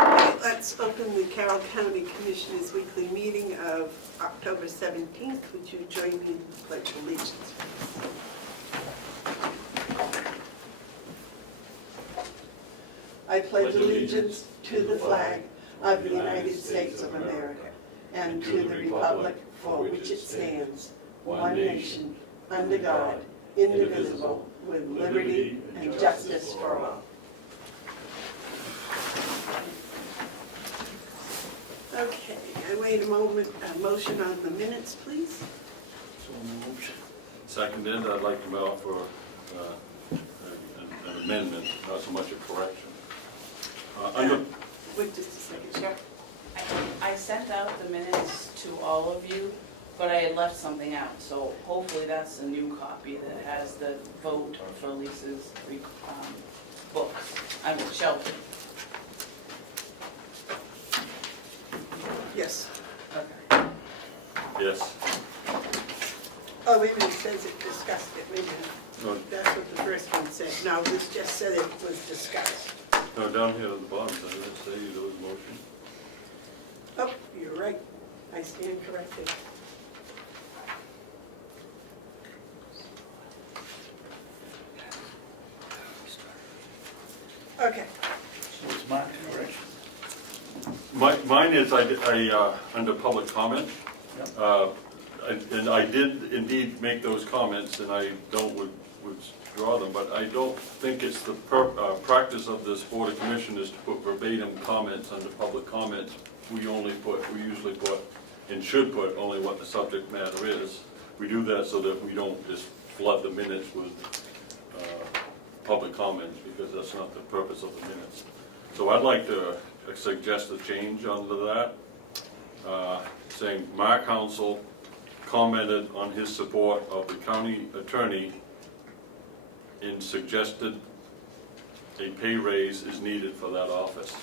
Okay, let's open the Carroll County Commissioners' weekly meeting of October 17th. Would you join me in the Pledge of Allegiance? I pledge allegiance to the flag of the United States of America and to the republic for which it stands, one nation, under God, indivisible, with liberty and justice for all. Okay, I wait a moment, a motion on the minutes, please. So moved. Seconded, I'd like to offer an amendment, not so much a correction. Wait just a second, sure. I sent out the minutes to all of you, but I had left something out, so hopefully that's a new copy that has the vote for Lisa's books. I mean, shelter. Yes. Okay. Yes. Oh, wait a minute, it says it discussed it, wait a minute. No, That's what the first one said. No, this just said it was discussed. no, down here at the bottom, does it say there was motion? Oh, you're right. I stand corrected. Okay. So it's my correction. Mine is, under public comment, Yep. and I did indeed make those comments, and I don't withdraw them, but I don't think it's the practice of this Board of Commissioners to put verbatim comments under public comments. We usually put, and should put, only what the subject matter is. We do that so that we don't just flood the minutes with public comments, because that's not the purpose of the minutes. So I'd like to suggest a change under that, saying Mark Hounsel commented on his support of the county attorney and suggested a pay raise is needed for that office.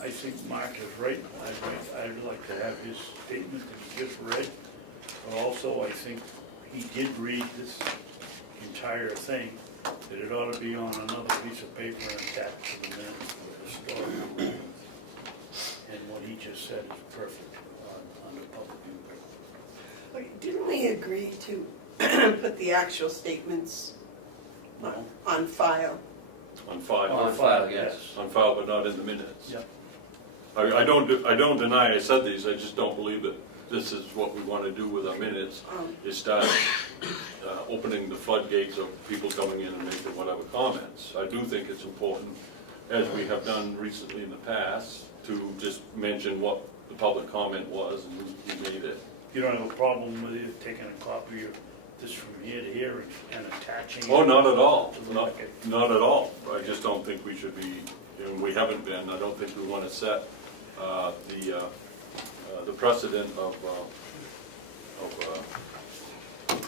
I think Mark is right. I'd like to have his statement that he just read. But also, I think he did read this entire thing, that it ought to be on another piece of paper and attached to the minutes of the story. And what he just said is perfect under public input. Wait, didn't we agree to put the actual statements No? on file? On file. On file, yes. On file, but not in the minutes. Yep. I don't deny I said these, I just don't believe that this is what we want to do with our minutes, is start opening the floodgates of people coming in and making whatever comments. I do think it's important, as we have done recently in the past, to just mention what the public comment was and who made it. You don't have a problem with you taking a copy of this from here to here and attaching it? Oh, not at all, to the not, packet? not at all. I just don't think we should be, and we haven't been, I don't think we want to set the precedent of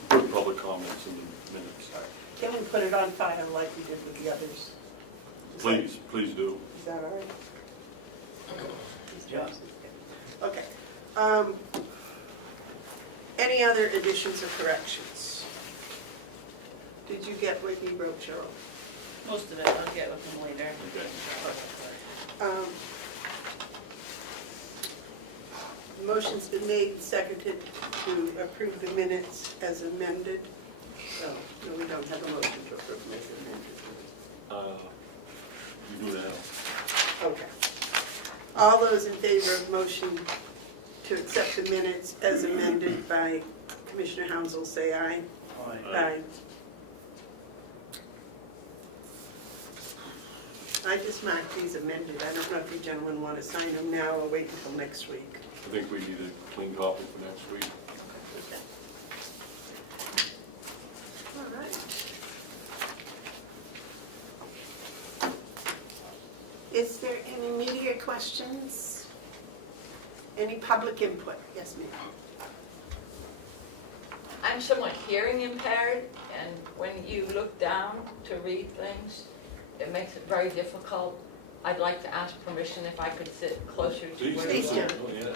good public comments in the minutes. Can we put it on file like we did with the others? Please do. Is that all right? Yeah. Okay. Any other additions or corrections? Did you get what he wrote, Cheryl? Most of it, I'll get with them later. Okay. The motion's been made and seconded to approve the minutes as amended. So, no, we don't have a motion to approve them as amended. You do that. Okay. All those in favor of motion to accept the minutes as amended by Commissioner Hounsel, say aye. Aye. Aye. I just marked these amended. I don't know if you gentlemen want to sign them now or wait until next week. I think we need a clean copy for next week. Okay. All right. Is there any media questions? Any public input? Yes, ma'am. I'm somewhat hearing impaired, and when you look down to read things, it makes it very difficult. I'd like to ask permission if I could sit closer to where Please you do. are. Oh, yeah.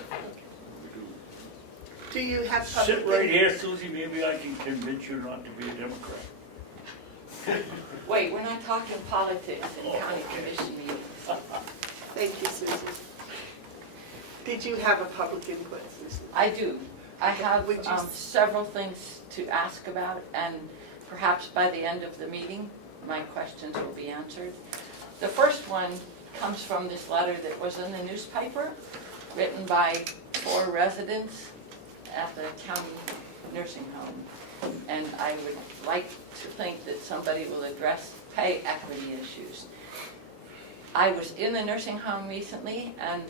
Do you have public Sit right input? here, Susie, maybe I can convince you not to be a Democrat. Wait, we're not talking politics in county commission meetings. Thank you, Susan. Did you have a public input, Susan? I do. I have Would you several things to ask about, and perhaps by the end of the meeting, my questions will be answered. The first one comes from this letter that was in the newspaper, written by 4 residents at the county nursing home. And I would like to think that somebody will address pay equity issues. I was in the nursing home recently and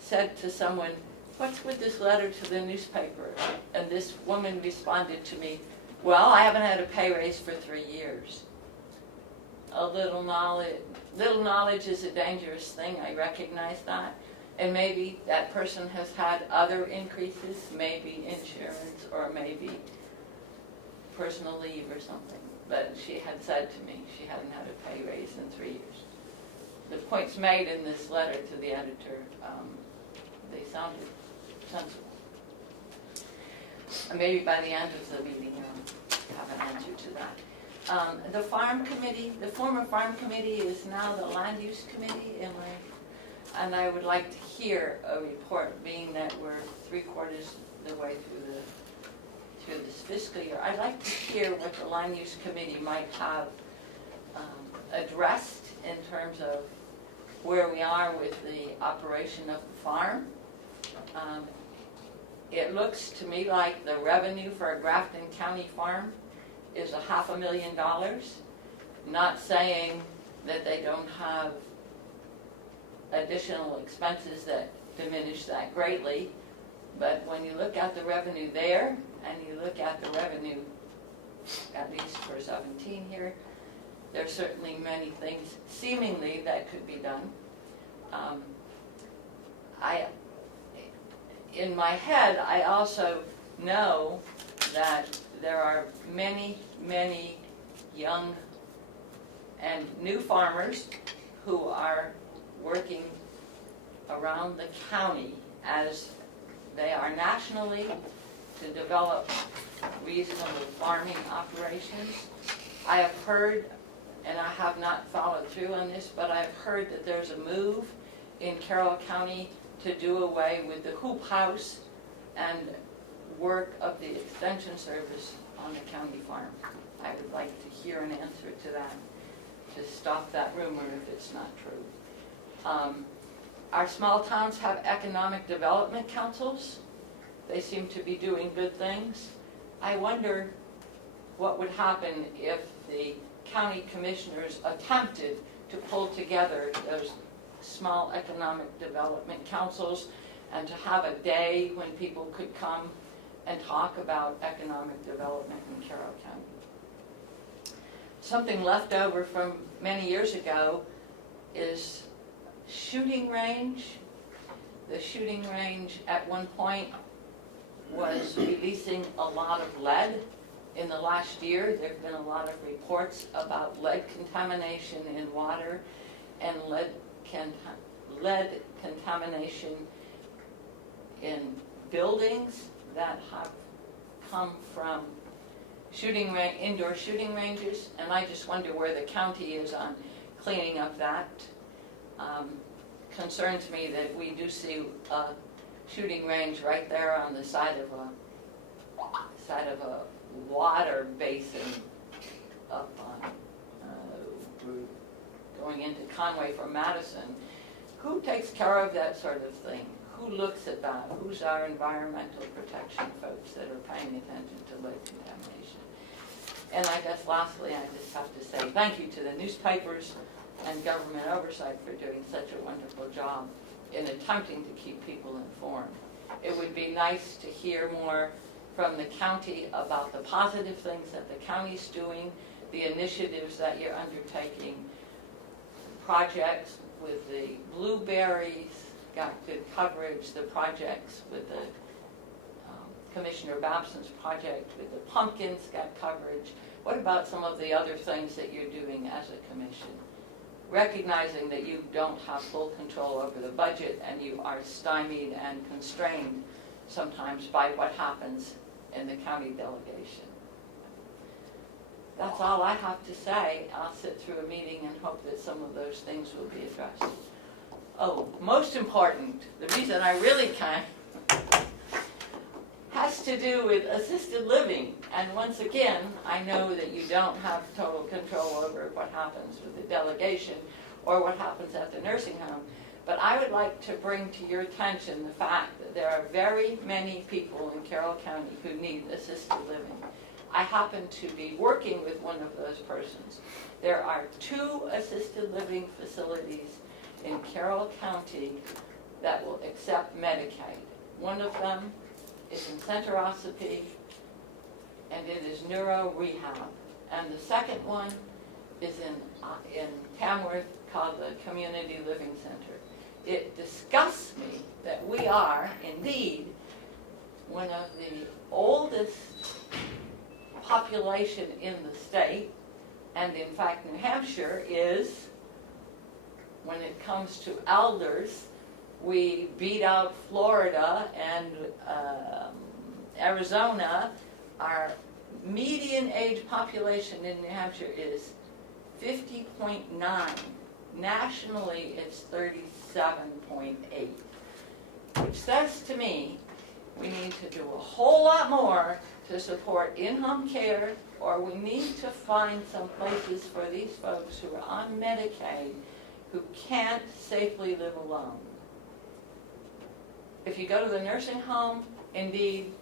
said to someone, "What's with this letter to the newspaper?" And this woman responded to me, "Well, I haven't had a pay raise for 3 years." A little knowledge is a dangerous thing, I recognize that. And maybe that person has had other increases, maybe insurance or maybe personal leave or something. But she had said to me she hadn't had a pay raise in 3 years. The points made in this letter to the editor, they sounded sensible. And maybe by the end of the meeting, I'll have an answer to that. The farm committee, the former farm committee is now the land use committee, and I would like to hear a report, being that we're 3/4 the way through this fiscal year. I'd like to hear what the land use committee might have addressed in terms of where we are with the operation of the farm. It looks to me like the revenue for a Grafton County farm is $500,000. Not saying that they don't have additional expenses that diminish that greatly, but when you look at the revenue there and you look at the revenue, at least for 17 here, there's certainly many things seemingly that could be done. In my head, I also know that there are many, many young and new farmers who are working around the county as they are nationally to develop reasonable farming operations. I have heard, and I have not followed through on this, but I've heard that there's a move in Carroll County to do away with the hoop house and work of the extension service on the county farm. I would like to hear an answer to that, to stop that rumor if it's not true. Our small towns have economic development councils. They seem to be doing good things. I wonder what would happen if the county commissioners attempted to pull together those small economic development councils and to have a day when people could come and talk about economic development in Carroll County. Something left over from many years ago is shooting range. The shooting range at one point was releasing a lot of lead. In the last year, there have been a lot of reports about lead contamination in water and lead contamination in buildings that have come from indoor shooting ranges, and I just wonder where the county is on cleaning up that. Concerns me that we do see a shooting range right there on the side of a water basin up on going into Conway from Madison. Who takes care of that sort of thing? Who looks at that? Who's our environmental protection folks that are paying attention to lead contamination? And I guess lastly, I just have to say thank you to the newspapers and government oversight for doing such a wonderful job in attempting to keep people informed. It would be nice to hear more from the county about the positive things that the county's doing, the initiatives that you're undertaking, projects with the blueberries got good coverage, the projects with the Commissioner Babson's project with the pumpkins got coverage. What about some of the other things that you're doing as a commission? Recognizing that you don't have full control over the budget and you are stymied and constrained sometimes by what happens in the county delegation. That's all I have to say. I'll sit through a meeting and hope that some of those things will be addressed. Oh, most important, the reason I really can't has to do with assisted living. And once again, I know that you don't have total control over what happens with the delegation or what happens at the nursing home. But I would like to bring to your attention the fact that there are very many people in Carroll County who need assisted living. I happen to be working with one of those persons. There are 2 assisted living facilities in Carroll County that will accept Medicaid. One of them is in Center Ossipee, and it is neuro rehab. And the second one is in Tamworth, called the Community Living Center. It disgusts me that we are indeed one of the oldest population in the state, and in fact New Hampshire is, when it comes to elders, we beat out Florida and Arizona. Our median age population in New Hampshire is 50.9. Nationally, it's 37.8, which says to me we need to do a whole lot more to support in-home care, or we need to find some places for these folks who are on Medicaid who can't safely live alone. If you go to the nursing home, indeed,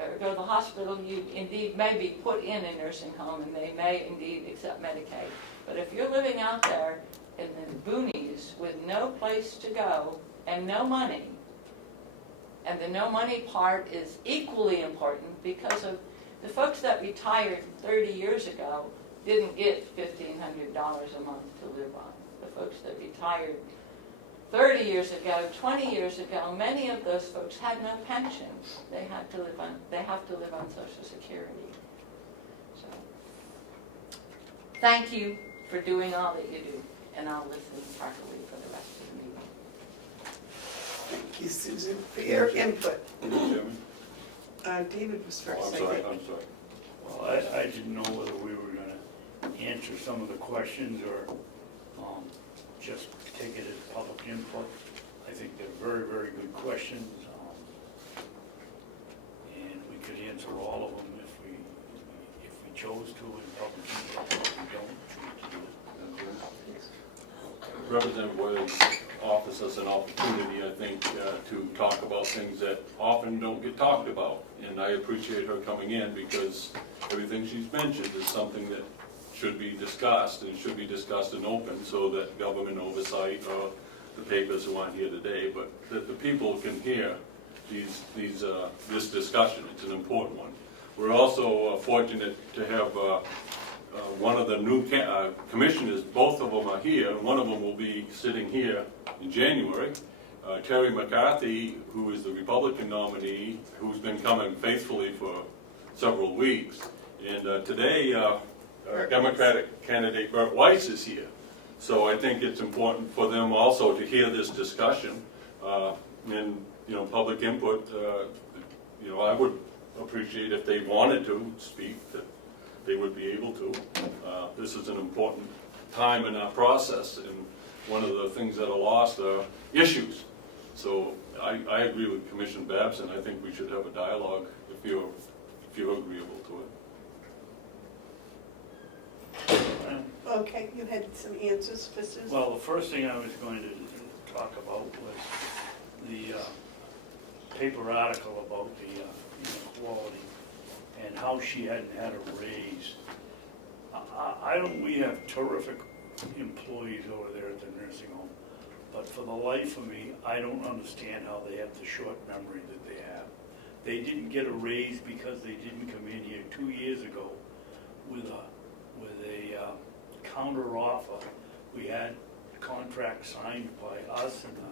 or go to the hospital, you indeed may be put in a nursing home and they may indeed accept Medicaid. But if you're living out there in the boonies with no place to go and no money, and the no money part is equally important because of the folks that retired 30 years ago didn't get $1,500 a month to live on. The folks that retired 30 years ago, 20 years ago, many of those folks had no pension. They have to live on Social Security. So, thank you for doing all that you do, and I'll listen properly for the rest of the meeting. Thank you, Susan, for your input. Chairman? David was Oh, first, I'm I sorry, think. I'm sorry. Well, I didn't know whether we were gonna answer some of the questions or just take it as public input. I think they're very, very good questions. And we could answer all of them if we chose to in public input, but we don't choose to do it. Representative Boyle offers us an opportunity, I think, to talk about things that often don't get talked about. And I appreciate her coming in because everything she's mentioned is something that should be discussed and should be discussed in open so that government oversight or the papers who aren't here today, but that the people can hear this discussion. It's an important one. We're also fortunate to have one of the new commissioners. Both of them are here. One of them will be sitting here in January. Terry McCarthy, who is the Republican nominee, who's been coming faithfully for several weeks. And today, our Democratic candidate Bert Weiss is here. So I think it's important for them also to hear this discussion and, public input. I would appreciate if they wanted to speak, that they would be able to. This is an important time in our process, and one of the things that are lost are issues. So I agree with Commissioner Babson. I think we should have a dialogue if you're agreeable to it. Okay, you had some answers for Susan? Well, the first thing I was going to talk about was the paper article about the inequality and how she hadn't had a raise. We have terrific employees over there at the nursing home, but for the life of me, I don't understand how they have the short memory that they have. They didn't get a raise because they didn't come in here 2 years ago with a counter offer. We had a contract signed by us and the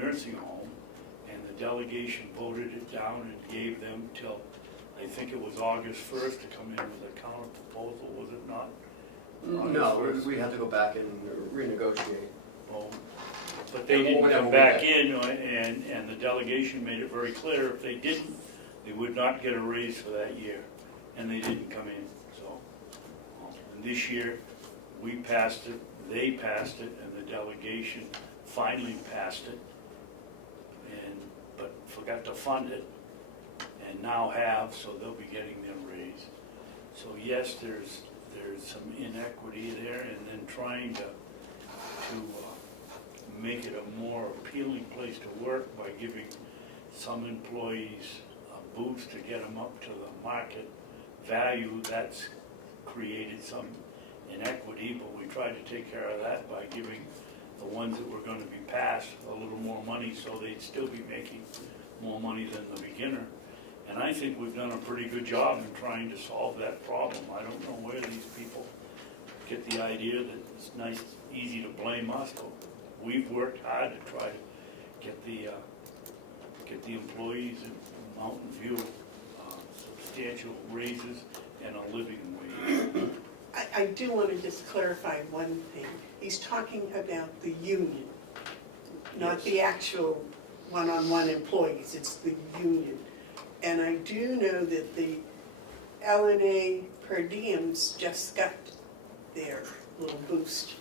nursing home, and the delegation voted it down and gave them till, I think it was August 1st to come in with a counter proposal, was it not? No, August 1st? we have to go back and renegotiate. Well, but they didn't come back in, and the delegation made it very clear if they didn't, they would not get a raise for that year, and they didn't come in, so. And this year, we passed it, they passed it, and the delegation finally passed it, but forgot to fund it, and now have, so they'll be getting their raise. So yes, there's some inequity there, and then trying to make it a more appealing place to work by giving some employees a boost to get them up to the market value. That's created some inequity, but we try to take care of that by giving the ones that were going to be passed a little more money, so they'd still be making more money than the beginner. And I think we've done a pretty good job in trying to solve that problem. I don't know where these people get the idea that it's nice, easy to blame us, but we've worked hard to try to get the employees in Mountain View substantial raises and a living wage. I do want to just clarify one thing. He's talking about the union, not the actual one-on-one employees, it's the union. And I do know that the LNA per diems just got their little boost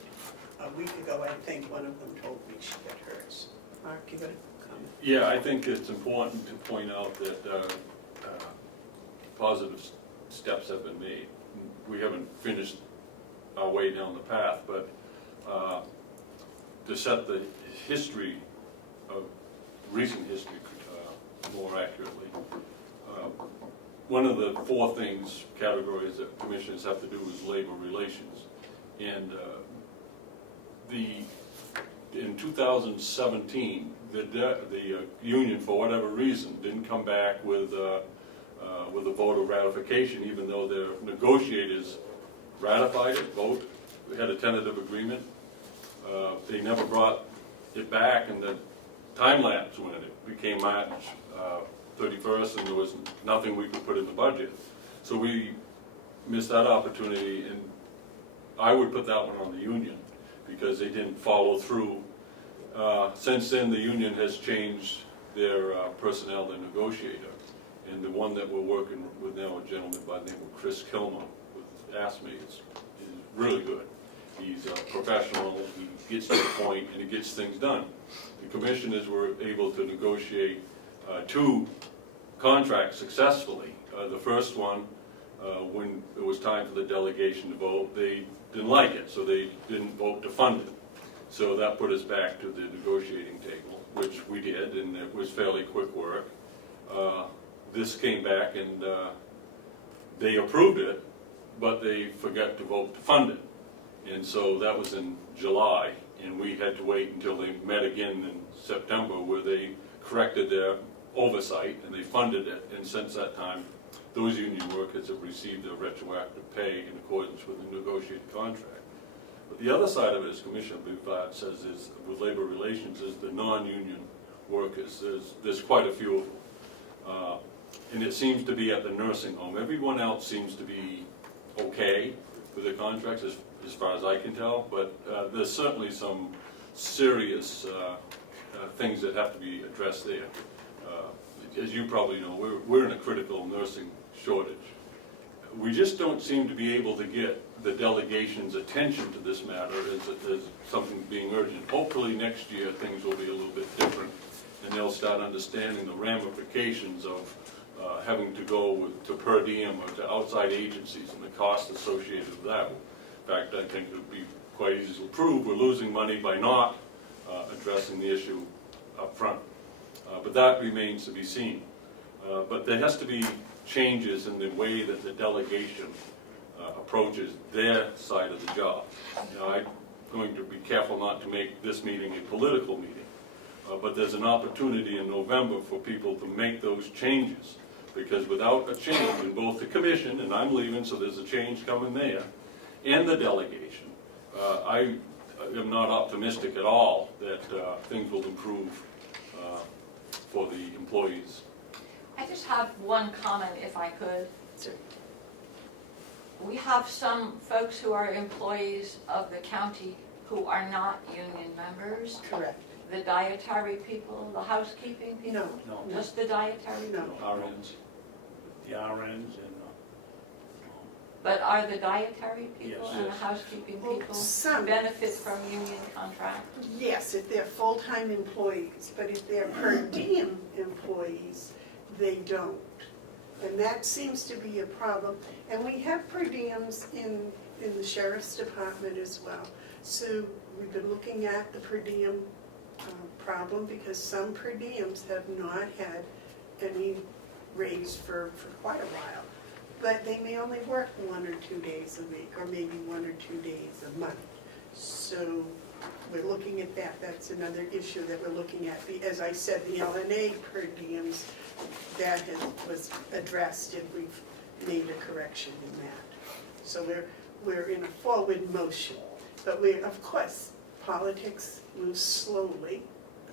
a week ago. I think one of them told me she got hers. Mark, you got a comment? Yeah, I think it's important to point out that positive steps have been made. We haven't finished our way down the path, but to set the history of recent history more accurately, one of the four categories that commissioners have to do is labor relations. And in 2017, the union, for whatever reason, didn't come back with a vote of ratification, even though their negotiators ratified it, we had a tentative agreement. They never brought it back, and the time lapse when it became March 31st, and there was nothing we could put in the budget. So we missed that opportunity, and I would put that one on the union because they didn't follow through. Since then, the union has changed their personnel, their negotiator, and the one that we're working with now, a gentleman by the name of Chris Kilmer with ASME, is really good. He's a professional, he gets to the point, and he gets things done. The commissioners were able to negotiate two contracts successfully. The first one, when it was time for the delegation to vote, they didn't like it, so they didn't vote to fund it. So that put us back to the negotiating table, which we did, and it was fairly quick work. This came back and they approved it, but they forgot to vote to fund it. And so that was in July, and we had to wait until they met again in September, where they corrected their oversight and they funded it. And since that time, those union workers have received their retroactive pay in accordance with the negotiated contract. But the other side of it, as Commissioner Bouvard says, is with labor relations, is the non-union workers. There's quite a few of them. And it seems to be at the nursing home. Everyone else seems to be okay with the contracts, as far as I can tell, but there's certainly some serious things that have to be addressed there. As you probably know, we're in a critical nursing shortage. We just don't seem to be able to get the delegation's attention to this matter as something being urgent. Hopefully next year things will be a little bit different, and they'll start understanding the ramifications of having to go to per diem or to outside agencies and the cost associated with that. In fact, I think it would be quite easy to prove we're losing money by not addressing the issue up front. But that remains to be seen. But there has to be changes in the way that the delegation approaches their side of the job. I'm going to be careful not to make this meeting a political meeting, but there's an opportunity in November for people to make those changes, because without a change in both the commission, and I'm leaving, so there's a change coming there, and the delegation, I am not optimistic at all that things will improve for the employees. I just have one comment, if I could. Sure. We have some folks who are employees of the county who are not union members. Correct. The dietary people, the housekeeping people? No, No, Just the dietary no. people? RNs. the RNs and But are the dietary people Yes. and the Yes. housekeeping Well, people some. benefit from union contract? Yes, if they're full-time employees, but if they're per diem employees, they don't. And that seems to be a problem. And we have per diems in the sheriff's department as well. So we've been looking at the per diem problem because some per diems have not had any raise for quite a while. But they may only work 1 or 2 days a week, or maybe 1 or 2 days a month. So we're looking at that. That's another issue that we're looking at. As I said, the LNA per diems, that was addressed, and we've made a correction in that. So we're in a forward motion. But of course, politics moves slowly,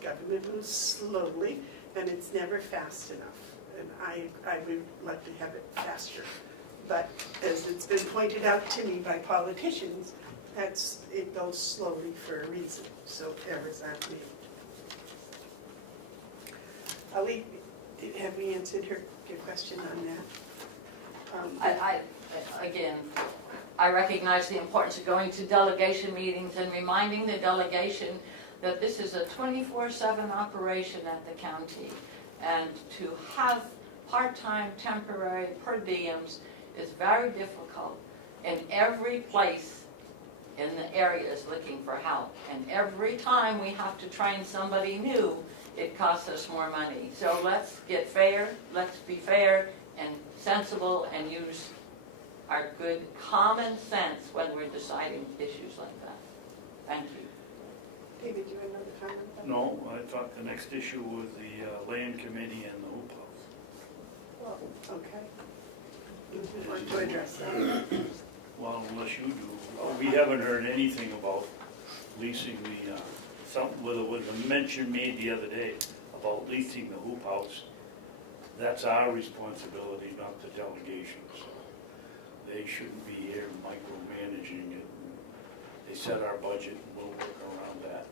government moves slowly, and it's never fast enough. And I would like to have it faster. But as it's been pointed out to me by politicians, it goes slowly for a reason, so errors aren't made. Ali, have we answered your question on that? Again, I recognize the importance of going to delegation meetings and reminding the delegation that this is a 24/7 operation at the county. And to have part-time, temporary, per diems is very difficult. And every place in the area is looking for help. And every time we have to train somebody new, it costs us more money. So let's get fair, let's be fair and sensible and use our good common sense when we're deciding issues like that. Thank you. David, you have another comment? No, I thought the next issue was the land committee and the hoop house. Well, okay. You want to address that? Well, unless you do. We haven't heard anything about leasing the, was a mention made the other day about leasing the hoop house. That's our responsibility, not the delegations. They shouldn't be here micromanaging it. They set our budget and we'll work around that.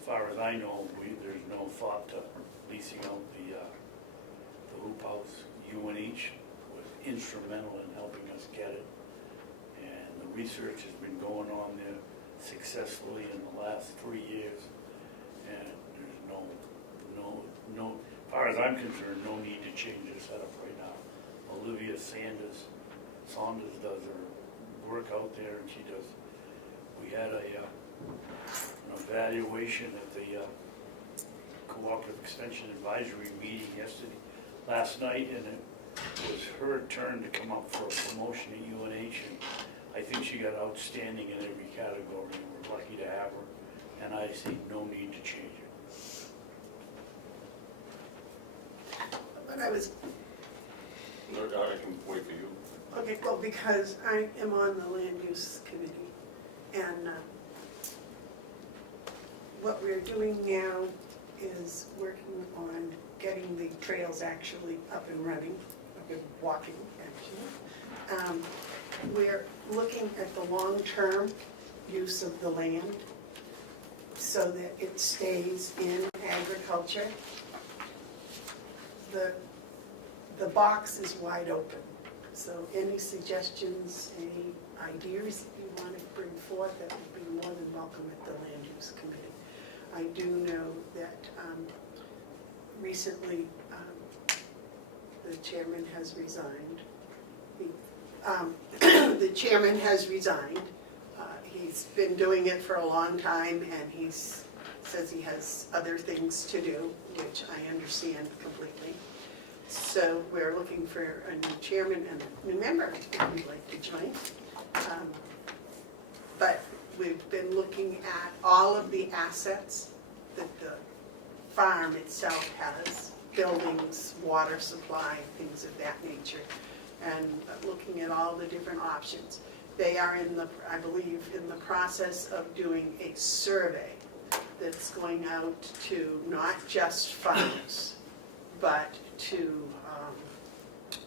As far as I know, there's no thought to leasing out the hoop house. UNH was instrumental in helping us get it. And the research has been going on there successfully in the last 3 years. And there's as far as I'm concerned, no need to change the setup right now. Olivia Saunders does her work out there, and she does. We had an evaluation at the Cooperative Extension Advisory meeting last night, and it was her turn to come up for a promotion at UNH, and I think she got outstanding in every category, and we're lucky to have her, and I see no need to change it. But I was, I can wait for you. okay, well, because I am on the land use committee, and what we're doing now is working on getting the trails actually up and running, up and walking, actually. We're looking at the long-term use of the land so that it stays in agriculture. The box is wide open, so any suggestions, any ideas that you want to bring forth, that would be more than welcome at the Land Use Committee. I do know that recently the chairman has resigned. The chairman has resigned. He's been doing it for a long time, and he says he has other things to do, which I understand completely. So we're looking for a new chairman and a new member if you'd like to join. But we've been looking at all of the assets that the farm itself has, buildings, water supply, things of that nature, and looking at all the different options. They are I believe, in the process of doing a survey that's going out to not just farmers, but to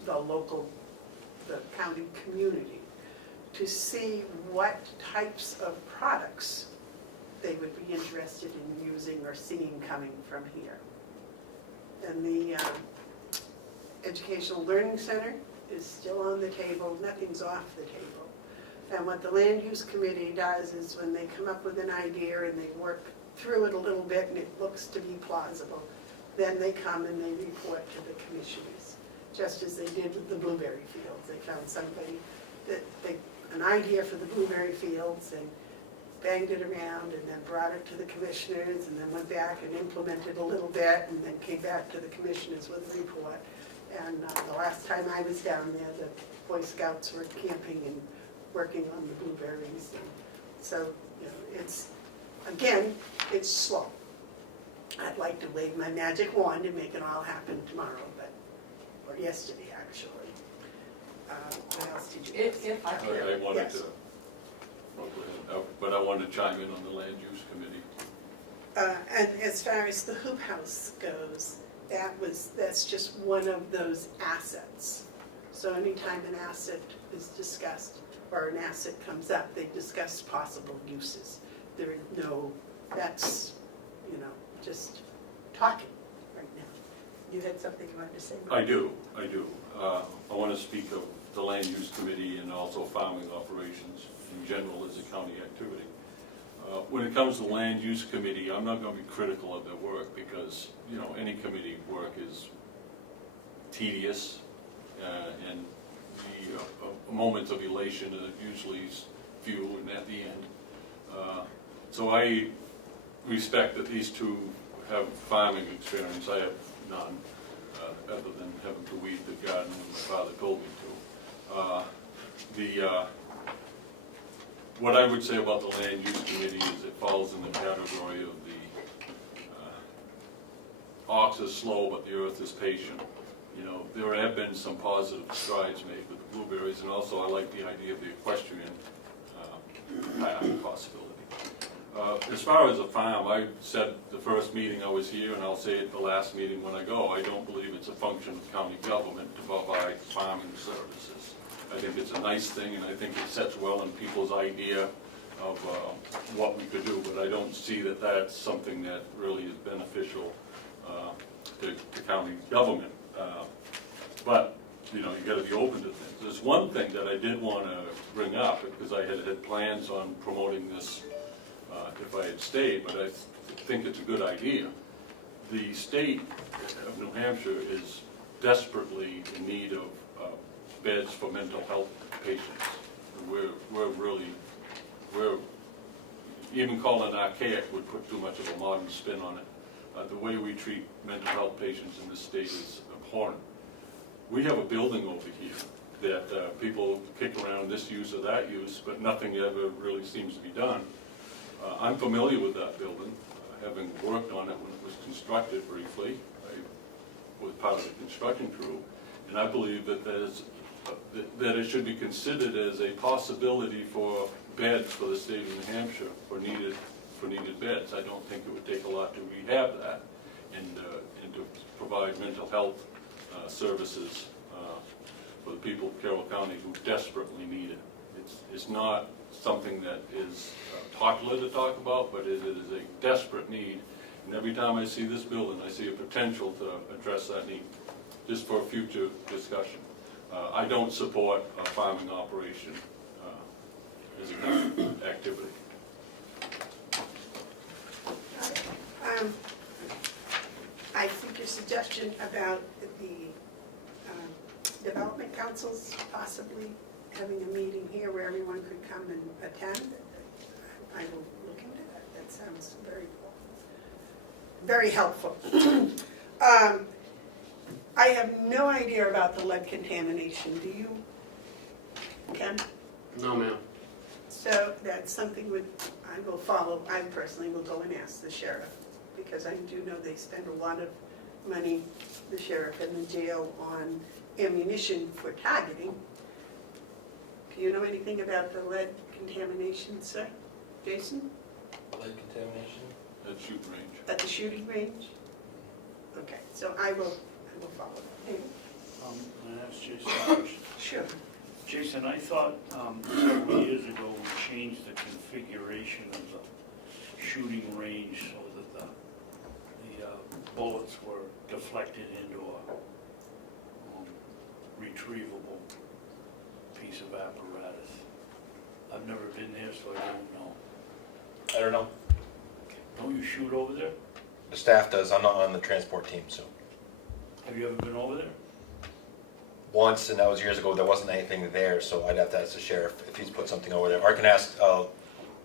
the county community, to see what types of products they would be interested in using or seeing coming from here. And the Educational Learning Center is still on the table, nothing's off the table. And what the land use committee does is when they come up with an idea and they work through it a little bit and it looks to be plausible, then they come and they report to the commissioners, just as they did with the blueberry fields. They found somebody an idea for the blueberry fields and banged it around and then brought it to the commissioners and then went back and implemented a little bit and then came back to the commissioners with a report. And the last time I was down there, the Boy Scouts were camping and working on the blueberries. And so, you know, it's, again, it's slow. I'd like to wave my magic wand and make it all happen tomorrow, or yesterday, actually. What else did you ask? If I could. I wanted Yes. to, but I wanted to chime in on the land use committee. And as far as the hoop house goes, that's just one of those assets. So anytime an asset is discussed, or an asset comes up, they discuss possible uses. There is no, that's, you know, just talking right now. You had something you wanted to say? I do. I want to speak of the land use committee and also farming operations in general as a county activity. When it comes to the land use committee, I'm not going to be critical of their work because, you know, any committee work is tedious and the moments of elation are usually few and at the end. So I respect that these two have farming experience. I have none, other than having to weed the garden when my father told me to. What I would say about the land use committee is it falls in the category of the ox is slow but the earth is patient. You know, there have been some positive strides made with the blueberries, and also I like the idea of the equestrian path possibility. As far as a farm, I said the first meeting I was here, and I'll say it the last meeting when I go, I don't believe it's a function of county government to provide farming services. I think it's a nice thing, and I think it sets well in people's idea of what we could do, but I don't see that that's something that really is beneficial to county government. But, you know, you gotta be open to things. There's one thing that I did wanna bring up, because I had plans on promoting this if I had stayed, but I think it's a good idea. The state of New Hampshire is desperately in need of beds for mental health patients. We're even calling it archaic would put too much of a modern spin on it. The way we treat mental health patients in this state is abhorrent. We have a building over here that people kick around this use or that use, but nothing ever really seems to be done. I'm familiar with that building, having worked on it when it was constructed briefly. I was part of the construction crew, and I believe that that it should be considered as a possibility for beds for the state of New Hampshire for needed beds. I don't think it would take a lot to rehab that and to provide mental health services for the people of Carroll County who desperately need it. It's not something that is popular to talk about, but it is a desperate need. And every time I see this building, I see a potential to address that need, just for future discussion. I don't support a farming operation as a kind of activity. I think your suggestion about the development councils possibly having a meeting here where everyone could come and attend, I will look into that. That sounds very helpful. I have no idea about the lead contamination. Do you, Ken? No, ma'am. So that's something I will follow. I personally will go and ask the sheriff, because I do know they spend a lot of money, the sheriff and the jail, on ammunition for targeting. Do you know anything about the lead contamination, sir? Jason? Lead contamination? At shooting range. At the shooting range? Okay, so I will follow. David? And that's Jason a question. Sure. Jason, I thought several years ago we changed the configuration of the shooting range so that the bullets were deflected into retrievable piece of apparatus. I've never been there, so I don't know. I don't know. Don't you shoot over there? The staff does. I'm not on the transport team, so. Have you ever been over there? Once, and that was years ago, there wasn't anything there, so I'd have to ask the sheriff if he's put something over there. Or I can ask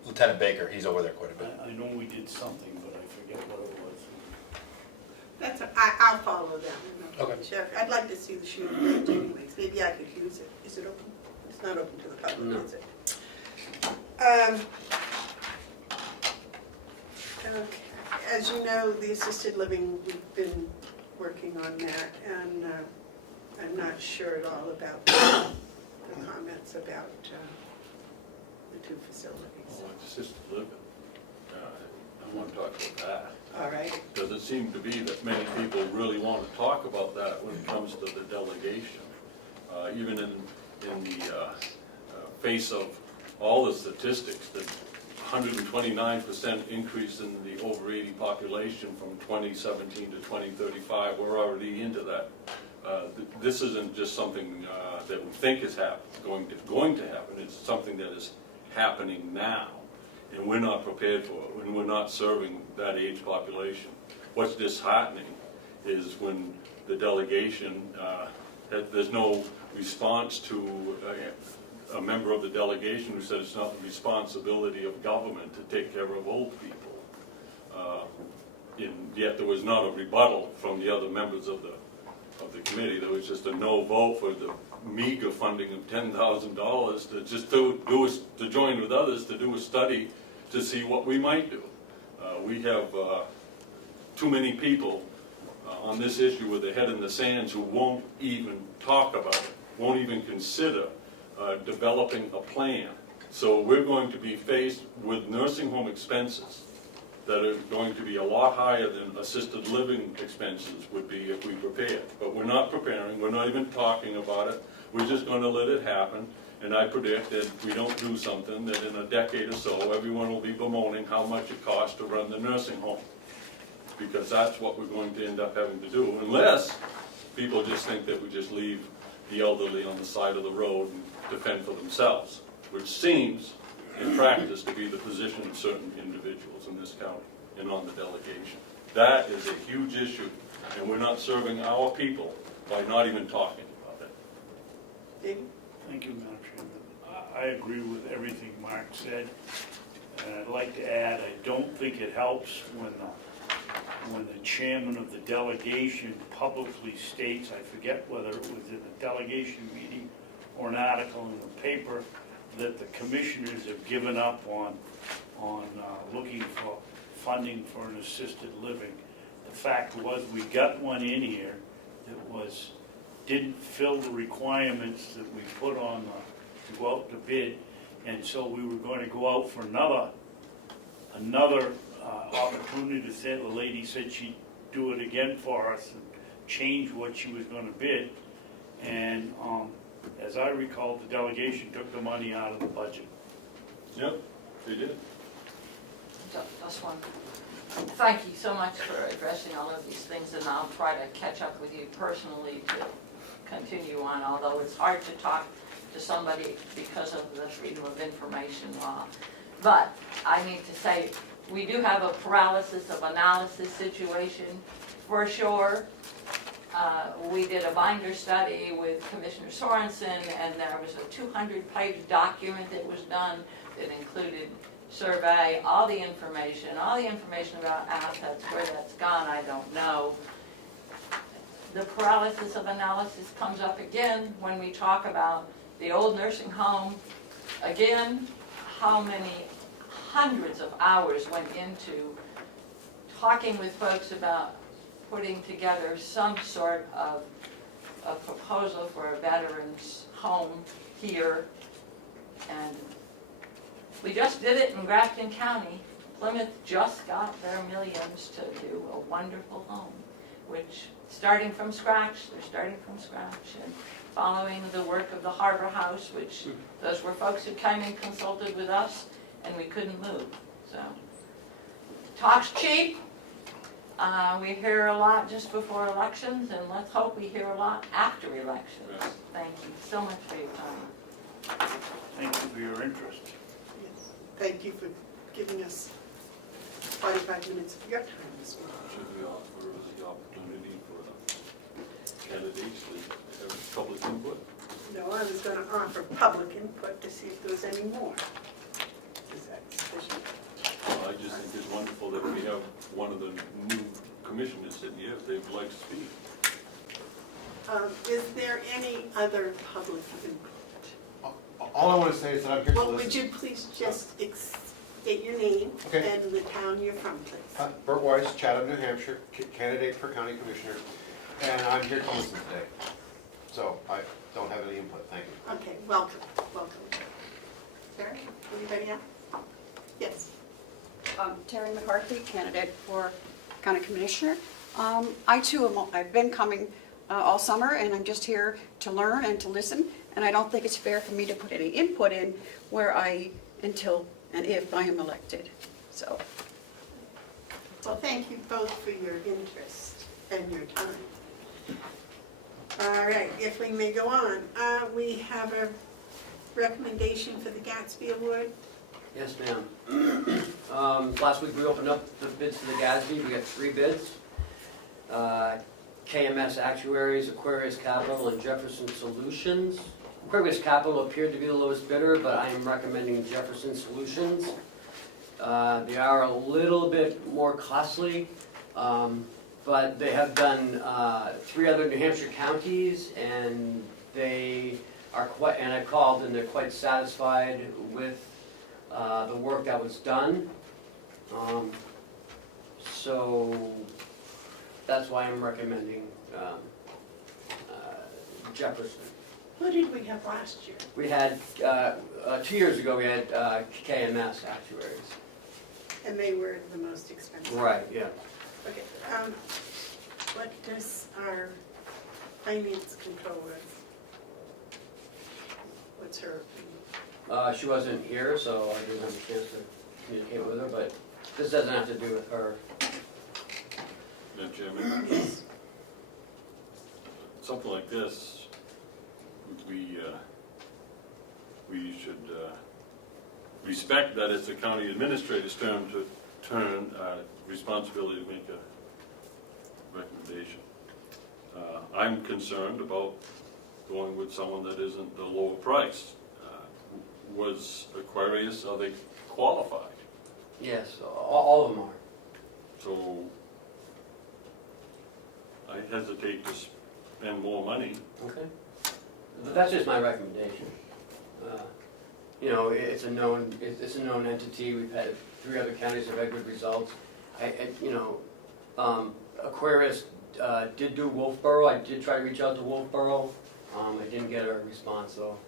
Lieutenant Baker, he's over there quite a bit. I know we did something, but I forget what it was. I'll follow them. Okay. Jeff, I'd like to see the shooting range anyways, maybe I could use it. Is it open? It's not open to the public, No. is it? Okay, as you know, the assisted living, we've been working on that, and I'm not sure at all about the comments about the two facilities. Oh, it's assisted living. I want to talk about that. All right, Because it seemed to be that many people really want to talk about that when it comes to the delegation. Even in the face of all the statistics, the 129% increase in the over 80 population from 2017 to 2035, we're already into that. This isn't just something that we think is going to happen, it's something that is happening now. And we're not prepared for it, and we're not serving that age population. What's disheartening is when the delegation, there's no response to a member of the delegation who said it's not the responsibility of government to take care of old people. Yet there was not a rebuttal from the other members of the committee. There was just a no vote for the meager funding of $10,000 to just to join with others to do a study to see what we might do. We have too many people on this issue with their head in the sands who won't even talk about it, won't even consider developing a plan. So we're going to be faced with nursing home expenses that are going to be a lot higher than assisted living expenses would be if we prepared. But we're not preparing, we're not even talking about it, we're just going to let it happen. And I predict that if we don't do something, that in a decade or so, everyone will be bemoaning how much it costs to run the nursing home. Because that's what we're going to end up having to do, unless people just think that we just leave the elderly on the side of the road and defend for themselves, which seems, in practice, to be the position of certain individuals in this county and on the delegation. That is a huge issue, and we're not serving our people by not even talking about it. David? Thank you, Madam Chairman. I agree with everything Mark said, and I'd like to add, I don't think it helps when the chairman of the delegation publicly states, I forget whether it was in a delegation meeting or an article in the paper, that the commissioners have given up on looking for funding for an assisted living. The fact was, we got one in here that didn't fill the requirements that we put on to go out to bid, and so we were going to go out for another opportunity to say, the lady said she'd do it again for us and change what she was going to bid, and as I recall, the delegation took the money out of the budget. Yep, they did. Just one. Thank you so much for addressing all of these things, and I'll try to catch up with you personally to continue on, although it's hard to talk to somebody because of the Freedom of Information law. But I need to say, we do have a paralysis of analysis situation for sure. We did a binder study with Commissioner Sorensen, and there was a 200-page document that was done that included survey, all the information about assets, where that's gone, I don't know. The paralysis of analysis comes up again when we talk about the old nursing home. Again, how many hundreds of hours went into talking with folks about putting together some sort of a proposal for a veterans home here. And we just did it in Grafton County. Plymouth just got their millions to do a wonderful home, which they're starting from scratch, and following the work of the Harbor House, which those were folks who came and consulted with us, and we couldn't move. So, talk's cheap. We hear a lot just before elections, and let's hope we hear a lot after elections. Yeah. Thank you so much for your time. Thank you for your interest. Yes. Thank you for giving us 45 minutes of your time this morning. Should we offer the opportunity for the candidates to have public input? No, I was going to offer public input to see if there was any more. Is that sufficient? I just think it's wonderful that we have one of the new commissioners sitting here, if they'd like to speak. Is there any other public input? All I want to say is that I'm here to Well, would listen. you please just state your name Okay. and the town you're from, please? Bert Weiss, Chatham, New Hampshire, candidate for county commissioner, and I'm here to listen today. So I don't have any input, thank you. Okay, welcome, welcome. Sarah, anybody else? Yes. Terry McCarthy, candidate for county commissioner. I too I've been coming all summer, and I'm just here to learn and to listen, and I don't think it's fair for me to put any input in until and if I am elected, so. Well, thank you both for your interest and your time. All right, if we may go on, we have a recommendation for the Gatsby Award. Yes, ma'am. Last week we opened up the bids for the Gatsby. We got 3 bids. KMS Actuaries, Aquarius Capital, and Jefferson Solutions. Aquarius Capital appeared to be the lowest bidder, but I am recommending Jefferson Solutions. They are a little bit more costly, but they have done 3 other New Hampshire counties, and they are quite, and I called, and they're quite satisfied with the work that was done. So that's why I'm recommending Jefferson. Who did we have last year? We had, 2 years ago, we had KMS Actuaries. And they were the most expensive. Right, yeah. Okay, what does our finance controller, what's her opinion? She wasn't here, so I didn't have a chance to communicate with her, but this doesn't have to do with her. Madam Chairman, something like this, we should respect that it's the county administrator's turn responsibility to make a recommendation. I'm concerned about going with someone that isn't the lower price. Was Aquarius, are they qualified? Yes, all of them are. So I hesitate to spend more money. Okay. But that's just my recommendation. You know, it's a known entity. We've had 3 other counties that have had good results. Aquarius did do Wolfboro. I did try to reach out to Wolfboro. I didn't get a response though,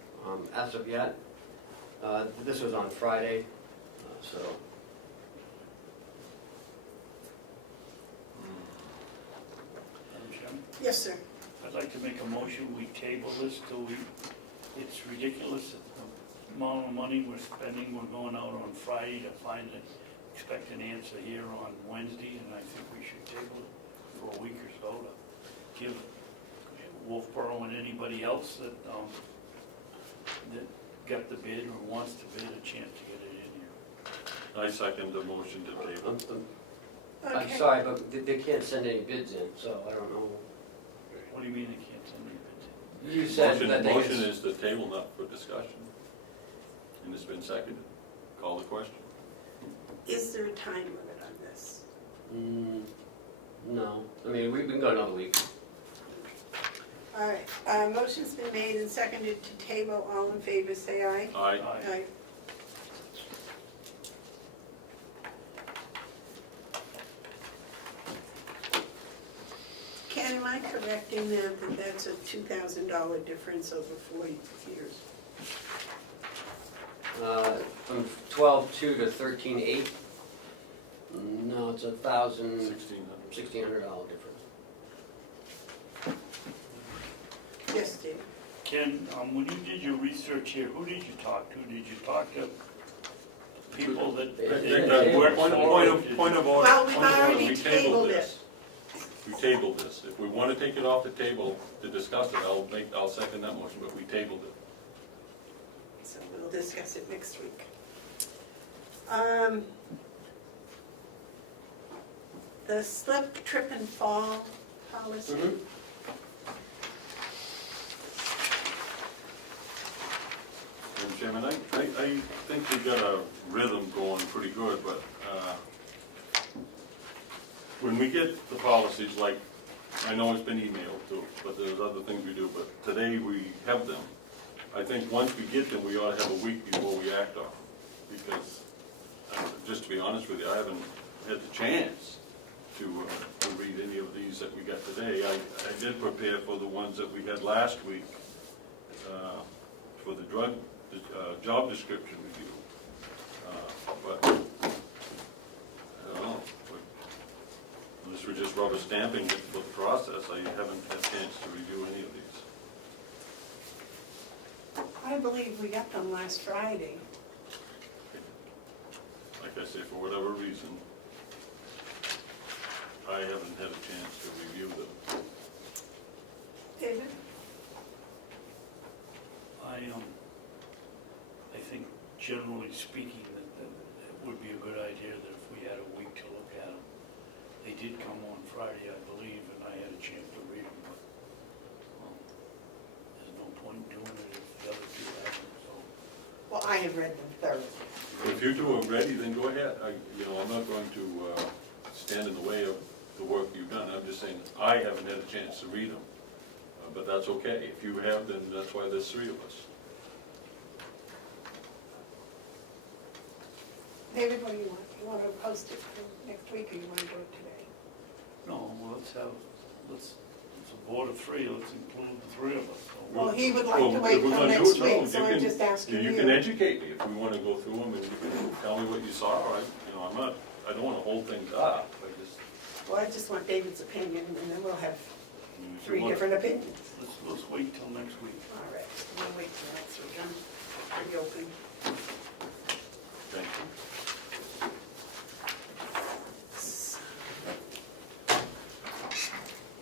as of yet. This was on Friday, so. Madam Chairman, Yes, sir. I'd like to make a motion, we table this till it's ridiculous, the amount of money we're spending, we're going out on Friday to expect an answer here on Wednesday, and I think we should table it for a week or so to give Wolfboro and anybody else that got the bid or wants to bid a chance to get it in here. I second the motion to table. I'm Okay. sorry, but they can't send any bids in, so I don't know. What do you mean they can't send me a bid? You said that they. Motion is the table not for discussion. And it's been seconded. Call the question. Is there a time limit on this? No, I mean, we can go another week. All right, motion's been made and seconded to table. All in favor, say aye. Aye. Aye. Ken, am I correct in that that's a $2,000 difference over 40 years? From 12.2 to 13.8. No, it's $1,600 $1,600. difference. Yes, Dave. Ken, when you did your research here, who did you talk to? Did you talk to people that They- that they- work Point for it? of order. Well, we've Point of order. already We tabled it. this. we table this. If we want to take it off the table to discuss it, I'll second that motion, but we tabled it. So we'll discuss it next week. The slip, trip, and fall policy. Mhm. Madam Chairman, I think we've got a rhythm going pretty good, but when we get the policies, like, I know it's been emailed too, but there's other things we do, but today we have them. I think once we get them, we ought to have a week before we act on them, because, just to be honest with you, I haven't had the chance to read any of these that we got today. I did prepare for the ones that we had last week, for the job description review. But, I don't know, unless we're just rubber stamping it for the process, I haven't had a chance to review any of these. I believe we got them last Friday. Like I say, for whatever reason, I haven't had a chance to review them. David? I think generally speaking that it would be a good idea that if we had a week to look at them. They did come on Friday, I believe, and I had a chance to read them, but there's no point in doing it if the other two haven't, so. Well, I have read them thoroughly. If you two are ready, then go ahead. I'm not going to stand in the way of the work you've done. I'm just saying, I haven't had a chance to read them. But that's okay. If you have, then that's why there's three of us. David, what do you want? You want to post it for next week, or you want to do it today? No, well, it's a board of three, let's include the three of us. So Well, he would like Well, to if wait we're till gonna do next it, week, no, so you I'm can- just asking you. You can educate me if we want to go through them, and you can tell me what you saw. I don't want to hold things up. Well, I just want David's opinion, and then we'll have If you three want- different opinions. Let's wait till next week. All right, we'll wait till next week. I'm pretty open. Thank you.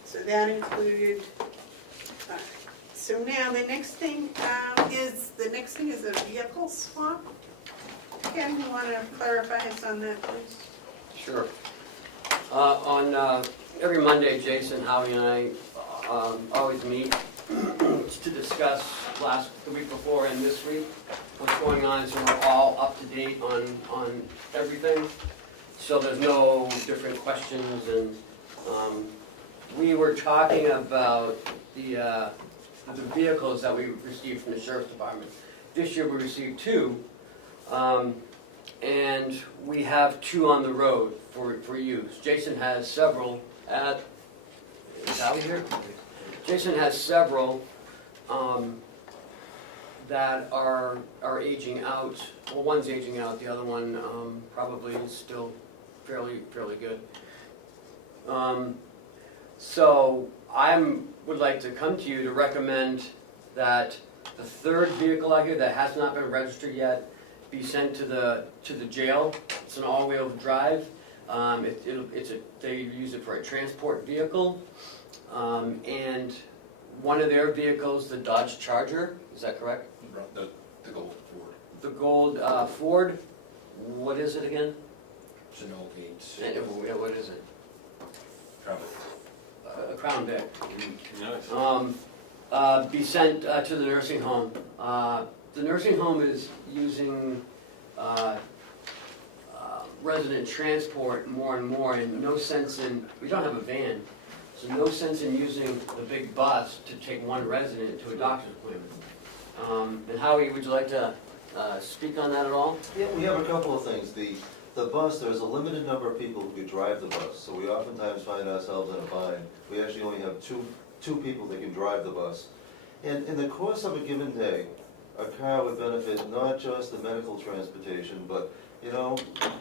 So that included, all right. So now the next thing is a vehicle swap. Ken, you want to clarify us on that, please? Sure. On every Monday, Jason, Howie, and I always meet to discuss the week before and this week, what's going on, so we're all up to date on everything. So there's no different questions, and we were talking about the vehicles that we received from the sheriff's department. This year we received two. And we have two on the road for use. Jason has several is Howie here? Jason has several that are aging out. Well, one's aging out, the other one probably is still fairly good. So would like to come to you to recommend that the third vehicle out here that has not been registered yet be sent to the jail. It's an all-wheel drive. They use it for a transport vehicle. And one of their vehicles, the Dodge Charger, is that correct? The gold Ford. The gold Ford, what is it again? It's an 08 What is it? Travel. A Crown Vic. Nice. Be sent to the nursing home. The nursing home is using resident transport more and more, and we don't have a van, so no sense in using the big bus to take one resident to a doctor's appointment. And Howie, would you like to speak on that at all? Yeah, we have a couple of things. The bus, there's a limited number of people who could drive the bus, so we oftentimes find ourselves in a bind. We actually only have two people that can drive the bus. And in the course of a given day, a car would benefit not just the medical transportation, but, no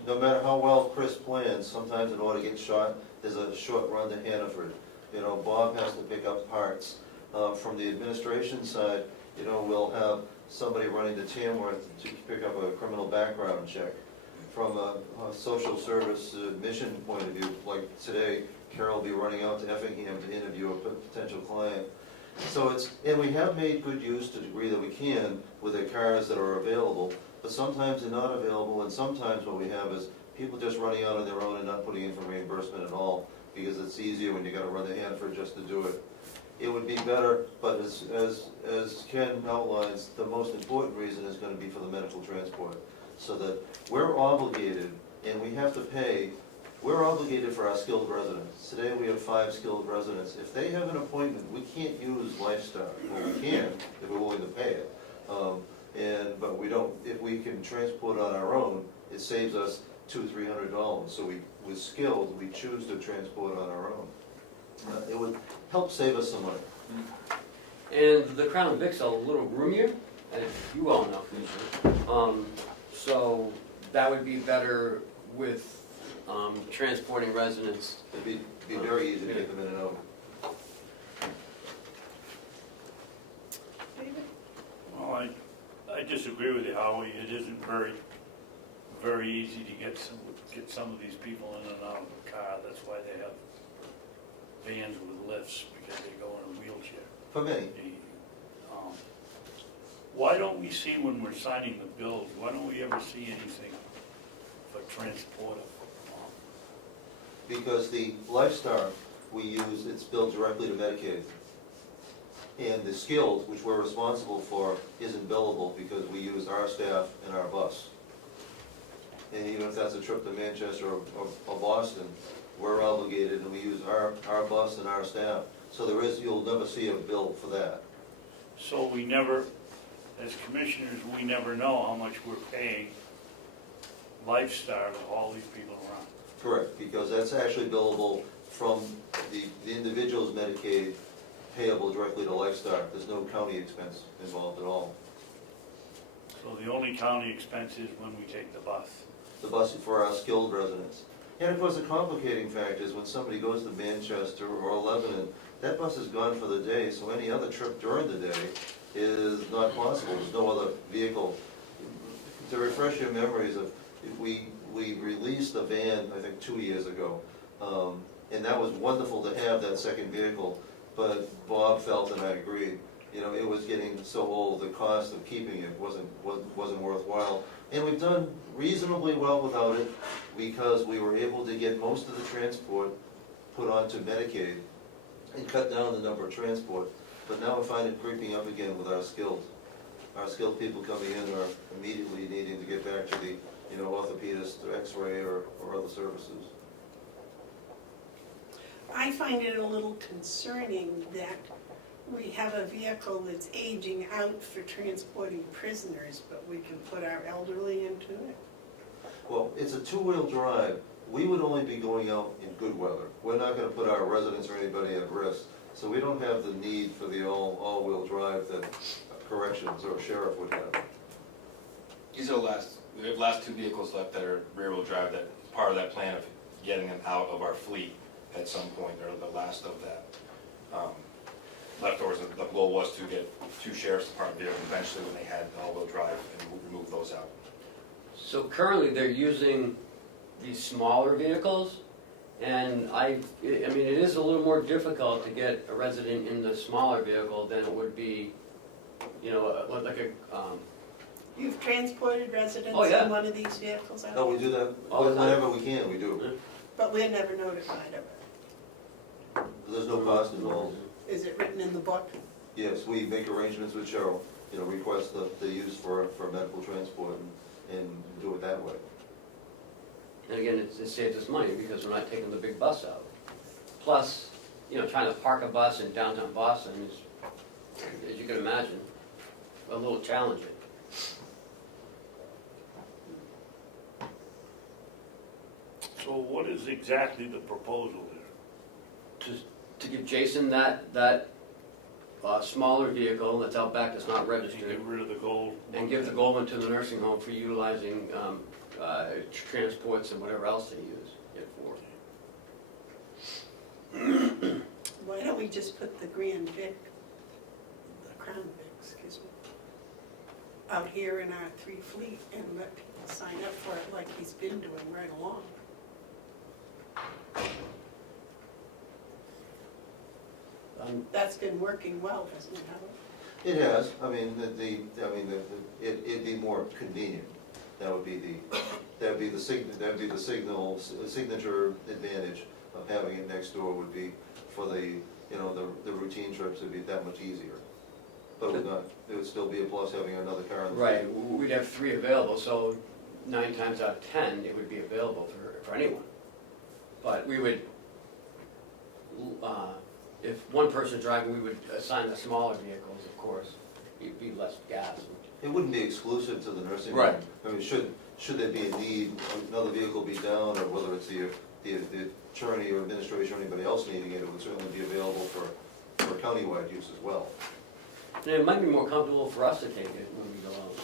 matter how well Chris plans, sometimes in order to get shot, there's a short run to Hannaford. Bob has to pick up parts. From the administration side, we'll have somebody running to Tamworth to pick up a criminal background check. From a social service mission point of view, like today, Carol will be running out to Effingham to interview a potential client. So and we have made good use to the degree that we can with the cars that are available, but sometimes they're not available, and sometimes what we have is people just running out on their own and not putting in for reimbursement at all, because it's easier when you gotta run the Hanford just to do it. It would be better, but as Ken outlines, the most important reason is gonna be for the medical transport. So that we're obligated, and we have to pay, we're obligated for our skilled residents. Today, we have 5 skilled residents. If they have an appointment, we can't use Lifestar. Well, we can, if we're willing to pay it. But we don't, if we can transport on our own, it saves us $200-300. So with skilled, we choose to transport on our own. It would help save us some money. And the Crown Vic's a little roomier, as you all know. So that would be better with transporting residents. It'd be very easy to get them in and out. Well, I disagree with you, Howie. It isn't very easy to get some of these people in and out of the car. That's why they have vans with lifts, because they go in a wheelchair. For me, Why don't we see when we're signing the bills, why don't we ever see anything for transport of? because the Lifestar we use, it's billed directly to Medicaid. And the skilled, which we're responsible for, isn't billable because we use our staff and our bus. And even if that's a trip to Manchester or Boston, we're obligated and we use our bus and our staff. So you'll never see a bill for that. So we never, as commissioners, we never know how much we're paying Lifestar to all these people around. Correct, because that's actually billable from the individual's Medicaid payable directly to Lifestar. There's no county expense involved at all. So the only county expense is when we take the bus. The bus for our skilled residents. And of course, the complicating factor is when somebody goes to Manchester or Lebanon, that bus is gone for the day, so any other trip during the day is not possible. There's no other vehicle. To refresh your memories of, we released a van, I think 2 years ago, and that was wonderful to have that second vehicle, but Bob felt, and I agreed, it was getting so old, the cost of keeping it wasn't worthwhile. And we've done reasonably well without it, because we were able to get most of the transport put onto Medicaid and cut down the number of transport. But now we find it creeping up again with our skilled. Our skilled people coming in are immediately needing to get back to the orthopedist or x-ray or other services. I find it a little concerning that we have a vehicle that's aging out for transporting prisoners, but we can put our elderly into it. Well, it's a two-wheel drive. We would only be going out in good weather. We're not gonna put our residents or anybody at risk. So we don't have the need for the all-wheel drive that corrections or sheriff would have. These are we have last 2 vehicles left that are rear-wheel drive, that part of that plan of getting them out of our fleet at some point, or the last of that. Leftovers, the goal was to get 2 sheriff's department vehicles eventually when they had all-wheel drive, and we'll remove those out. So currently, they're using these smaller vehicles, and I mean, it is a little more difficult to get a resident in the smaller vehicle than it would be, like a, You've transported residents Oh, yeah. in one of these vehicles out No, we here? do that All the time. whenever we can, we do. But we're never notified of it. There's no cost involved. Is it written in the book? Yes, we make arrangements with Cheryl, request the use for medical transport and do it that way. and again, it saves us money because we're not taking the big bus out. Plus, trying to park a bus in downtown Boston is, as you can imagine, a little challenging. So what is exactly the proposal there? To give Jason that smaller vehicle that's out back that's not To registered, get rid of the gold? and give the gold one to the nursing home for utilizing transports and whatever else they use it for. Why don't we just put the Grand Vic, the Crown Vic, excuse me, out here in our 3 fleet and let people sign up for it like he's been doing right along? That's been working well, hasn't it, Howard? It has, I mean, it'd be more convenient. That would be the signature advantage of having it next door would be for the routine trips, it'd be that much easier. But it would still be a plus having another car in the. Right, we'd have 3 available, so 9 times out of 10, it would be available for anyone. But we would, if one person driving, we would assign the smaller vehicles, of course. It'd be less gas. It wouldn't be exclusive to the nursing home. Right. I mean, should there be a need, another vehicle be down, or whether it's the attorney or administration or anybody else needing it, it would certainly be available for countywide use as well. And it might be more comfortable for us to take it when we go out.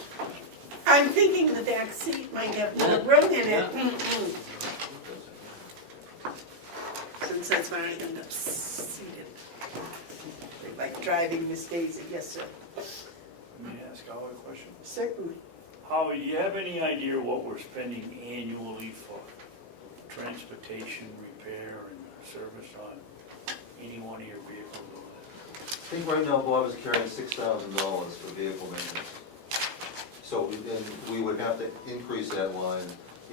I'm thinking the back seat might have more room in it. Since that's where I end up seated. Like driving Miss Daisy, yes, sir. Let me ask Howard a question. Certainly. Howard, do you have any idea what we're spending annually for transportation, repair, and service on any one of your vehicles over I think right now Bob is carrying $6,000 for vehicle maintenance. So we would have to increase that line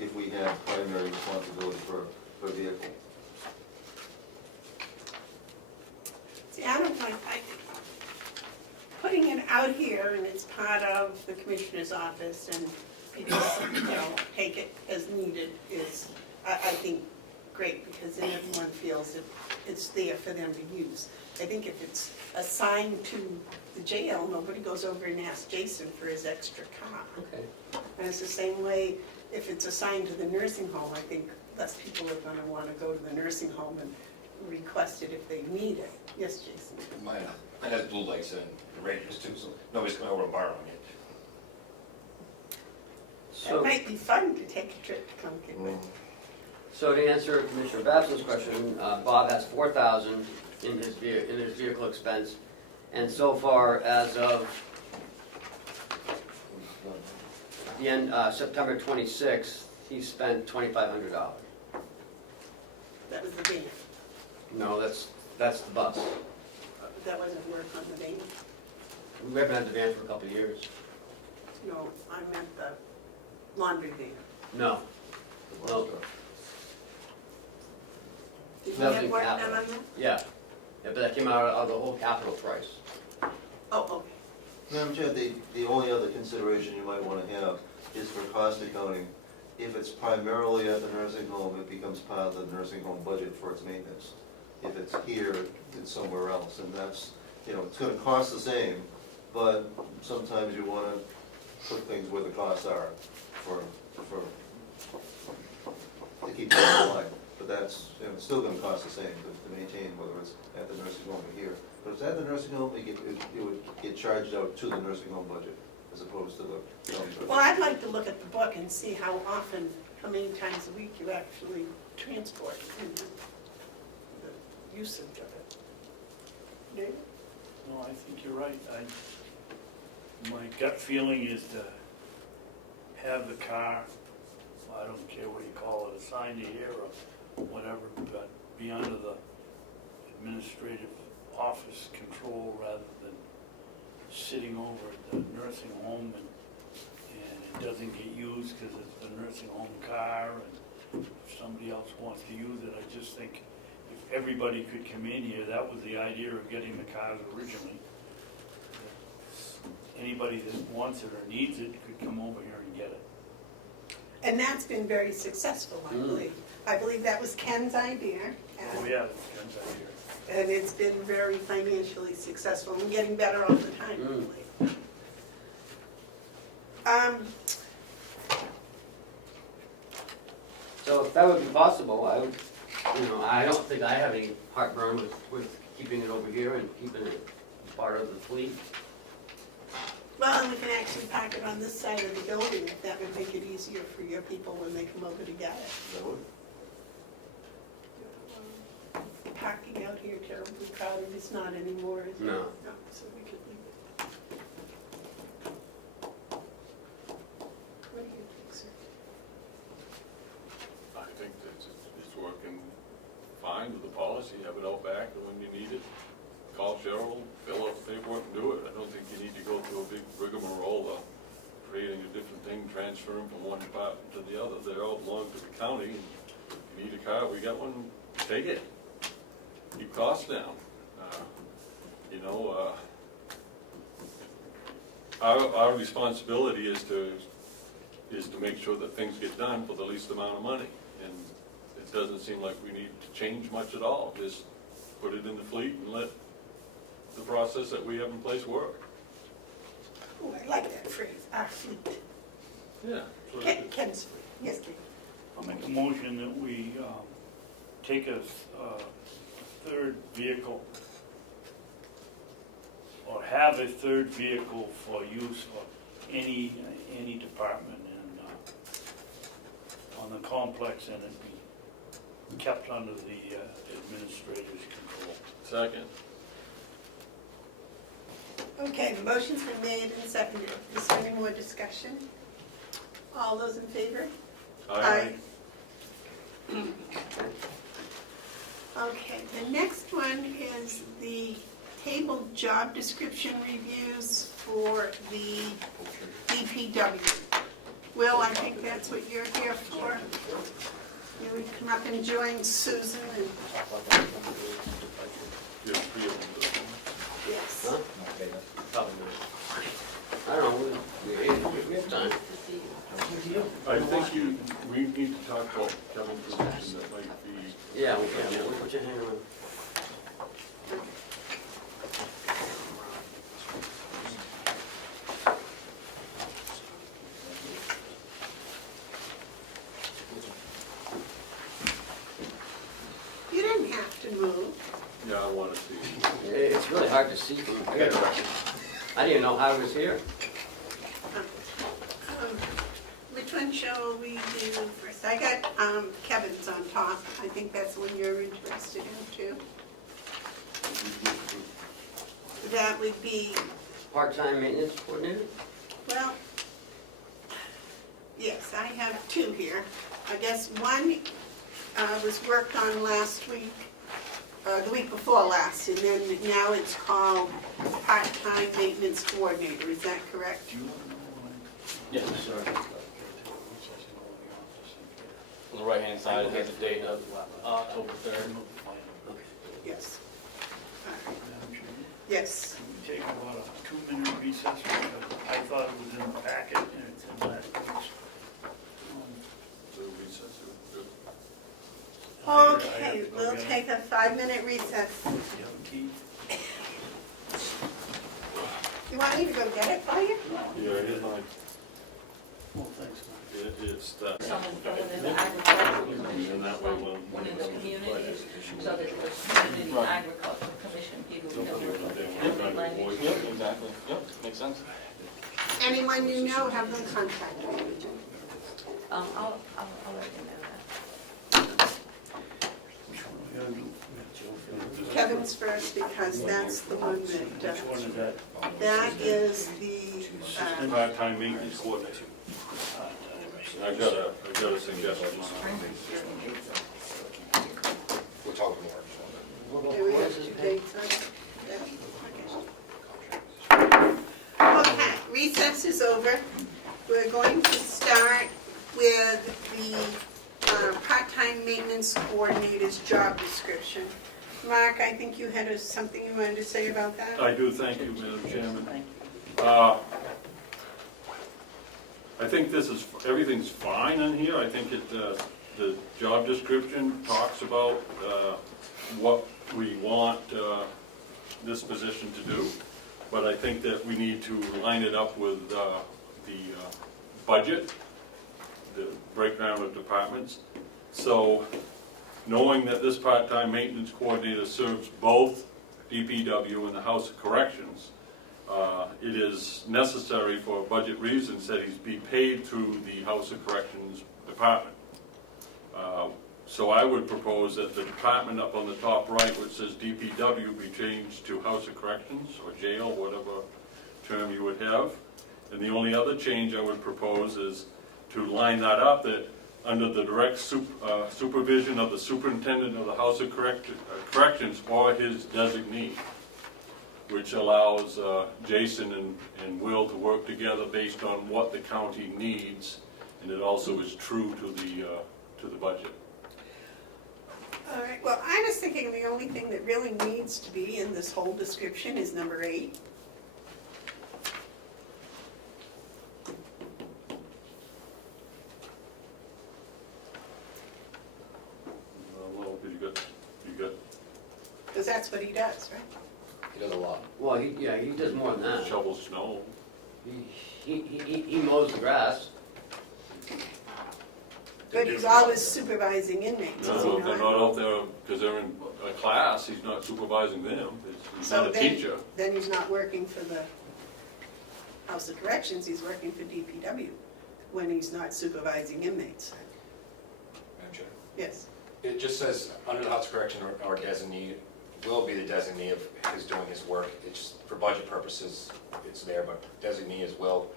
if we had primary responsibility for a vehicle. See, I don't like, putting it out here and it's part of the commissioner's office and people, take it as needed is, I think, great because then everyone feels that it's there for them to use. I think if it's assigned to the jail, nobody goes over and asks Jason for his extra car. Okay. And it's the same way, if it's assigned to the nursing home, I think less people are gonna wanna go to the nursing home and request it if they need it. Yes, Jason? Mine has blue lights and radios too, so nobody's coming over and borrowing it. It So, might be fun to take a trip to Concord with. so to answer Commissioner Babson's question, Bob has $4,000 in his vehicle expense. And so far, as of the end, September 26th, he spent $2,500. That was the van. No, that's the bus. That wasn't work on the van. We haven't had the van for a couple of years. No, I meant the laundry van. No. The No. bus truck. Did you That was have in work done capital. on that? Yeah, but that came out of the whole capital price. Oh, okay. Madam Chair, the only other consideration you might want to have is for cost accounting. If it's primarily at the nursing home, it becomes part of the nursing home budget for its maintenance. If it's here, it's somewhere else, and that's, it's gonna cost the same, but sometimes you wanna put things where the costs are to keep it in line. But that's, it's still gonna cost the same to maintain, whether it's at the nursing home or here. But if it's at the nursing home, it would get charged out to the nursing home budget as opposed to the county budget. Well, I'd like to look at the book and see how often, how many times a week you actually transport and the usage of it. David? No, I think you're right. My gut feeling is to have the car, I don't care what you call it, assigned to here or whatever, but be under the administrative office control rather than sitting over at the nursing home and it doesn't get used because it's the nursing home car and if somebody else wants to use it, I just think if everybody could come in here, that was the idea of getting the cars originally. Anybody that wants it or needs it could come over here and get it. And that's been very successful, I believe. I believe that was Ken's idea. Oh, And, yeah, it comes out here. and it's been very financially successful and getting better all the time, I believe. So if that would be possible, I would, I don't think I have any heartburn with keeping it over here and keeping it part of the fleet. Well, and we can actually park it on this side of the building if that would make it easier for your people when they come over to get it. That would- Parking out here terribly crowded, it's not anymore, is it? No. No, so we could leave it. What do you think, sir? I think that it's working fine with the policy, have it out back, and when you need it, call Cheryl will fill out the paperwork and do it. I don't think you need to go through a big rigmarole of creating a different thing, transferring from one department to the other. They all belong to the county, and if you need a car, we got one, take it. Keep costs down. You know, our responsibility is to make sure that things get done for the least amount of money. And it doesn't seem like we need to change much at all. Just put it in the fleet and let the process that we have in place work. Oh, I like that phrase, our fleet. Yeah. that's what it is. Ken's fleet, yes, Dave. I'll make a motion that we take a third vehicle, or have a third vehicle for use for any department on the complex, and it be kept under the administrator's control. Second. Okay, the motion's been made and seconded. Is there any more discussion? All those in favor? Aye. Okay, the next one is the table job description reviews for the DPW. Will, I think that's what you're here for. You would come up and join Susan and, You have three of them. yes. Huh? I don't know, we have time. I think we need to talk about Kevin's position that might be. Yeah, we'll put your hand on. You didn't have to move. Yeah, I want to see. It's really hard to see from here. I didn't even know how I was here. Which one shall we do first? I got Kevin's on top. I think that's one you're interested in too. That would be, Part-time maintenance coordinator? well, yes, I have two here. I guess one was worked on last week, the week before last, and then now it's called part-time maintenance coordinator. Is that correct? Yes. On the right-hand side, it has a date of October 3rd. Yes. All right. Yes. Can we take about a 2-minute recess, because I thought it was in the packet, and it's in that. The recess, good. Okay, we'll take a 5-minute recess. You have a key? You want me to go get it for you? Yeah, it is mine. Well, thanks, man. It's that. Someone from within the agricultural And commission, that way when. one of the communities, so that it was community agricultural commission, people who know the language. Yep, exactly. Yep, makes sense. Anyone you know, have them contact me. I'll let you know that. Which one we gotta do? Kevin's first because that's the one Which that, one is that? that is the, Part-time maintenance coordinator. I've got a suggestion. We'll talk more. do we have two dates on it? Okay, recess is over. We're going to start with the part-time maintenance coordinator's job description. Mark, I think you had something you wanted to say about that? I do, thank you, Madam Chairman. I think everything's fine in here. I think the job description talks about what we want this position to do. But I think that we need to line it up with the budget, the breakdown of departments. So knowing that this part-time maintenance coordinator serves both DPW and the House of Corrections, it is necessary for budget reasons that he's be paid through the House of Corrections department. So I would propose that the department up on the top right, which says DPW, be changed to House of Corrections or jail, whatever term you would have. And the only other change I would propose is to line that up, that under the direct supervision of the superintendent of the House of Corrections or his designee. which allows Jason and Will to work together based on what the county needs, and it also is true to the budget. All right, well, I was thinking the only thing that really needs to be in this whole description is number 8. Well, you got Because that's what he does, right? He does a lot. Well, he does more than that. shovel snow. He mows the grass. But he's always supervising inmates, is he No, they're not? not out there, because they're in a class, he's not supervising them, he's So not a then- teacher. Then he's not working for the House of Corrections, he's working for DPW when he's not supervising inmates. Madam Chair. Yes. It just says, under the House of Correction or designee, will be the designee of his doing his work. It's just, for budget purposes, it's there, but designee is will.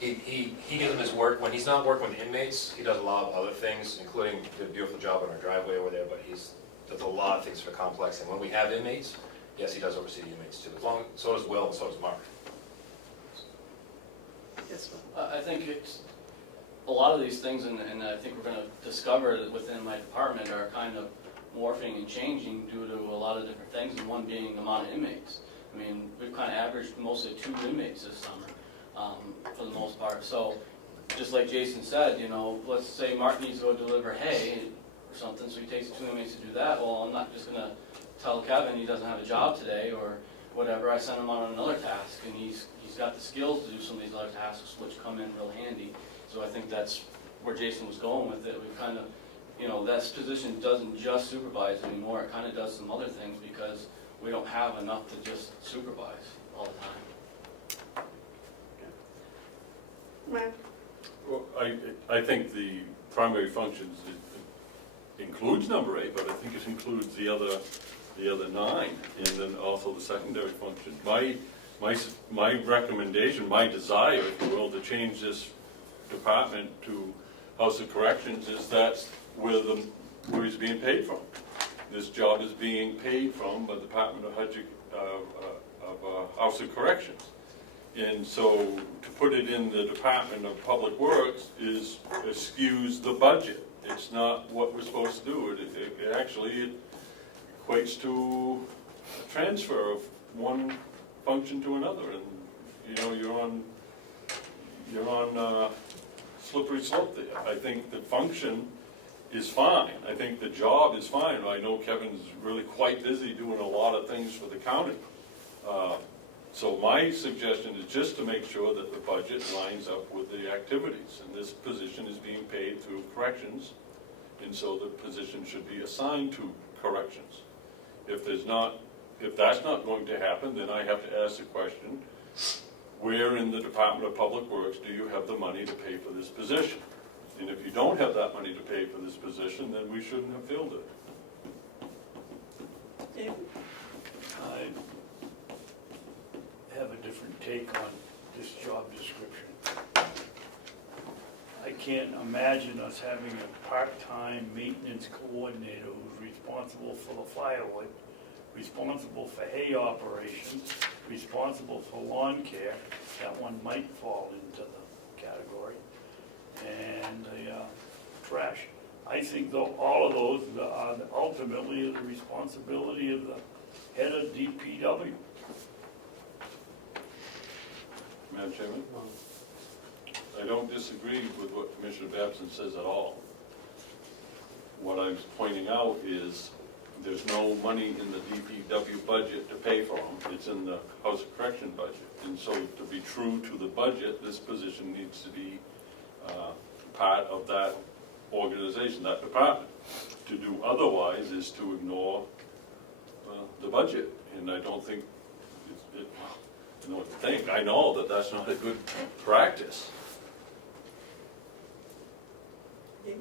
He gives him his work. When he's not working with inmates, he does a lot of other things, including did a beautiful job on our driveway over there, but does a lot of things for the complex. And when we have inmates, yes, he does oversee the inmates too. So does Will, and so does Mark. Yes, well, I think it's, a lot of these things, and I think we're gonna discover that within my department are kind of morphing and changing due to a lot of different things, and one being the amount of inmates. I mean, we've kind of averaged mostly 2 inmates this summer, for the most part. So, just like Jason said, you know, let's say Mark needs to go deliver hay or something, so he takes 2 inmates to do that. Well, I'm not just gonna tell Kevin he doesn't have a job today or whatever. I send him on another task, and he's got the skills to do some of these other tasks, which come in real handy. So I think that's where Jason was going with it. We've kind of, you know, that position doesn't just supervise anymore. It kind of does some other things because we don't have enough to just supervise all the time. well, Well, I think the primary functions includes number 8, but I think it includes the other 9, and then also the secondary function. My recommendation, my desire, if you will, to change this department to House of Corrections is that's where he's being paid from. This job is being paid from the Department of House of Corrections. And so to put it in the Department of Public Works skews the budget. It's not what we're supposed to do. It actually equates to a transfer of one function to another, and you know, you're on slippery slope there. I think the function is fine. I think the job is fine. I know Kevin's really quite busy doing a lot of things for the county. So my suggestion is just to make sure that the budget lines up with the activities, and this position is being paid through corrections, and so the position should be assigned to corrections. If that's not going to happen, then I have to ask the question, where in the Department of Public Works do you have the money to pay for this position? And if you don't have that money to pay for this position, then we shouldn't have filled it. David? I have a different take on this job description. I can't imagine us having a part-time maintenance coordinator who's responsible for the firewood, responsible for hay operations, responsible for lawn care, that one might fall into the category, and the trash. I think though all of those are ultimately the responsibility of the head of DPW. Madam Chairman? I don't disagree with what Commissioner Babson says at all. What I'm pointing out is there's no money in the DPW budget to pay for them. It's in the House of Correction budget. And so to be true to the budget, this position needs to be part of that organization, that department. To do otherwise is to ignore the budget. And I don't think, I know what to think. I know that that's not a good practice. David?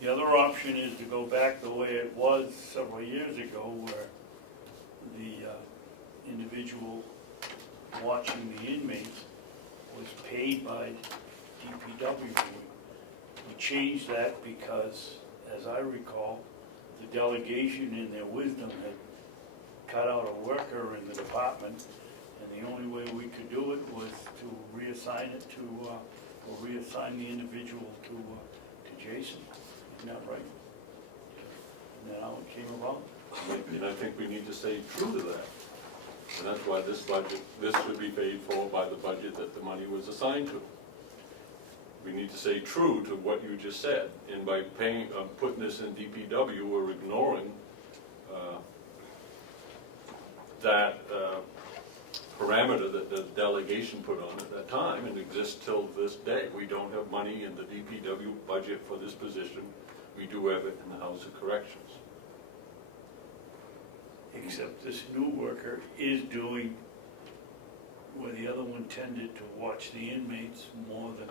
The other option is to go back the way it was several years ago, where the individual watching the inmates was paid by DPW. We changed that because, as I recall, the delegation in their wisdom had cut out a worker in the department, and the only way we could do it was to reassign it to, or reassign the individual to Jason. Isn't that right? And then how it came about. And I think we need to stay true to that. And that's why this budget, this should be paid for by the budget that the money was assigned to. We need to stay true to what you just said, and by paying, putting this in DPW, we're ignoring that parameter that the delegation put on at that time, and exists till this day. We don't have money in the DPW budget for this position. We do have it in the House of Corrections. Except this new worker is doing, where the other one tended to watch the inmates more than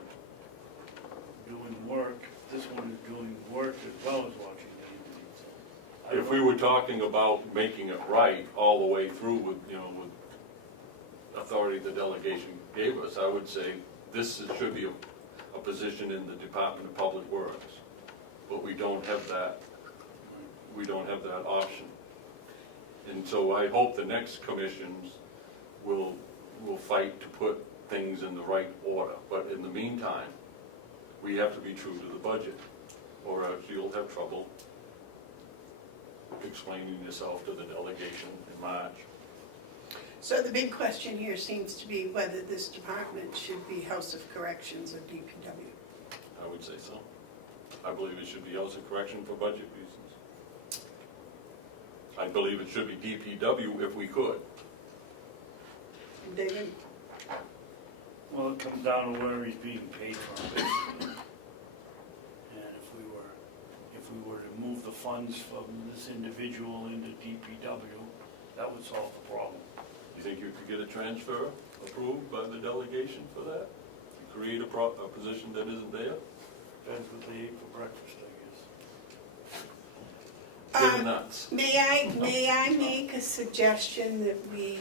doing work, this one is doing work as well as watching the inmates. If we were talking about making it right all the way through with, with authority the delegation gave us, I would say should be a position in the Department of Public Works. But we don't have that, option. And so I hope the next commissions will fight to put things in the right order. But in the meantime, we have to be true to the budget, or else you'll have trouble explaining yourself to the delegation in March. So the big question here seems to be whether this department should be House of Corrections or DPW. I would say so. I believe it should be House of Correction for budget reasons. I believe it should be DPW if we could. David? Well, it comes down to where he's being paid from, basically. And if we were to move the funds from this individual into DPW, that would solve the problem. You think you could get a transfer approved by the delegation for that? To create a position that isn't there? Depends what they ate for breakfast, I guess. They're nuts. May I make a suggestion that we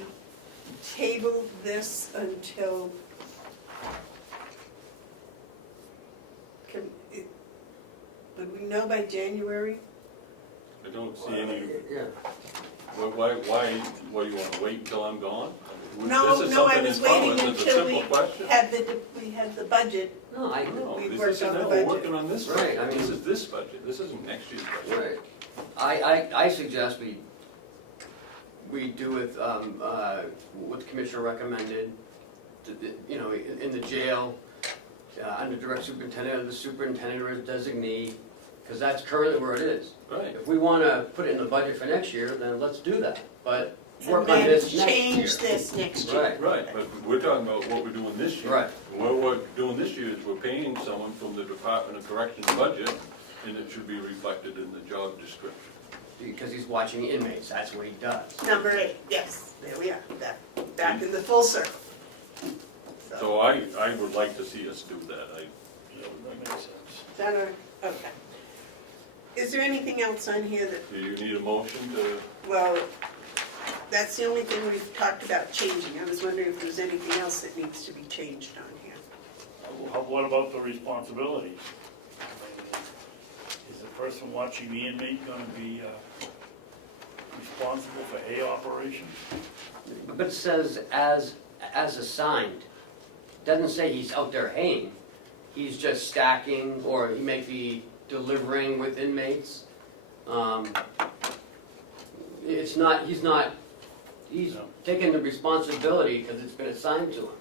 table this until would we know by January? I don't see any, Yeah. why you want to wait until I'm gone? No, This is no, I something was in front of waiting us. It's a until we simple question. had the budget. No, I, No, We this worked is on the now, budget. we're working on this Right, budget. I mean- This is this budget, this isn't next year's budget. right. I suggest we do with, what the commissioner recommended, in the jail, under direct superintendent or the superintendent or his designee, because that's currently where it is. Right. If we want to put it in the budget for next year, then let's do that, but work And on then this next year. change this next year. Right. Right, but we're talking about what we're doing this year. Right. What we're doing this year is we're paying someone from the Department of Corrections budget, and it should be reflected in the job description. Because he's watching the inmates, that's what he does. Number 8, yes, there we are, back in the full circle. So I would like to see us do that. Yeah, that makes sense. Is that okay. Is there anything else on here that, Do you need a motion to, well, that's the only thing we've talked about changing. I was wondering if there's anything else that needs to be changed on here. What about the responsibilities? I mean, is the person watching the inmate gonna be responsible for hay operations? But it says as assigned. Doesn't say he's out there haying. He's just stacking, or he may be delivering with inmates. He's No. taking the responsibility because it's been assigned to him.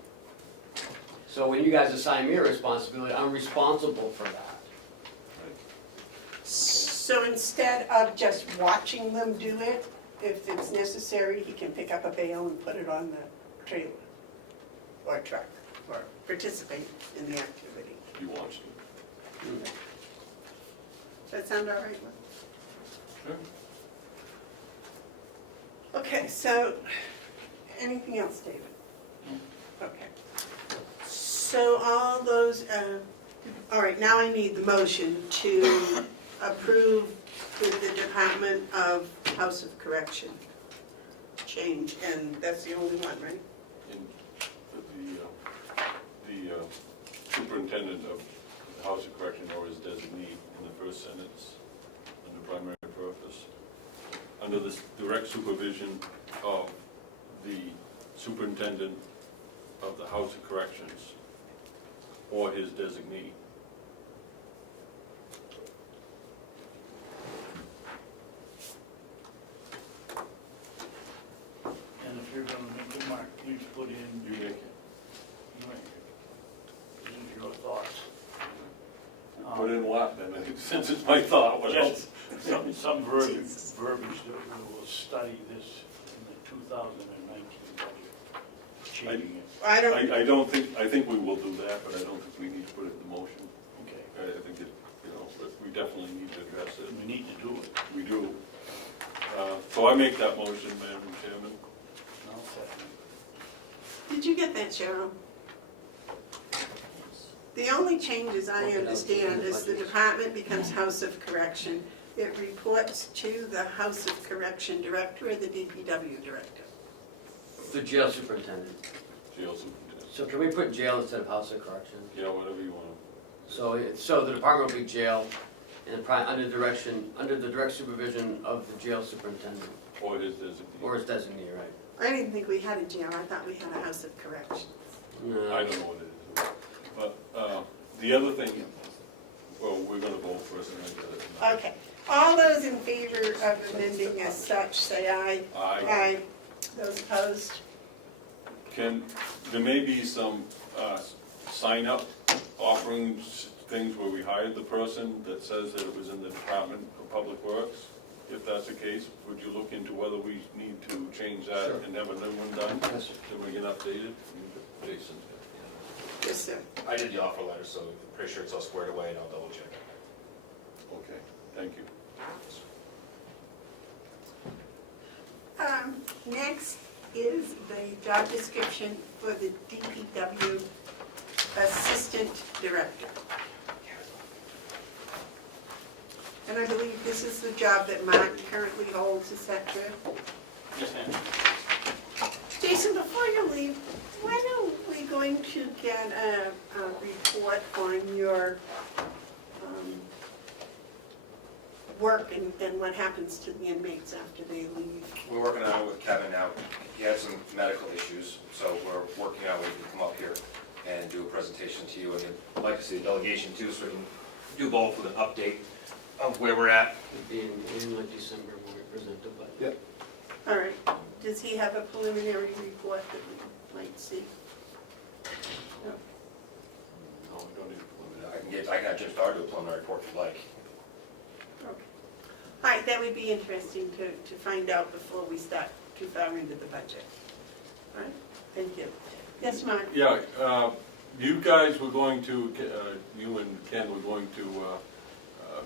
So when you guys assign me a responsibility, I'm responsible for that. So instead of just watching them do it, if it's necessary, he can pick up a bale and put it on the trailer or truck, or participate in the activity. you want to? Does that sound all right? Sure. Okay, so, anything else, David? Okay. So all those, all right, now I need the motion to approve the Department of House of Correction change, and that's the only one, right? In the superintendent of the House of Correction or his designee in the first sentence, under primary purpose. under the direct supervision of the superintendent of the House of Corrections or his designee. And if you're gonna make it, Mark, please put in, You make it. this is your thoughts. Put in what, then, since it's my thought, what else? Just some verbiage that we will study this in the 2019 budget, changing it. I don't, I don't think, I think we will do that, but I don't think we need to put it in the motion. Okay, I think it, you know, but we definitely need to address it. we need to do it. We do. So I make that motion, Madam Chairman. I'll second did you get that, Cheryl? The only changes I understand is the department becomes House of Correction. It reports to the House of Correction Director or the DPW Director. The jail superintendent. Jail superintendent. So can we put jail instead of House of Corrections? Yeah, whatever you want. So the department will be jail, and under the direct supervision of the jail superintendent, Or his designee. or his designee, right? I didn't think we had a jail, I thought we had a House of Correction. No. I don't know what it is. But the other thing, well, we're gonna vote first and then get it. Okay, all those in favor of amending as such, say aye. Aye. Those opposed? There may be some sign up offerings, things where we hired the person that says that it was in the Department of Public Works. If that's the case, would you look into whether we need to change that Sure. and have a new one done? Yes, sir. So we get updated? Jason's Yes, sir. I did the offer letter, so I'm pretty sure it's all squared away, and I'll double check. okay, thank you. Next is the job description for the DPW Assistant Director. And I believe this is the job that Mark currently holds, is that true? Yes, ma'am. Jason, before you leave, when are we going to get a report on your work and what happens to the inmates after they leave? We're working on it with Kevin now. He had some medical issues, so we're working out when he can come up here and do a presentation to you. And I'd like to see the delegation too, so we can do both with an update of where we're at. It'd be in like December when we present the budget. Yep. All right, does he have a preliminary report that we might see? No. No, we don't need to I can have Jim Starr do a preliminary report if you like. Okay. All right, that would be interesting to find out before we start too far into the budget. All right, thank you. Yes, Mark? Yeah, you guys were going to, you and Ken were going to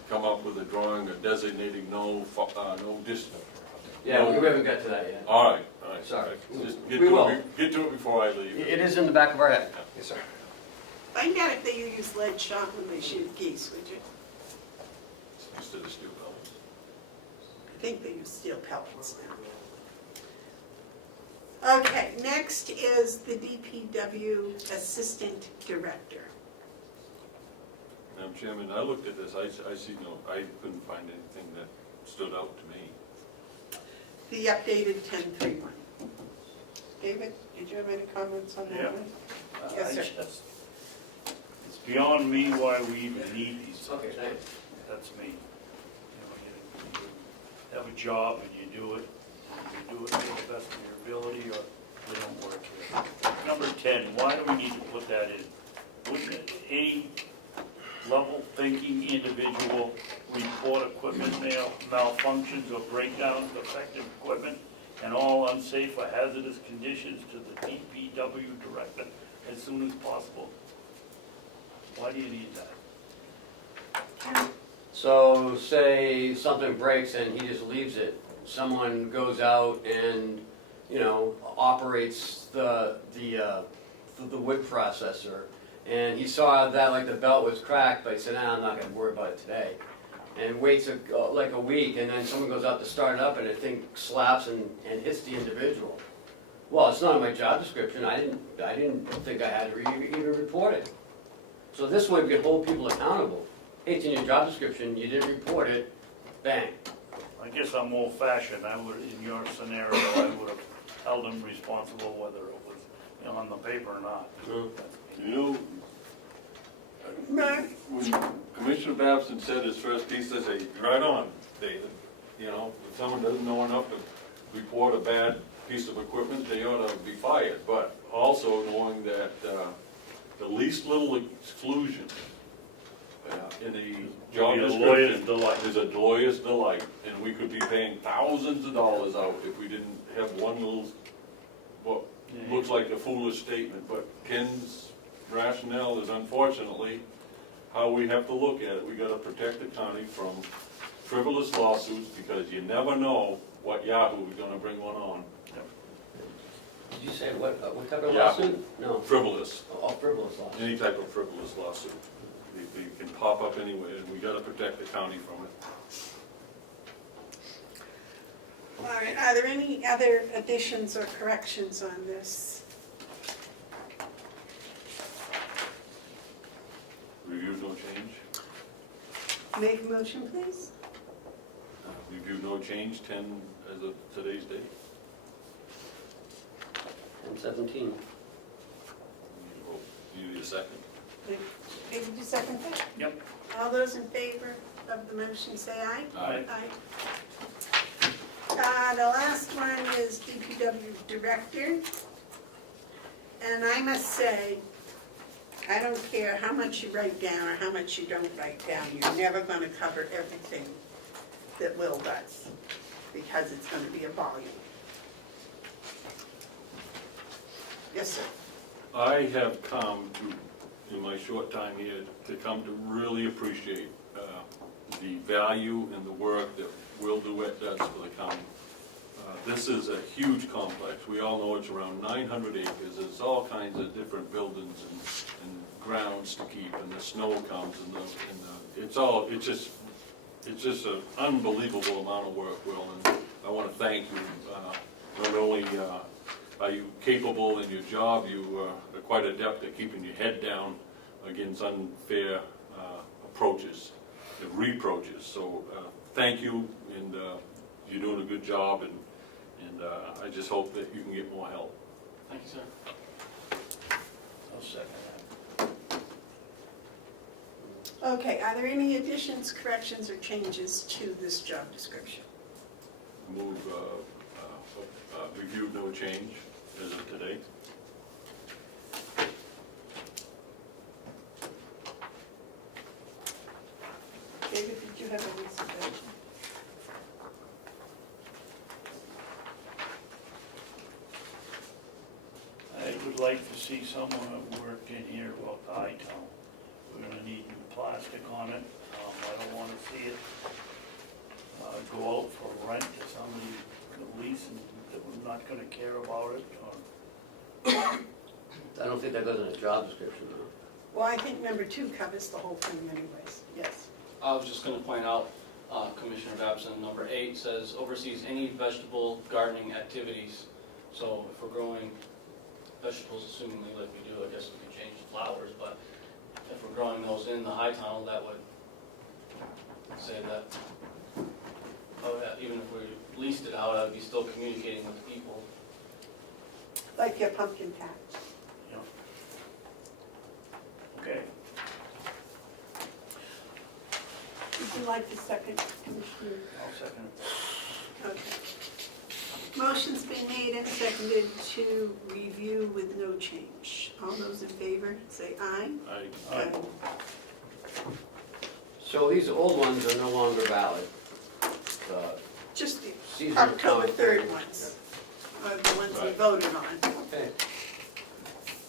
come up with a drawing, a designating no distance. Yeah, we haven't got to that yet. All right. Sorry. Just We will. get to it before I leave. It is in the back of our head. Yes, sir. Find out if they use lead shot when they shoot geese, would you? Instead of steel pellets. I think they use steel pellets now. Okay, next is the DPW Assistant Director. Madam Chairman, I looked at this, I see I couldn't find anything that stood out to me. The updated 10-3 one. David, did you have any comments on that Yeah. one? Yes, sir. It's beyond me why we even need these Okay, things. thanks. That's me. You have a job and you do it, and you do it to the best of your ability, or they don't work here. Number 10, why do we need to put that in? Wouldn't any level thinking individual report equipment malfunctions or breakdowns of effective equipment and all unsafe or hazardous conditions to the DPW director as soon as possible? Why do you need that? So say something breaks and he just leaves it. Someone goes out and, operates the wood processor. And he saw that like the belt was cracked, but he said, I'm not gonna worry about it today. And waits like a week, and then someone goes out to start it up and the thing slaps and hits the individual. Well, it's not in my job description. I didn't think I had to even report it. So this way we can hold people accountable. Hey, it's in your job description, you didn't report it, bang. I guess I'm old fashioned, I would, in your scenario, I would have held him responsible whether it was on the paper or not. You know, Mark? when Commissioner Babson said his first piece, I say, right on, David. You know, if someone doesn't know enough to report a bad piece of equipment, they ought to be fired. But also knowing that the least little exclusion in a job Be a lawyer's description delight. is a lawyer's delight. And we could be paying thousands of dollars out if we didn't have one little, what looks like a foolish statement. But Ken's rationale is unfortunately how we have to look at it. We gotta protect the county from frivolous lawsuits, because you never know what Yahoo is gonna bring one on. Did you say what type of Yeah. lawsuit? No. Frivolous, Oh, frivolous lawsuit. any type of frivolous lawsuit. They can pop up anywhere, and we gotta protect the county from it. All right, are there any other additions or corrections on this? Review no change. Make a motion, please. Review no change, 10 as of today's date. 10/17. You need a second. Did you second that? Yep. All those in favor of the motion, say aye. Aye. The last one is DPW Director. And I must say, I don't care how much you write down or how much you don't write down, you're never gonna cover everything that Will does, because it's gonna be a volume. Yes, sir. I have come to, in my short time here, to come to really appreciate the value and the work that Will DeWitt does for the county. This is a huge complex. We all know it's around 900 acres. There's all kinds of different buildings and grounds to keep, and the snow comes, it's just an unbelievable amount of work, Will, and I want to thank you. Not only are you capable in your job, you are quite adept at keeping your head down against unfair approaches and reproaches. So thank you, and you're doing a good job, and I just hope that you can get more help. Thank you, sir. I'll second that. Okay, are there any additions, corrections, or changes to this job description? Move, review no change as of today. David, did you have any suggestions? I would like to see someone that worked in here about the high town. We're gonna need new plastic on it. I don't wanna see it go out for rent to somebody, the lease, and that we're not gonna care about it. I don't think that goes in a job description, though. Well, I think number 2 covers the whole thing anyways, yes. I was just gonna point out, Commissioner Babson, number 8 says oversees any vegetable gardening activities. So if we're growing vegetables, assumingly like we do, I guess we could change the flowers, but if we're growing those in the high tunnel, that would say that, oh yeah, even if we leased it out, I'd be still communicating with the people. Like your pumpkin patch. You know. Okay. Would you like the second, Commissioner? I'll second it. Okay. Motion's been made and seconded to review with no change. All those in favor, say aye. I So these old ones are no longer valid. The Just the seasonal October count. 3rd ones, are the ones we Right. voted on. Okay.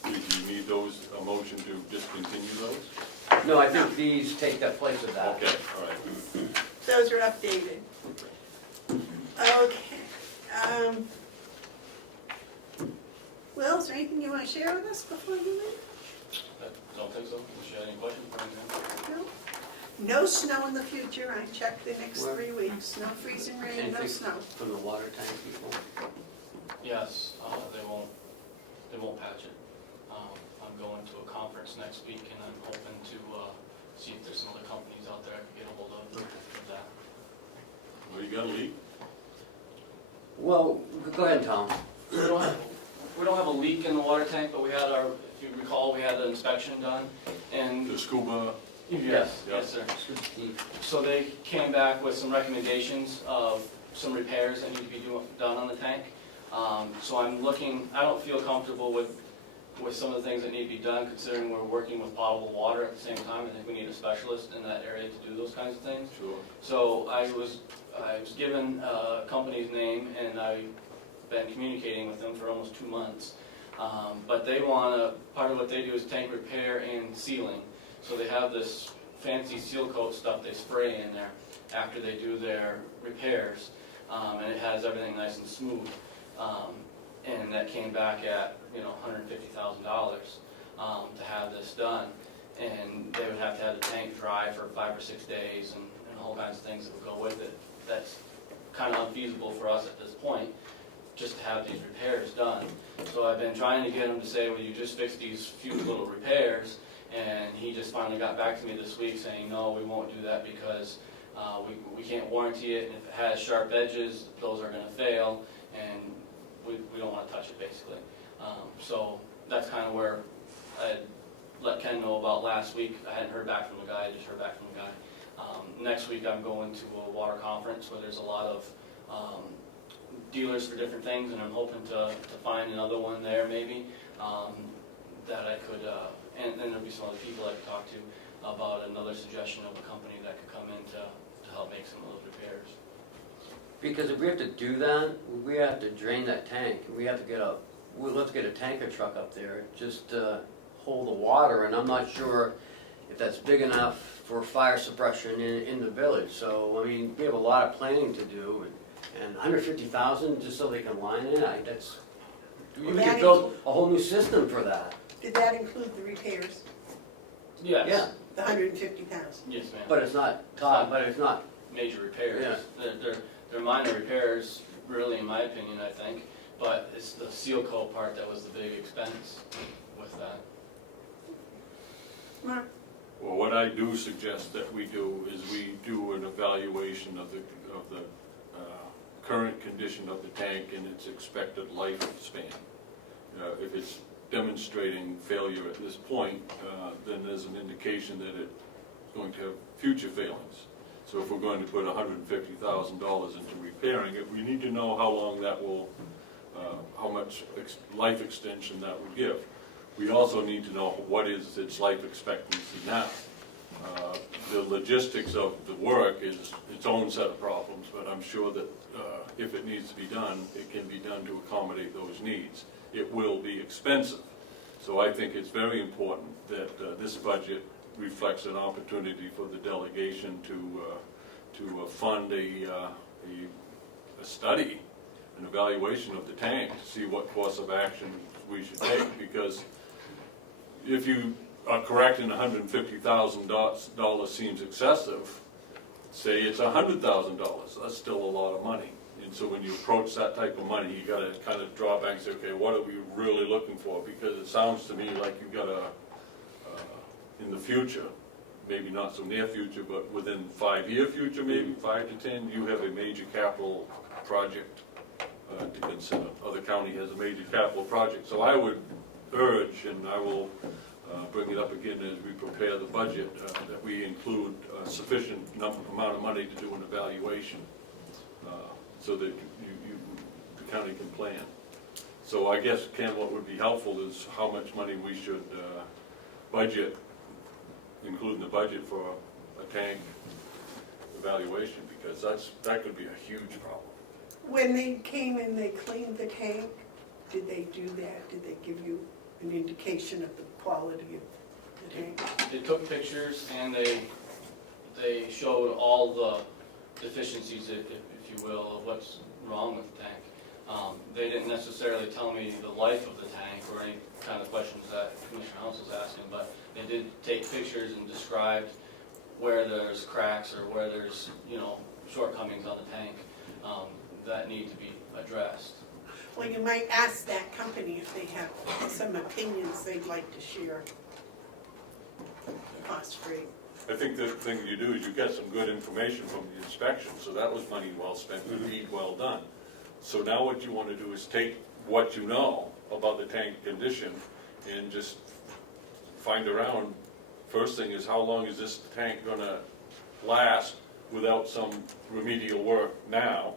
Do you need those, a motion to discontinue those? No, I think these take the place of that. Okay, all right. Those are updated. Okay. Will, is there anything you want to share with us before you leave? I don't think so. Unless you had any questions for me? No? No snow in the future, I checked the next Where? 3 weeks, no freezing rain, no Anything snow. from the water tank people? Yes, they won't patch it. I'm going to a conference next week and I'm hoping to see if there's some other companies out there I could get a hold of for that. Well, you got a leak? Well, go ahead, Tom. We don't have a leak in the water tank, but we had our, if you recall, we had the inspection done, and The scuba, yes, Yeah. yes, sir. So they came back with some recommendations of some repairs that need to be done on the tank. So I'm looking, I don't feel comfortable with some of the things that need to be done, considering we're working with potable water at the same time. I think we need a specialist in that area to do those kinds of things. sure. So I was given a company's name, and I've been communicating with them for almost 2 months. But they want part of what they do is tank repair and sealing. So they have this fancy seal coat stuff they spray in there after they do their repairs, and it has everything nice and smooth. And that came back at, $150,000 to have this done. And they would have to have the tank dry for 5 or 6 days and all kinds of things that would go with it. That's kind of unfeasible for us at this point, just to have these repairs done. So I've been trying to get him to say, well, you just fix these few little repairs, and he just finally got back to me this week saying, no, we won't do that because we can't warranty it, and if it has sharp edges, those are gonna fail, and we don't wanna touch it, basically. So that's kind of where I let Ken know about last week. I hadn't heard back from the guy, I just heard back from the guy. Next week I'm going to a water conference where there's a lot of dealers for different things, and I'm hoping to find another one there maybe, that I could, and then there'll be some other people I could talk to about another suggestion of a company that could come in to help make some of those repairs. Because if we have to do that, we have to drain that tank. We'll have to get a tanker truck up there just to hold the water, and I'm not sure if that's big enough for fire suppression in the village. So, I mean, we have a lot of planning to do, and $150,000 just so they can line it, we could build a whole new system for that. Did that include the repairs, Yes. Yeah, the 150,000? Yes, ma'am. but it's not, but it's not, Major repairs. They're minor repairs, really, in my opinion, I think. But it's the seal coat part that was the big expense with that. Mark? Well, what I do suggest that we do is we do an evaluation of the current condition of the tank and its expected lifespan. If it's demonstrating failure at this point, then there's an indication that it's going to have future failings. So if we're going to put $150,000 into repairing it, we need to know how long that will, how much life extension that would give. We also need to know what is its life expectancy now. The logistics of the work is its own set of problems, but I'm sure that if it needs to be done, it can be done to accommodate those needs. It will be expensive. So I think it's very important that this budget reflects an opportunity for the delegation to fund a study, an evaluation of the tank to see what course of action we should take. Because if you are correct and $150,000 seems excessive, say it's $100,000, that's still a lot of money. And so when you approach that type of money, you gotta kind of draw back and say, okay, what are we really looking for? Because it sounds to me like you've got in the future, maybe not so near future, but within 5-year future, maybe 5 to 10, you have a major capital project to consider. Or the county has a major capital project. So I would urge, and I will bring it up again as we prepare the budget, that we include a sufficient amount of money to do an evaluation so that the county can plan. So I guess, Ken, what would be helpful is how much money we should budget, including the budget for a tank evaluation, because that could be a huge problem. When they came and they cleaned the tank, did they do that? Did they give you an indication of the quality of the tank? They took pictures and they showed all the deficiencies, if you will, of what's wrong with the tank. They didn't necessarily tell me the life of the tank or any kind of questions that Commissioner House was asking, but they did take pictures and described where there's cracks or where there's, shortcomings on the tank that need to be addressed. Well, you might ask that company if they have some opinions they'd like to share. Cost free. I think the thing you do is you get some good information from the inspection, so that was money well spent, good deed well done. So now what you wanna do is take what you know about the tank condition and just find around. First thing is, how long is this tank gonna last without some remedial work now?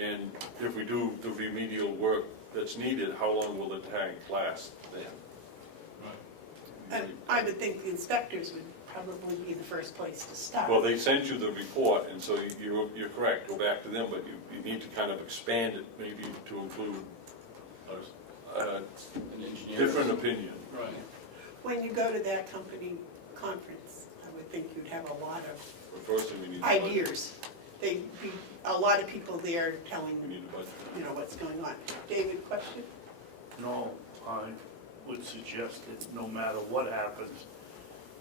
And if we do the remedial work that's needed, how long will the tank last then? And I would think the inspectors would probably be the first place to start. Well, they sent you the report, and so you're correct, go back to them, but you need to kind of expand it, maybe to include a An engineer. different opinion. Right. When you go to that company conference, I would think you'd have a lot of The first thing we need to. ideas. There'd be a lot of people there telling, We need a budget. what's going on. David, question? No, I would suggest that no matter what happens,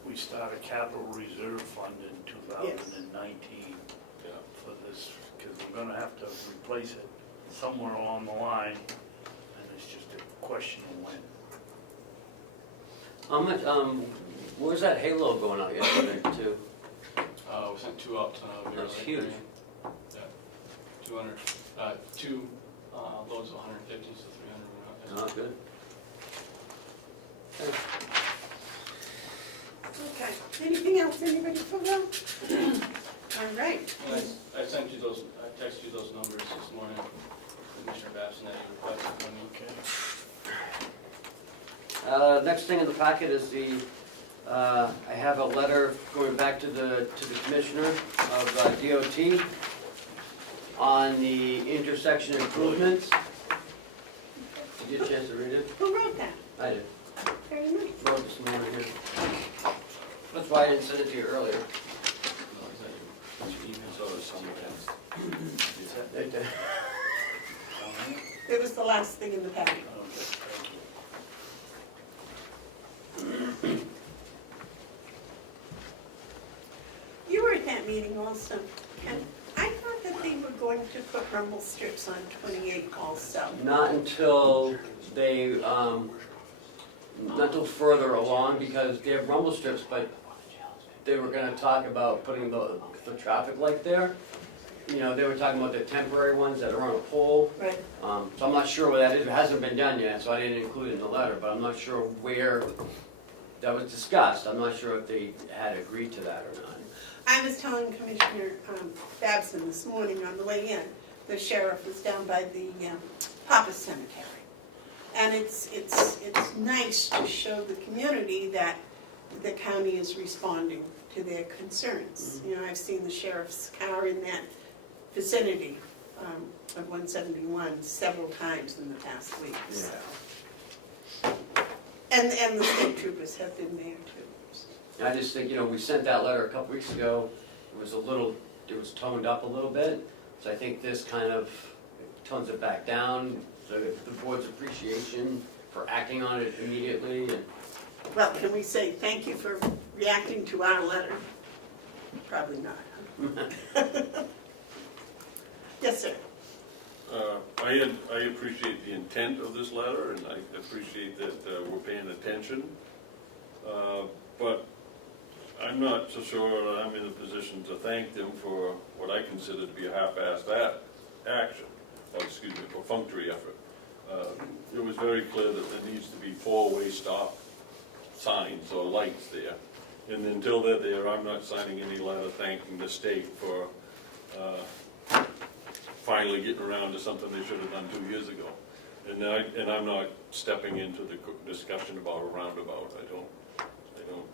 we start a capital reserve fund in 2019 Yeah. for this, because we're gonna have to replace it somewhere along the line, and it's just a question of when. How much, where's that Halo going out yesterday too? We sent two out, That's huge. Yeah, 200, two loads of 150, so 300 went out. Oh, good. Okay. Anything else anybody put on? All right. And I sent you those, I texted you those numbers this morning, Commissioner Babson, that you requested from me. Okay. Next thing in the packet is I have a letter going back to the commissioner of DOT on the intersection improvements. Did you get a chance to read it? Who wrote that? I did. Very nice. Wrote it this morning here. That's why I didn't send it to you earlier. So there's some of It, It was the last thing in the packet. You were at that meeting also, and I thought that they were going to put rumble strips on 28 also. Not until they, not until further along, because they have rumble strips, but they were gonna talk about putting the traffic light there. You know, they were talking about the temporary ones that are on a pole. Right. So I'm not sure where that is, it hasn't been done yet, so I didn't include it in the letter, but I'm not sure where that was discussed. I'm not sure if they had agreed to that or not. I was telling Commissioner Babson this morning on the way in, the sheriff was down by the Papa Cemetery. And it's nice to show the community that the county is responding to their concerns. You know, I've seen the sheriff's car in that vicinity of 171 several times in the past week, so. And the state troopers have been there too. I just think, you know, we sent that letter a couple weeks ago, it was toned up a little bit, so I think this kind of tones it back down, so the board's appreciation for acting on it immediately, and Well, can we say thank you for reacting to our letter? Probably not. Yes, sir. I appreciate the intent of this letter, and I appreciate that we're paying attention. But I'm not so sure that I'm in a position to thank them for what I consider to be a half-assed action, or excuse me, perfunctory effort. It was very clear that there needs to be four-way stop signs or lights there. And until they're there, I'm not signing any letter thanking the state for finally getting around to something they should have done 2 years ago. And I'm not stepping into the discussion about a roundabout. I don't.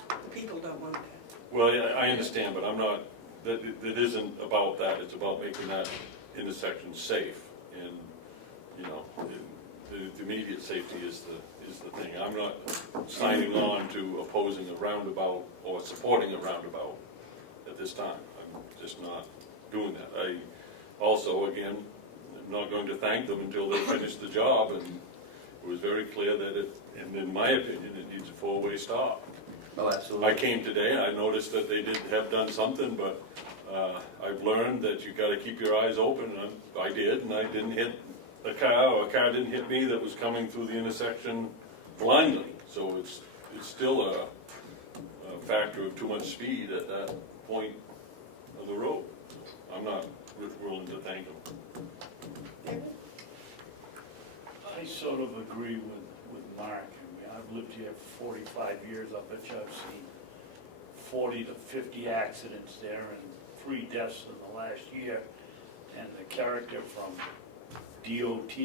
The people don't want that. Well, yeah, I understand, but I'm not, that, it isn't about that. It's about making that intersection safe. And, you know, the immediate safety is the thing. I'm not signing on to opposing a roundabout or supporting a roundabout at this time. I'm just not doing that. I also, again, am not going to thank them until they finish the job, and it was very clear that and in my opinion, it needs a four-way stop. oh, I absolutely. came today, I noticed that they did have done something, but I've learned that you gotta keep your eyes open, and I did, and I didn't hit a car, or a car didn't hit me that was coming through the intersection blindly. So it's still a factor of too much speed at that point of the road. I'm not willing to thank them. I sort of agree with Mark. I mean, I've lived here for 45 years. I bet you I've seen 40 to 50 accidents there and 3 deaths in the last year. And the character from DOT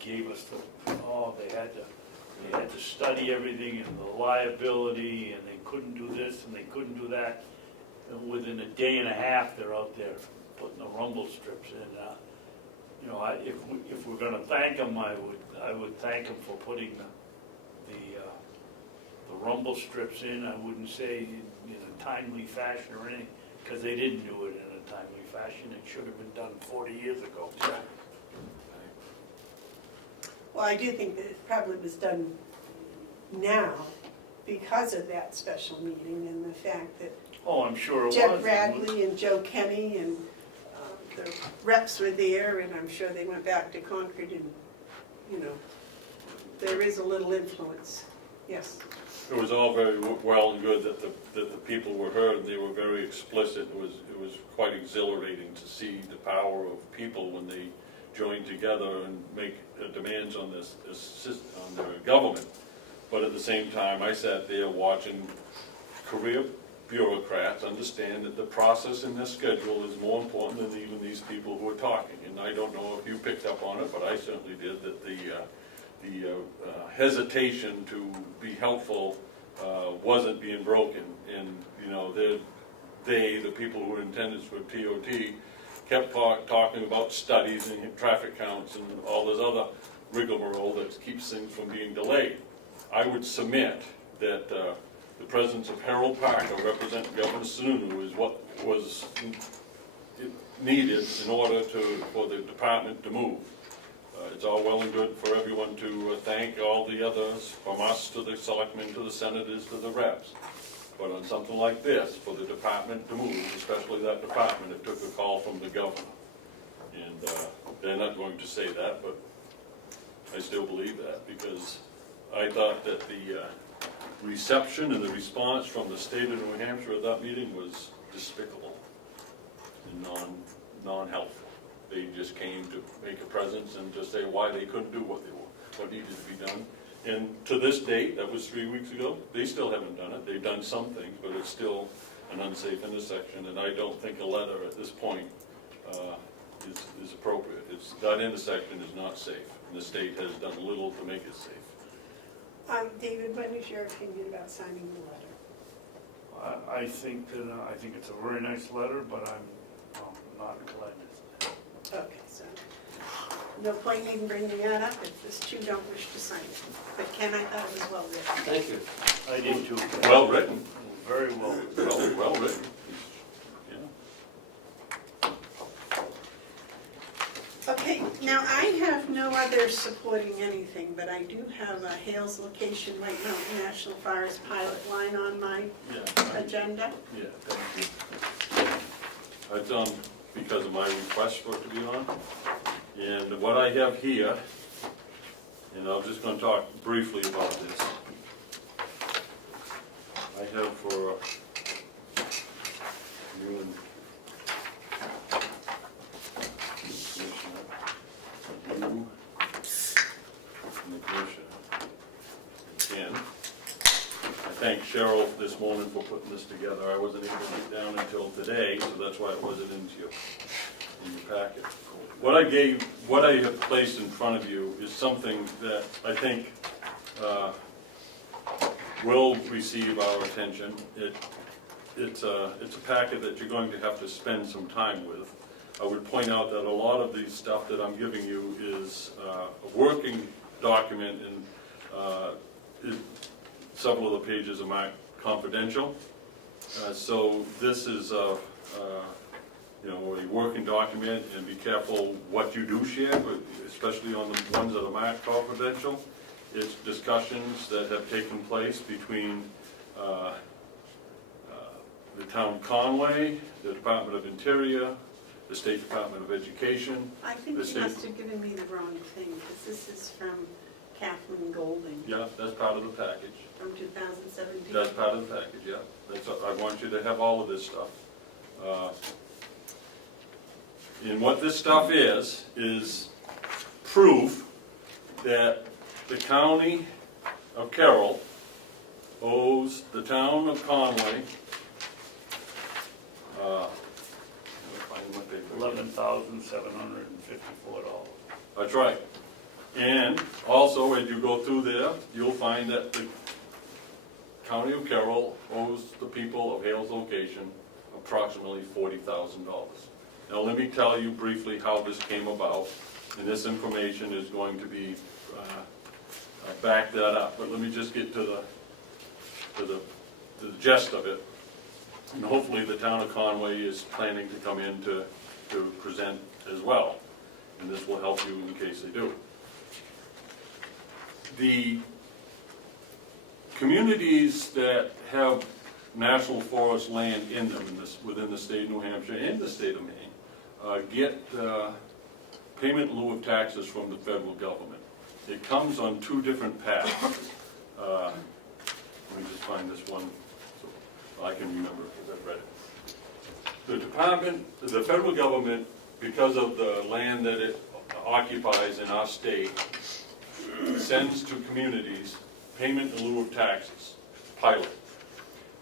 gave us they had to study everything and the liability, and they couldn't do this and they couldn't do that. And within a day and a half, they're out there putting the rumble strips in. You know, if we're gonna thank them, I would thank them for putting the rumble strips in. I wouldn't say in a timely fashion or anything, because they didn't do it in a timely fashion. It should have been done 40 years ago. Well, I do think that it probably was done now because of that special meeting and the fact that Oh, I'm sure it was. Jeff Bradley and Joe Kenny and the reps were there, and I'm sure they went back to Concord, and, you know, there is a little influence, yes. It was all very well and good that the people were heard. They were very explicit. It was quite exhilarating to see the power of people when they join together and make demands on this on their government. But at the same time, I sat there watching career bureaucrats understand that the process in this schedule is more important than even these people who are talking. And I don't know if you picked up on it, but I certainly did, that the hesitation to be helpful wasn't being broken. And, you know, the people who were in attendance for TOT, kept talking about studies and traffic counts and all this other rigmarole that keeps things from being delayed. I would submit that the presence of Harold Parker, representing Governor Sununu, is what was needed in order for the department to move. It's all well and good for everyone to thank all the others, from us to the selectmen, to the senators, to the reps. But on something like this, for the department to move, especially that department, it took a call from the governor. And they're not going to say that, but I still believe that, because I thought that the reception and the response from the state of New Hampshire at that meeting was despicable and non-helpful. They just came to make a presence and to say why they couldn't do what needed to be done. And to this date, that was 3 weeks ago, they still haven't done it. They've done some things, but it's still an unsafe intersection, and I don't think a letter at this point is appropriate. That intersection is not safe, and the state has done little to make it safe. David, what is your opinion about signing the letter? I think it's a very nice letter, but I'm not inclined to. Okay, so no point in even bringing that up if the two don't wish to sign it. But Ken, I thought it was well written. Thank you. I did too. Well written. Very well written. Well written. Yeah. Okay, now I have no other supporting anything, but I do have a Hales location, White Mountain National Forest pilot line on my agenda. Yeah, thank you. It's on because of my request for it to be on. And what I have here, and I'm just going to talk briefly about this. I have for you and you and the commissioner. Again, I thank Cheryl this morning for putting this together. I wasn't able to get down until today, so that's why it wasn't in your packet. What I have placed in front of you is something that I think will receive our attention. It's a packet that you're going to have to spend some time with. I would point out that a lot of the stuff that I'm giving you is a working document, and several of the pages are marked confidential. So this is a working document, and be careful what you do share, but especially on the ones that are marked confidential. It's discussions that have taken place between the town of Conway, the Department of Interior, the State Department of Education. I think you must have given me the wrong thing, because this is from Kathleen Golding. Yeah, that's part of the package. from 2017. That's part of the package, yeah. I want you to have all of this stuff. And what this stuff is proof that the county of Carroll owes the town of Conway, let me find what they put. $11,754. That's right. And also, as you go through there, you'll find that the county of Carroll owes the people of Hales location approximately $40,000. Now, let me tell you briefly how this came about, and this information is going to be back that up. But let me just get to the gist of it. And hopefully the town of Conway is planning to come in to present as well. And this will help you in case they do. The communities that have national forest land in them, within the state of New Hampshire and the state of Maine, get payment in lieu of taxes from the federal government. It comes on two different paths. Let me just find this one so I can remember because I've read it. The federal government, because of the land that it occupies in our state, sends to communities payment in lieu of taxes, pilot.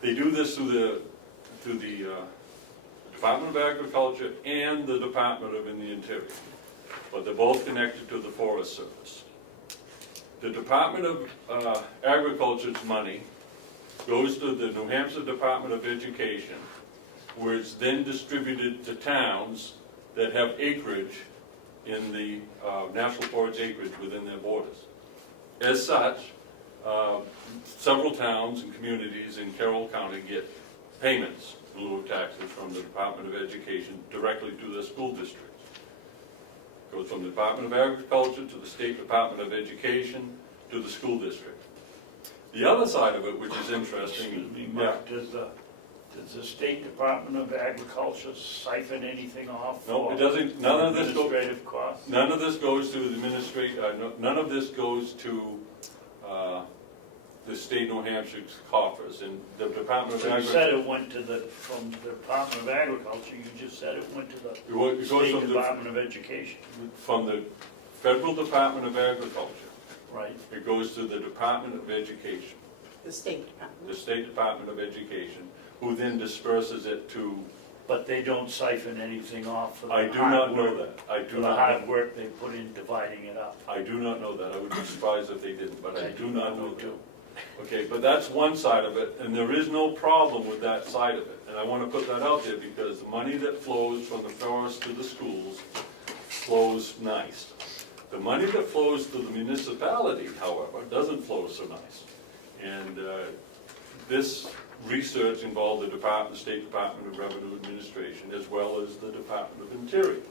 They do this through the Department of Agriculture and the Department of the Interior, but they're both connected to the Forest Service. The Department of Agriculture's money goes to the New Hampshire Department of Education, where it's then distributed to towns that have acreage in the national forest acreage within their borders. As such, several towns and communities in Carroll County get payments in lieu of taxes from the Department of Education directly to their school districts. It goes from the Department of Agriculture to the State Department of Education to the school district. The other side of it, which is interesting, Excuse me, Mark, does the State Department of Agriculture siphon anything off? No, it for doesn't. None of this administrative costs? None of this goes to the none of this goes to the state of New Hampshire's coffers, and the Department of So you Agriculture. said it went to from the Department of Agriculture, you just said it went to the It goes State from the, Department of Education, from the Federal Department of Agriculture. right? It goes to the Department of Education, The State Department. the State Department of Education, who then disperses it to. But they don't siphon anything off for the I do hard not know work, that. I do for the not. hard work they put in dividing it up. I do not know that. I would be surprised if they didn't, but I do not know it that. too. Okay, but that's one side of it, and there is no problem with that side of it. And I want to put that out there because the money that flows from the forest to the schools flows nice. The money that flows to the municipality, however, doesn't flow so nice. And this research involved the State Department of Revenue Administration as well as the Department of Interior.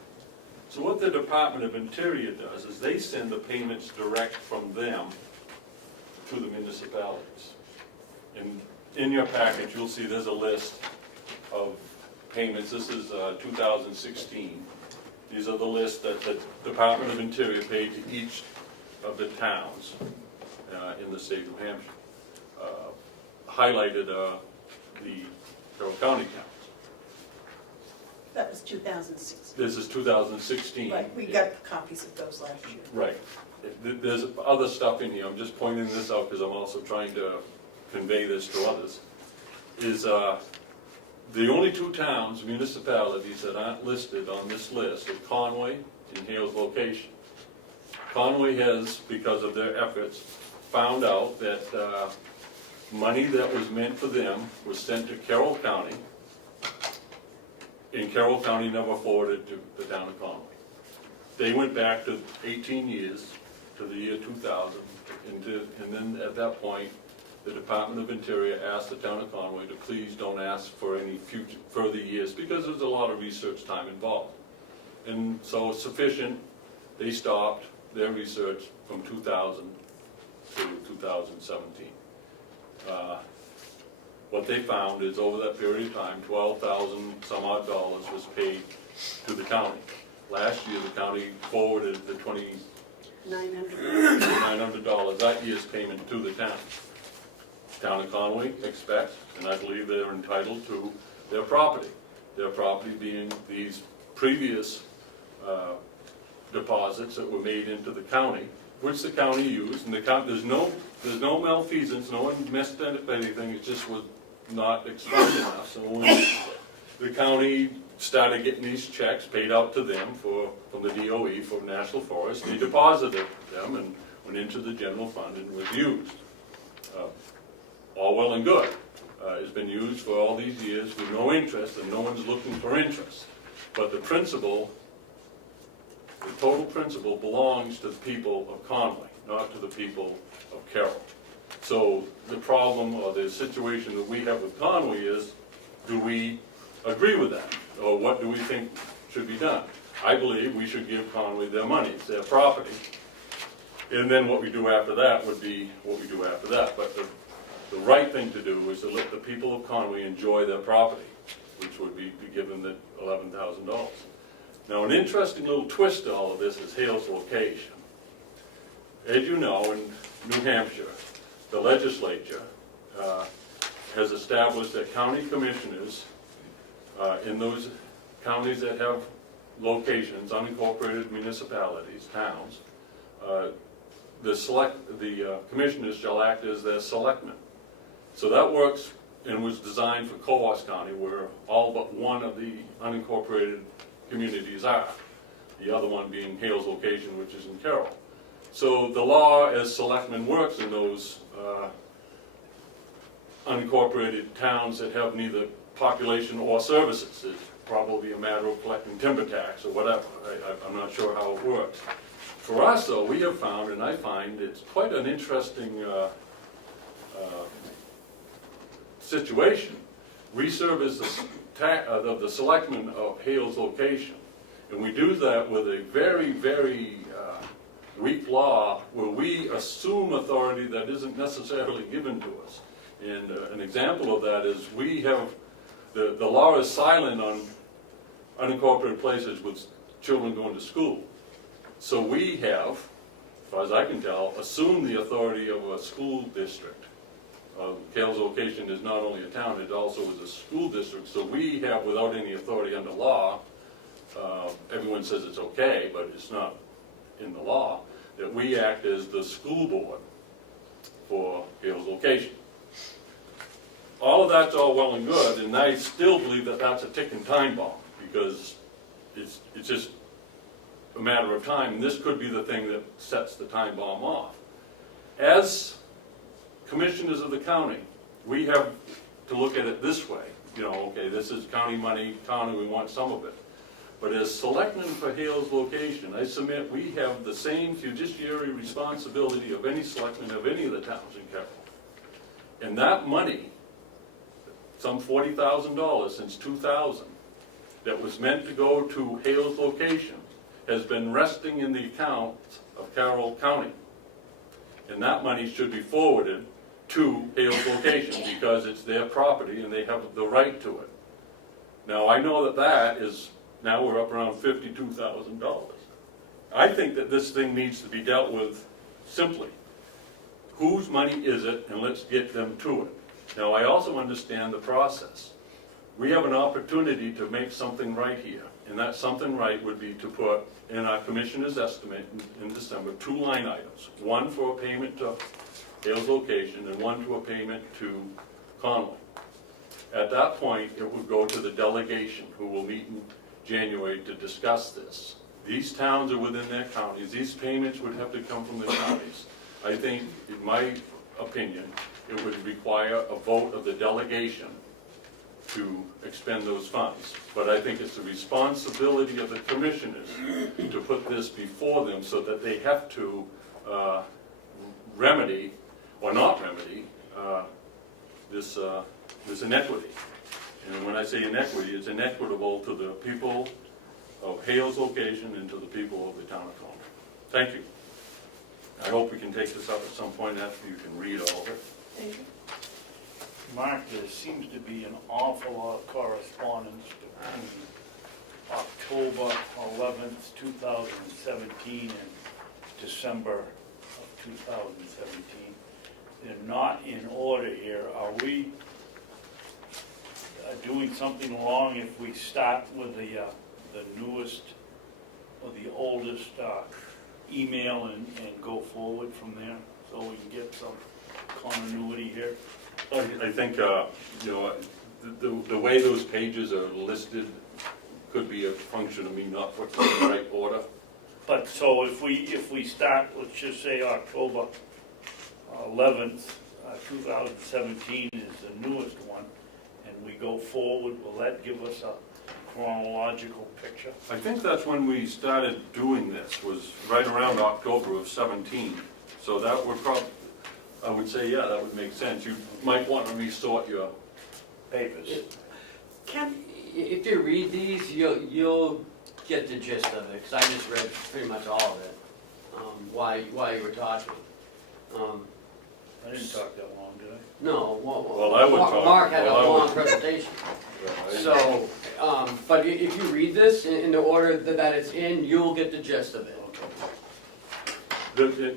So what the Department of Interior does is they send the payments direct from them to the municipalities. And in your package, you'll see there's a list of payments. This is 2016. These are the lists that the Department of Interior paid to each of the towns in the state of New Hampshire. Highlighted the Carroll County towns. That was 2006. This is 2016. Right, we got copies of those last year. Right. There's other stuff in here, I'm just pointing this out because I'm also trying to convey this to others, is the only two towns, municipalities that aren't listed on this list are Conway and Hales location. Conway has, because of their efforts, found out that money that was meant for them was sent to Carroll County, and Carroll County never forwarded to the town of Conway. They went back to 18 years, to the year 2000, and then at that point, the Department of Interior asked the town of Conway to please don't ask for any further years, because there's a lot of research time involved. And so sufficient, they stopped their research from 2000 to 2017. What they found is over that period of time, $12,000 some odd was paid to the county. Last year, the county forwarded the $900. $2,900, that year's payment to the town. town of Conway expects, and I believe they're entitled to their property. Their property being these previous deposits that were made into the county, which the county used, and there's no malfeasance, no one messed up anything, it just was not explained enough. So when the county started getting these checks paid out to them from the DOE for National Forest, they deposited them and went into the general fund and was used. All well and good. It's been used for all these years with no interest, and no one's looking for interest. But the principal, the total principal belongs to the people of Conway, not to the people of Carroll. So the problem or the situation that we have with Conway is, do we agree with that? Or what do we think should be done? I believe we should give Conway their money, it's their property. And then what we do after that would be what we do after that. But the right thing to do is to let the people of Conway enjoy their property, which would be given the $11,000. Now, an interesting little twist to all of this is Hale's location. As you know, in New Hampshire, the legislature has established that county commissioners in those counties that have locations, unincorporated municipalities, towns, the commissioners shall act as their selectmen. So that works and was designed for Coos County, where all but one of the unincorporated communities are. The other one being Hale's location, which is in Carroll. So the law as selectmen works in those unincorporated towns that have neither population or services. It's probably a matter of collecting timber tax or whatever. I'm not sure how it works. For us, though, we have found, and I find it's quite an interesting situation. We serve as the selectmen of Hale's location, and we do that with a very, very weak law where we assume authority that isn't necessarily given to us. And an example of that is we have, the law is silent on unincorporated places with children going to school. So we have, as far as I can tell, assumed the authority of a school district. Hale's location is not only a town, it also is a school district. So we have, without any authority under law, everyone says it's okay, but it's not in the law, that we act as the school board for Hale's location. All of that's all well and good, and I still believe that that's a ticking time bomb, because it's just a matter of time, and this could be the thing that sets the time bomb off. As commissioners of the county, we have to look at it this way. You know, okay, this is county money, county, we want some of it. But as selectmen for Hale's location, I submit we have the same fiduciary responsibility of any selectman of any of the towns in Carroll. And that money, some $40,000 since 2000, that was meant to go to Hale's location, has been resting in the account of Carroll County. And that money should be forwarded to Hale's location because it's their property and they have the right to it. Now, I know that is, now we're up around $52,000. I think that this thing needs to be dealt with simply. Whose money is it, and let's get them to it. Now, I also understand the process. We have an opportunity to make something right here, and that something right would be to put in our commissioner's estimate in December 2 line items. One for a payment to Hale's location and one to a payment to Conway. At that point, it would go to the delegation who will meet in January to discuss this. These towns are within their counties. These payments would have to come from the counties. I think, in my opinion, it would require a vote of the delegation to expend those funds. But I think it's the responsibility of the commissioners to put this before them so that they have to remedy, or not remedy, this inequity. And when I say inequity, it's inequitable to the people of Hale's location and to the people of the town of Conway. Thank you. I hope we can take this up at some point after you can read all of it. Thank you. Mark, there seems to be an awful lot of correspondence between October 11th, 2017 and December of 2017. they're not in order here. Are we doing something wrong if we start with the newest or the oldest email and go forward from there, so we can get some continuity here? I think, you know, the way those pages are listed could be a function of me not putting them in the right order. But so if we start, let's just say October 11th, 2017 is the newest one, and we go forward, will that give us a chronological picture? I think that's when we started doing this, was right around October of 17. So that would probably, I would say, yeah, that would make sense. You might want to resort your Papers. Ken, If you read these, you'll get the gist of it, because I just read pretty much all of it, while you were talking. I didn't talk that long, did I? No, Well, I would talk. Mark had a Well, I would- long presentation. So, but if you read this in the order that it's in, you'll get the gist of it.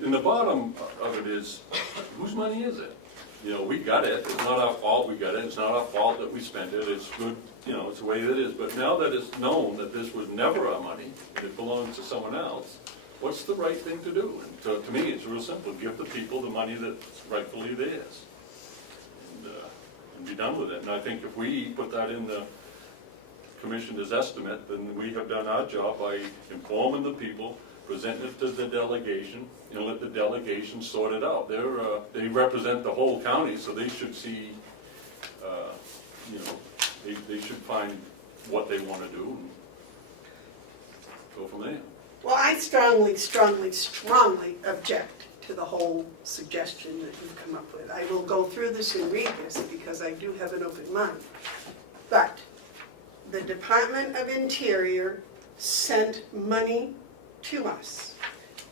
In the bottom of it is, whose money is it? You know, we got it, it's not our fault we got it, it's not our fault that we spent it, it's good, you know, it's the way it is. But now that it's known that this was never our money, and it belongs to someone else, what's the right thing to do? And so to me, it's real simple, give the people the money that's rightfully theirs. And be done with it. And I think if we put that in the commissioner's estimate, then we have done our job by informing the people, presenting it to the delegation, and let the delegation sort it out. They represent the whole county, so they should see, you know, they should find what they want to do and go from there. well, I strongly object to the whole suggestion that you've come up with. I will go through this and read this because I do have an open mind. But the Department of Interior sent money to us.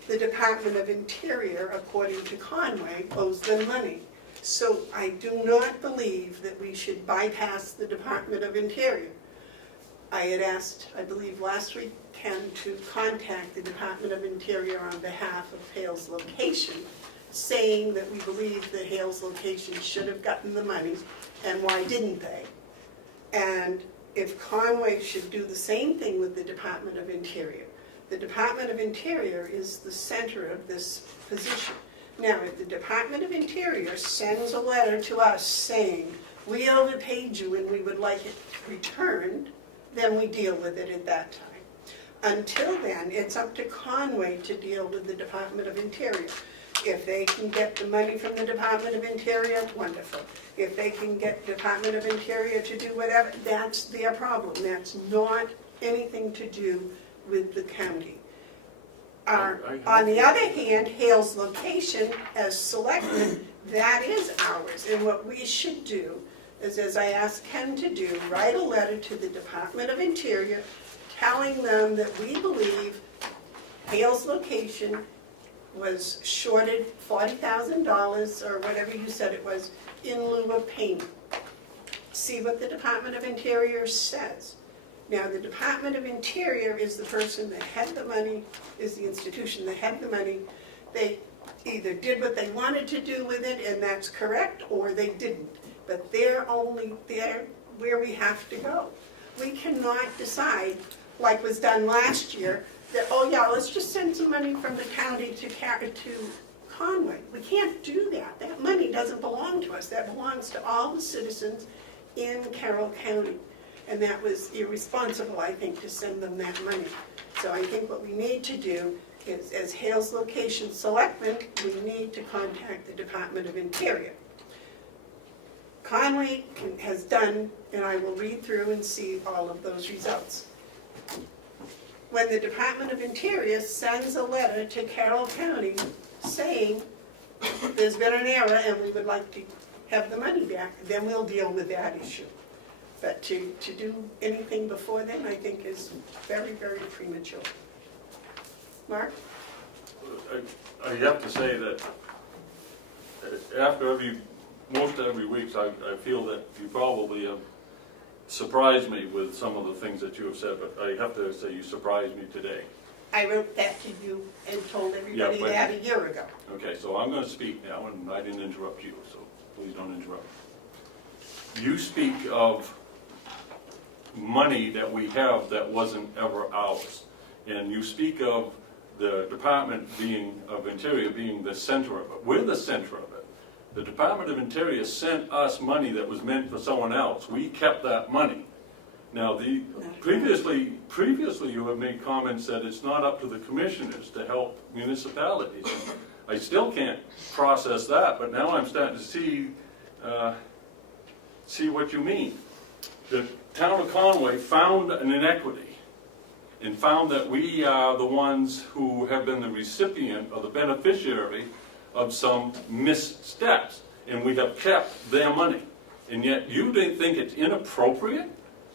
The Department of Interior, according to Conway, owes them money. So I do not believe that we should bypass the Department of Interior. I had asked, I believe last week, Ken, to contact the Department of Interior on behalf of Hales Location, saying that we believe the Hales Location should have gotten the money, and why didn't they? And if Conway should do the same thing with the Department of Interior. The Department of Interior is the center of this position. Now, if the Department of Interior sends a letter to us saying, we overpaid you and we would like it returned, then we deal with it at that time. Until then, it's up to Conway to deal with the Department of Interior. If they can get the money from the Department of Interior, wonderful. If they can get Department of Interior to do whatever, that's their problem. That's not anything to do with the county. On the other hand, Hales Location, as selectmen, that is ours. And what we should do is, as I asked Ken to do, write a letter to the Department of Interior telling them that we believe Hales Location was shorted $40,000 or whatever you said it was in lieu of payment. See what the Department of Interior says. Now, the Department of Interior is the person that had the money, is the institution that had the money. They either did what they wanted to do with it, and that's correct, or they didn't. But they're where we have to go. We cannot decide, like was done last year, that, oh yeah, let's just send some money from the county to Conway. We can't do that. That money doesn't belong to us. That belongs to all the citizens in Carroll County. And that was irresponsible, I think, to send them that money. So I think what we need to do is, as Hales Location Selectmen, we need to contact the Department of Interior. Conway has done, and I will read through and see all of those results. When the Department of Interior sends a letter to Carroll County saying there's been an error and we would like to have the money back, then we'll deal with that issue. But to do anything before then, I think is very, very premature. Mark? I have to say that after most every week, I feel that you probably have surprised me with some of the things that you have said, but I have to say you surprised me today. I wrote that to you and told everybody but- that a year ago. Okay, so I'm gonna speak now, and I didn't interrupt you, so please don't interrupt. You speak of money that we have that wasn't ever ours. And you speak of the Department of Interior being the center of it. We're the center of it. The Department of Interior sent us money that was meant for someone else. We kept that money. Now, previously you have made comments that it's not up to the commissioners to help municipalities. I still can't process that, but now I'm starting to see what you mean. The town of Conway found an inequity and found that we are the ones who have been the recipient or the beneficiary of some missteps, and we have kept their money. And yet you didn't think it's inappropriate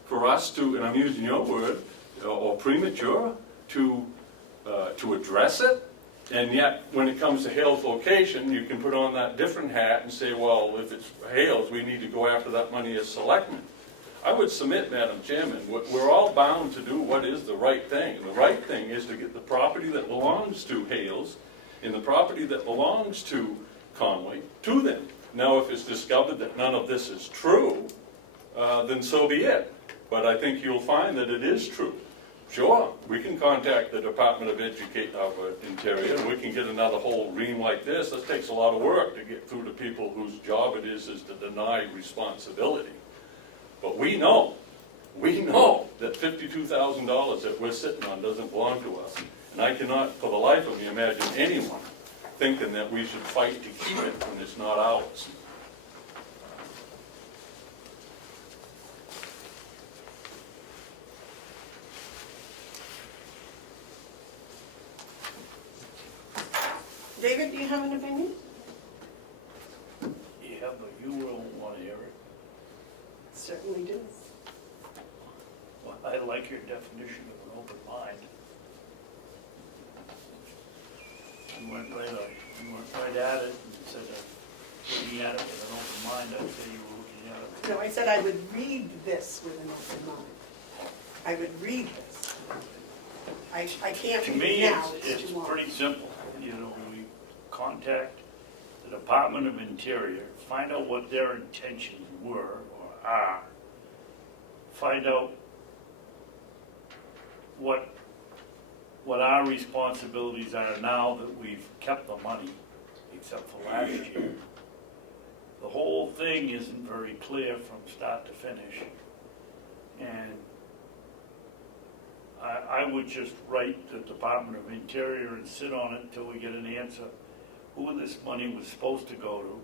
for us to, and I'm using your word, or premature, to address it? And yet, when it comes to Hales location, you can put on that different hat and say, well, if it's Hales, we need to go after that money as selectmen. I would submit, Madam Chairman, we're all bound to do what is the right thing. And the right thing is to get the property that belongs to Hales and the property that belongs to Conway to them. Now, if it's discovered that none of this is true, then so be it. But I think you'll find that it is true. Sure, we can contact the Department of Interior, and we can get another whole ream like this. This takes a lot of work to get through to people whose job it is to deny responsibility. But we know that $52,000 that we're sitting on doesn't belong to us. And I cannot, for the life of me, imagine anyone thinking that we should fight to keep it when it's not ours. David, do you have an opinion? Yeah, but you won't want to hear it. Certainly do. Well, I like your definition of an open mind. You went right at it, instead of looking at it with an open mind, I'd say you were looking at it. No, I said I would read this with an open mind. I would read this. I can't To read me, it now, it's it's too long. pretty simple. You know, we contact the Department of Interior, find out what their intentions were or are, find out what our responsibilities are now that we've kept the money, except for last year. The whole thing isn't very clear from start to finish. And I would just write the Department of Interior and sit on it until we get an answer who this money was supposed to go to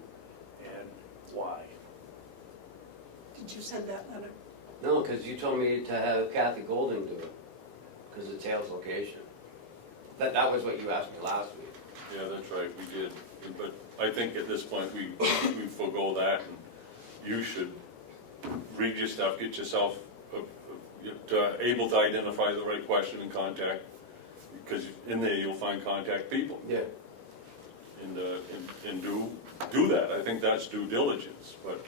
and why. Did you send that letter? No, because you told me to have Kathy Golden do it, because it's Hales location. That was what you asked me last week. Yeah, that's right, we did. But I think at this point, we forego that, and you should read your stuff, get yourself able to identify the right question and contact, because in there you'll find contact people. Yeah. And do that. I think that's due diligence, but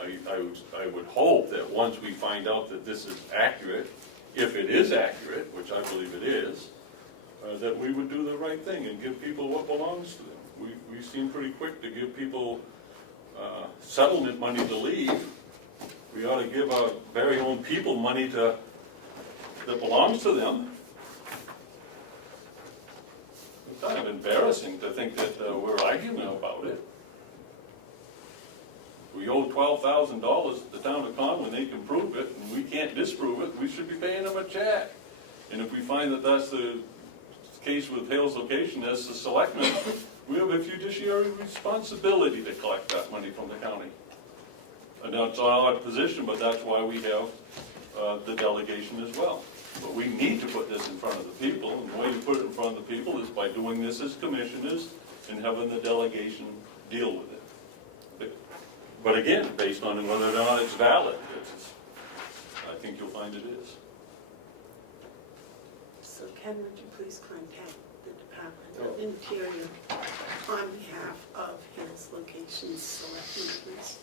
I would hope that once we find out that this is accurate, if it is accurate, which I believe it is, that we would do the right thing and give people what belongs to them. We seem pretty quick to give people settlement money to leave. We ought to give our very own people money that belongs to them. It's kind of embarrassing to think that we're arguing about it. We owe $12,000 at the town of Conway, they can prove it, and we can't disprove it, we should be paying them a check. And if we find that that's the case with Hales location as the selectmen, we have a fiduciary responsibility to collect that money from the county. And that's our position, but that's why we have the delegation as well. But we need to put this in front of the people, and the way to put it in front of the people is by doing this as commissioners and having the delegation deal with it. But again, based on whether or not it's valid, I think you'll find it is. So Ken, would you please contact the Department of Interior on behalf of his location selectmen, please?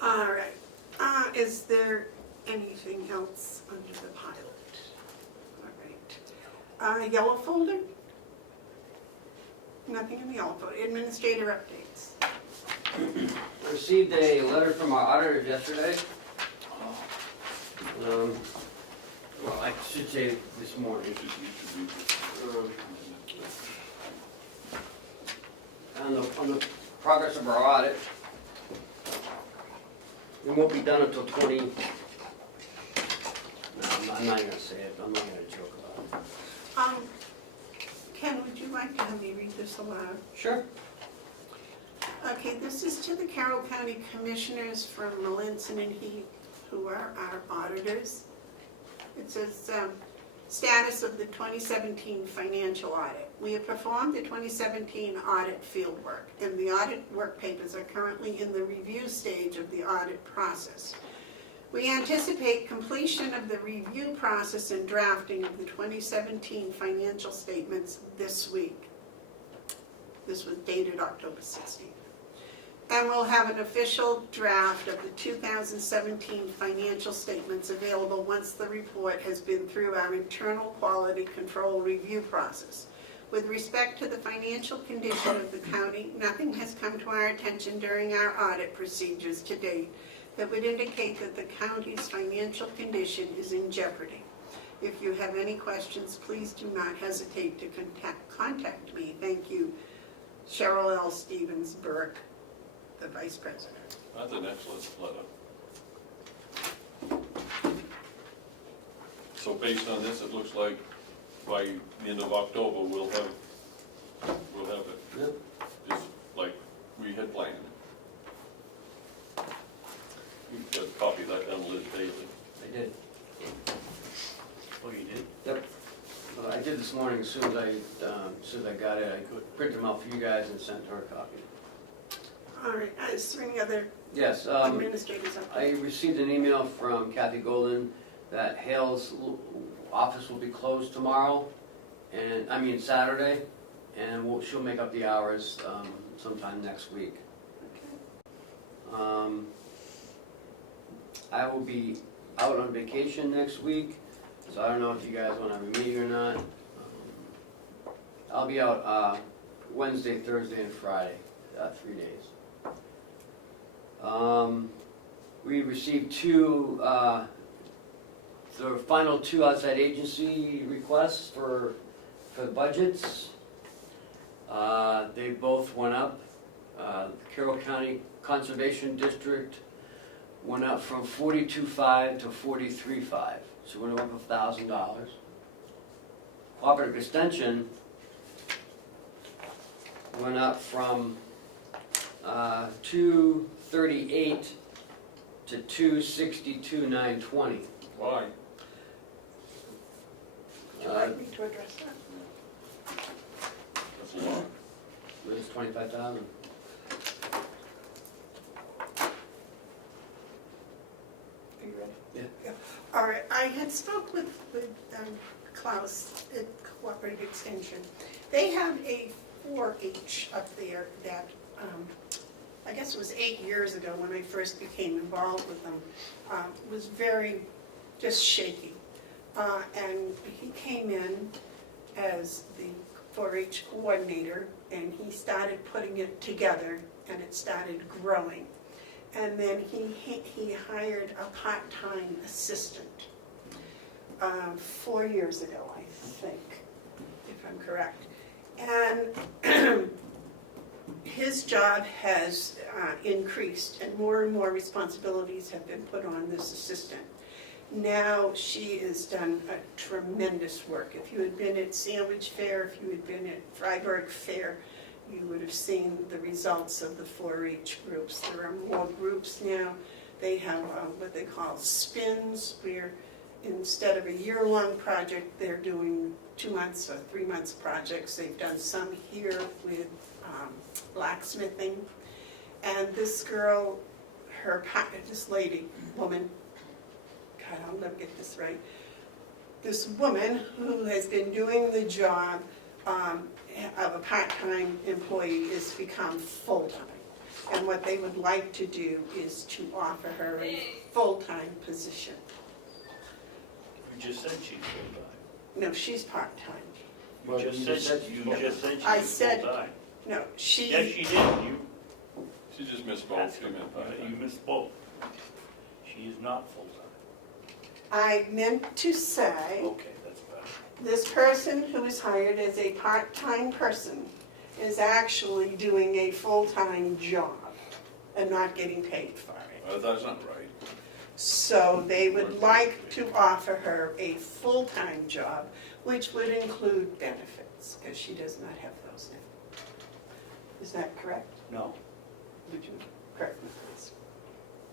All right. Is there anything else under the pilot? All right. Yellow folder? Nothing in the yellow folder. Administrator updates. I received a letter from our auditor yesterday. Well, I should say this morning. On the progress of our audit. It won't be done until 20. No, I'm not gonna say it. I'm not gonna joke about it. Ken, would you like to have me read this aloud? Sure. Okay, this is to the Carroll County Commissioners from Melanson and Heath, who are our auditors. It says, status of the 2017 financial audit. We have performed the 2017 audit fieldwork, and the audit work papers are currently in the review stage of the audit process. We anticipate completion of the review process and drafting of the 2017 financial statements this week. This was dated October 16th. And we'll have an official draft of the 2017 financial statements available once the report has been through our internal quality control review process. With respect to the financial condition of the county, nothing has come to our attention during our audit procedures to date that would indicate that the county's financial condition is in jeopardy. If you have any questions, please do not hesitate to contact me. Thank you, Cheryl L. Stevens Burke, the Vice President. That's an excellent letter. So based on this, it looks like by the end of October, we'll have it, Yep. just like we had planned. You got a copy of that done, Liz Daly. I did. Oh, you did? Yep. I did this morning as soon as I got it. I could print them out for you guys and send her a copy. All right, is there any other Yes. administrators up I there? received an email from Kathy Golden that Hale's office will be closed tomorrow, and, I mean Saturday, and she'll make up the hours sometime next week. I will be out on vacation next week, so I don't know if you guys want to have a meeting or not. I'll be out Wednesday, Thursday, and Friday, 3 days. We received the final two outside agency requests for the budgets. They both went up. The Carroll County Conservation District went up from $42,500 to $43,500, so went up $1,000. Cooperative Extension went up from $238,000 to $262,920. Why? Would you like me to address that? That's a lot. It's $25,000. Are you ready? Yeah. All right, I had spoke with Klaus at Cooperative Extension. They have a 4-H up there that, I guess it was 8 years ago when I first became involved with them, was very just shaky. And he came in as the 4-H coordinator, and he started putting it together, and it started growing. And then he hired a part-time assistant 4 years ago, I think, if I'm correct. And his job has increased, and more responsibilities have been put on this assistant. Now she has done a tremendous work. If you had been at Sandwich Fair, if you had been at Freiburg Fair, you would have seen the results of the 4-H groups. There are more groups now. They have what they call spins, where instead of a year-long project, they're doing 2 months or 3 months projects. They've done some here with blacksmithing. And this girl, this woman, God, I'll never get this right. This woman who has been doing the job of a part-time employee has become full-time. And And what they would like to do is to offer her a full-time position. You just said she's full-time. No, she's part-time. Well, You just you said, said- you just said I she was said- full-time. No, she. Yes, she did, you, She just misspoke, she meant you part-time. misspoke. She is not full-time. I meant to say, Okay, that's better. this person who is hired as a part-time person is actually doing a full-time job and not getting paid for it. That's not right. So they would like to offer her a full-time job, which would include benefits, because she does not have those now. Is that correct? No. Would you correct me, please?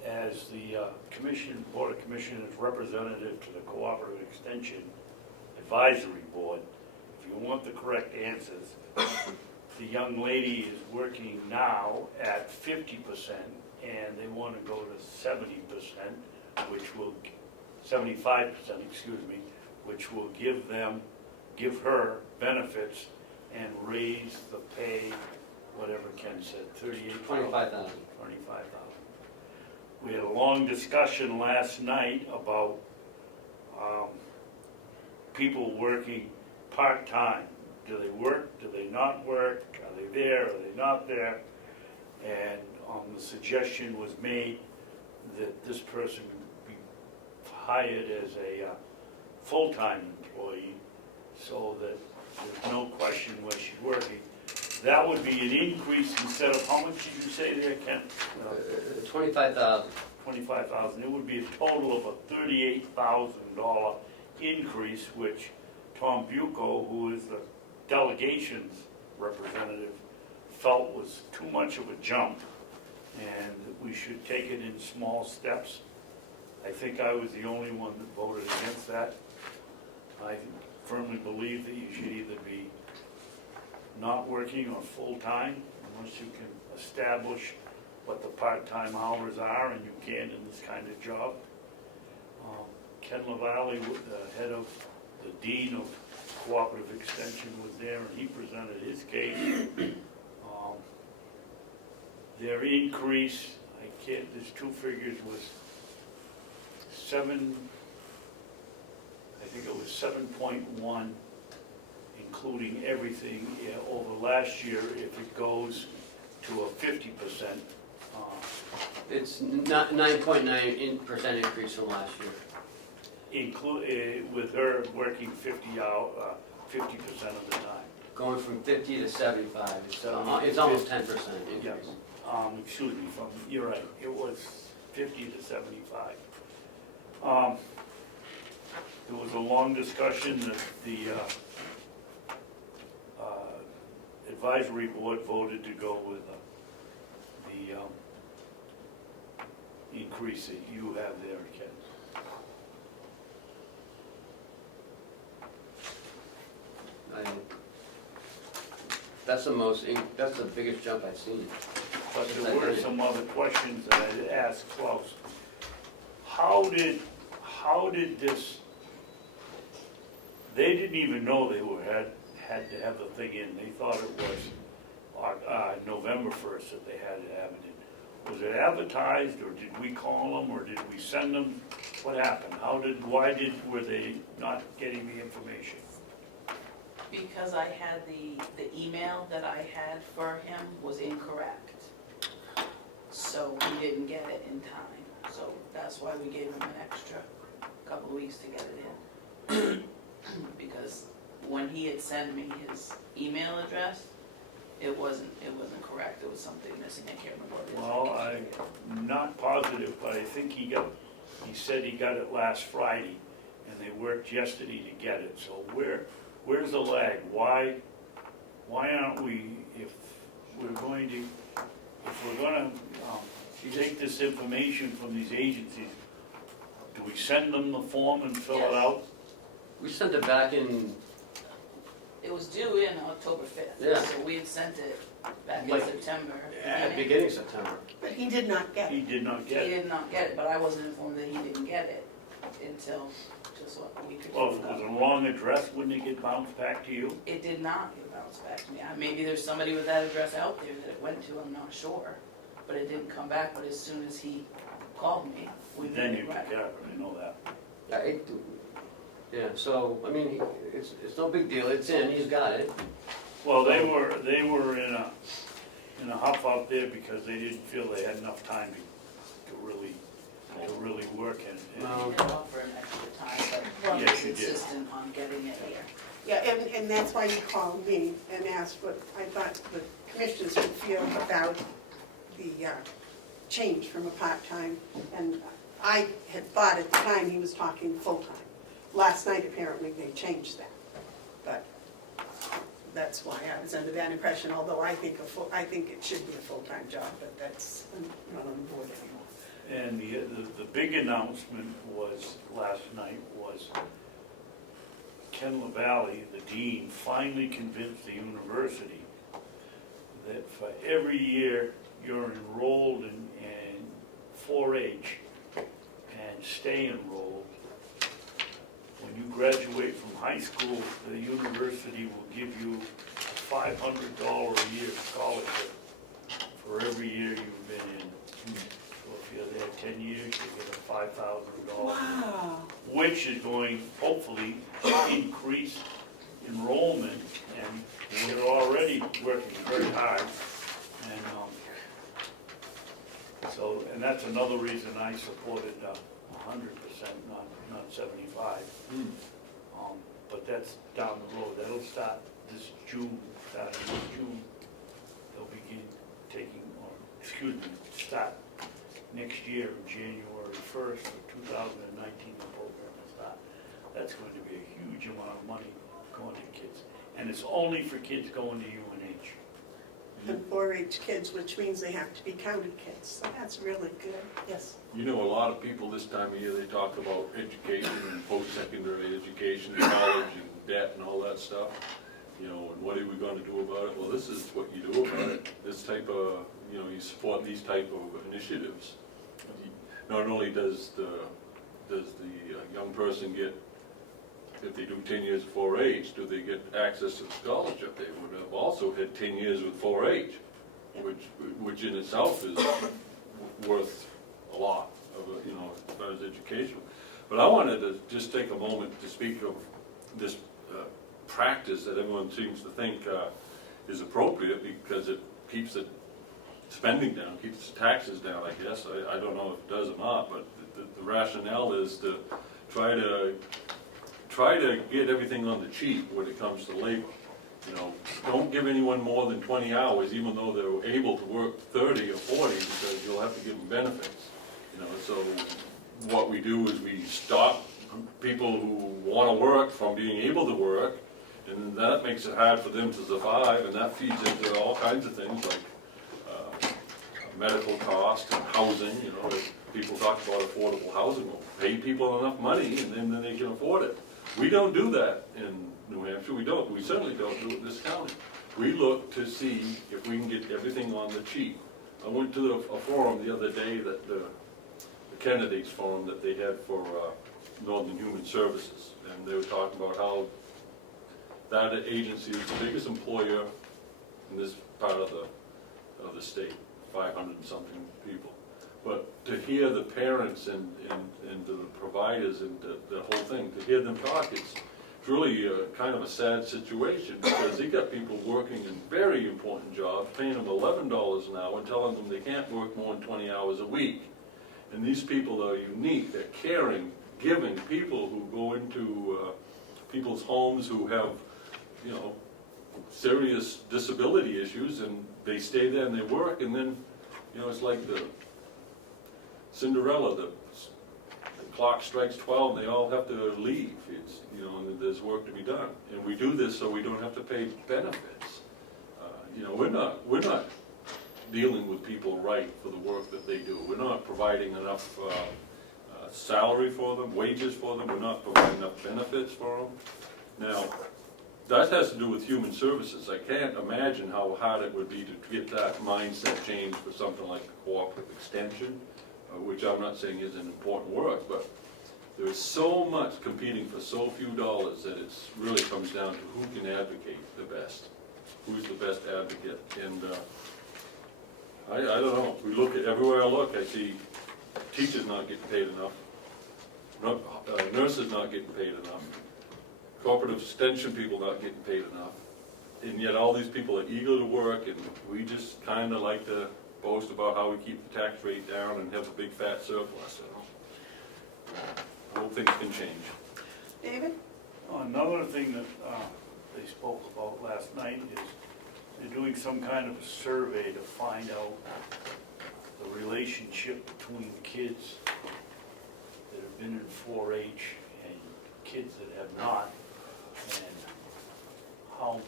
As the Board of Commissioners representative to the Cooperative Extension Advisory Board, if you want the correct answers, the young lady is working now at 50%, and they want to go to 70%, which will, 75%, excuse me, which will give her benefits and raise the pay, whatever Ken said, 38,000. 25,000. 25,000. We had a long discussion last night about people working part-time. Do they work? Do they not work? Are they there? Are they not there? And the suggestion was made that this person be hired as a full-time employee so that there's no question where she's working. That would be an increase instead of, how much did you say there, Ken? 25,000. 25,000. It would be a total of a $38,000 increase, which Tom Bucco, who is the delegation's representative, felt was too much of a jump, and that we should take it in small steps. I think I was the only one that voted against that. I firmly believe that you should either be not working or full-time, unless you can establish what the part-time hours are, and you can in this kind of job. Ken LaValle, the head of, the dean of Cooperative Extension, was there, and he presented his case. Their increase, there's two figures, was I think it was 7.1, including everything over last year, if it goes to a 50%. It's not 9.9% increase from last year. With her working 50% of the time. Going from 50 to 75, it's almost 10% increase. Yeah. Excuse me, you're right, it was 50 to 75. There was a long discussion that the advisory board voted to go with the increase that you have there, Ken. That's the biggest jump I've seen. But there were some other questions that I asked Klaus. How did this, they didn't even know they had to have the thing in. They thought it was November 1st that they had to have it in. Was it advertised, or did we call them, or did we send them? What happened? Were they not getting the information? Because I had the email that I had for him was incorrect. So he didn't get it in time. So that's why we gave him an extra couple of weeks to get it in. Because when he had sent me his email address, it wasn't correct. It was something missing. I can't remember what it is. Well, I'm not positive, but I think he said he got it last Friday, and they worked yesterday to get it. So where's the lag? Why aren't we, if we're going to take this information from these agencies, do we send them the form and fill it out? We sent it back in, It was due in October 5th. Yeah. So we had sent it back in Like, September. beginning of September. But he did not get He it. did not He get it. did not get it, but I wasn't informed that he didn't get it until just a week or two Well, if it ago. was a wrong address, wouldn't it get bounced back to you? It did not get bounced back to me. Maybe there's somebody with that address out there that it went to, I'm not sure. but it didn't come back, but as soon as he called me, we made Then you it can right. get it, I know that. Yeah, so, I mean, it's no big deal, it's in, he's got it. Well, they were in a huff out there because they didn't feel they had enough time to really work and. No. We did offer an extra time, but Ron Yes, was you did. insistent on getting it here. Yeah, and that's why you called me and asked what I thought the commissioners would feel about the change from a part-time. And I had thought at the time he was talking full-time. Last night, apparently, they changed that. But that's why I was under that impression, although I think it should be a full-time job, but that's, I'm not on board anymore. And the big announcement was, last night, was Ken LaValle, the dean, finally convinced the university that for every year you're enrolled in 4-H and stay enrolled, when you graduate from high school, the university will give you a $500 a year scholarship for every year you've been in. So if you're there 10 years, you get a $5,000. Wow. Which is going, hopefully, to increase enrollment, and they're already working very hard. And so, and that's another reason I supported 100%, not 75. But that's down the road. That'll start this June, starting this June. They'll begin taking, start next year, January 1st of 2019, the program will start. That's going to be a huge amount of money going to kids. And it's only for kids going to UNH. And 4-H kids, which means they have to be counted kids, so that's really good, yes. You know, a lot of people this time of year, they talk about education and post-secondary education, college and debt and all that stuff. You know, and what are we gonna do about it? Well, this is what you do about it. This type of, you know, you support these type of initiatives. Not only does the young person get, if they do 10 years of 4-H, do they get access to the scholarship? They would have also had 10 years with 4-H, which in itself is worth a lot of, you know, as far as education. But I wanted to just take a moment to speak of this practice that everyone seems to think is appropriate because it keeps the spending down, keeps the taxes down, I guess. I don't know if it does or not, but the rationale is to try to get everything on the cheap when it comes to labor. You know, don't give anyone more than 20 hours, even though they're able to work 30 or 40, because you'll have to give them benefits. You know, so what we do is we stop people who want to work from being able to work, and that makes it hard for them to survive, and that feeds into all kinds of things like medical costs and housing. You know, people talk about affordable housing. Well, pay people enough money, and then they can afford it. We don't do that in New Hampshire. We don't. We certainly don't do it in this county. We look to see if we can get everything on the cheap. I went to a forum the other day, that the candidates forum that they had for Northern Human Services, and they were talking about how that agency is the biggest employer in this part of the state, 500 and something people. But to hear the parents and the providers and the whole thing, to hear them talk, it's really kind of a sad situation, because they got people working in very important jobs, paying them $11 an hour and telling them they can't work more than 20 hours a week. And these people are unique, they're caring, giving people who go into people's homes who have, you know, serious disability issues, and they stay there and they work, and then, you know, it's like the Cinderella, the clock strikes 12 and they all have to leave. It's, you know, and there's work to be done. And we do this so we don't have to pay benefits. You know, we're not dealing with people right for the work that they do. We're not providing enough salary for them, wages for them. We're not providing enough benefits for them. Now, that has to do with human services. I can't imagine how hard it would be to get that mindset change for something like cooperative extension, which I'm not saying isn't important work, but there's so much competing for so few dollars that it really comes down to who can advocate the best, who's the best advocate. And I don't know, we look at, everywhere I look, I see teachers not getting paid enough, nurses not getting paid enough, corporate extension people not getting paid enough, and yet all these people are eager to work, and we just kinda like to boast about how we keep the tax rate down and have a big fat surplus, you know? I hope things can change. David? Another thing that they spoke about last night is they're doing some kind of a survey to find out the relationship between kids that have been in 4-H and kids that have not, and how,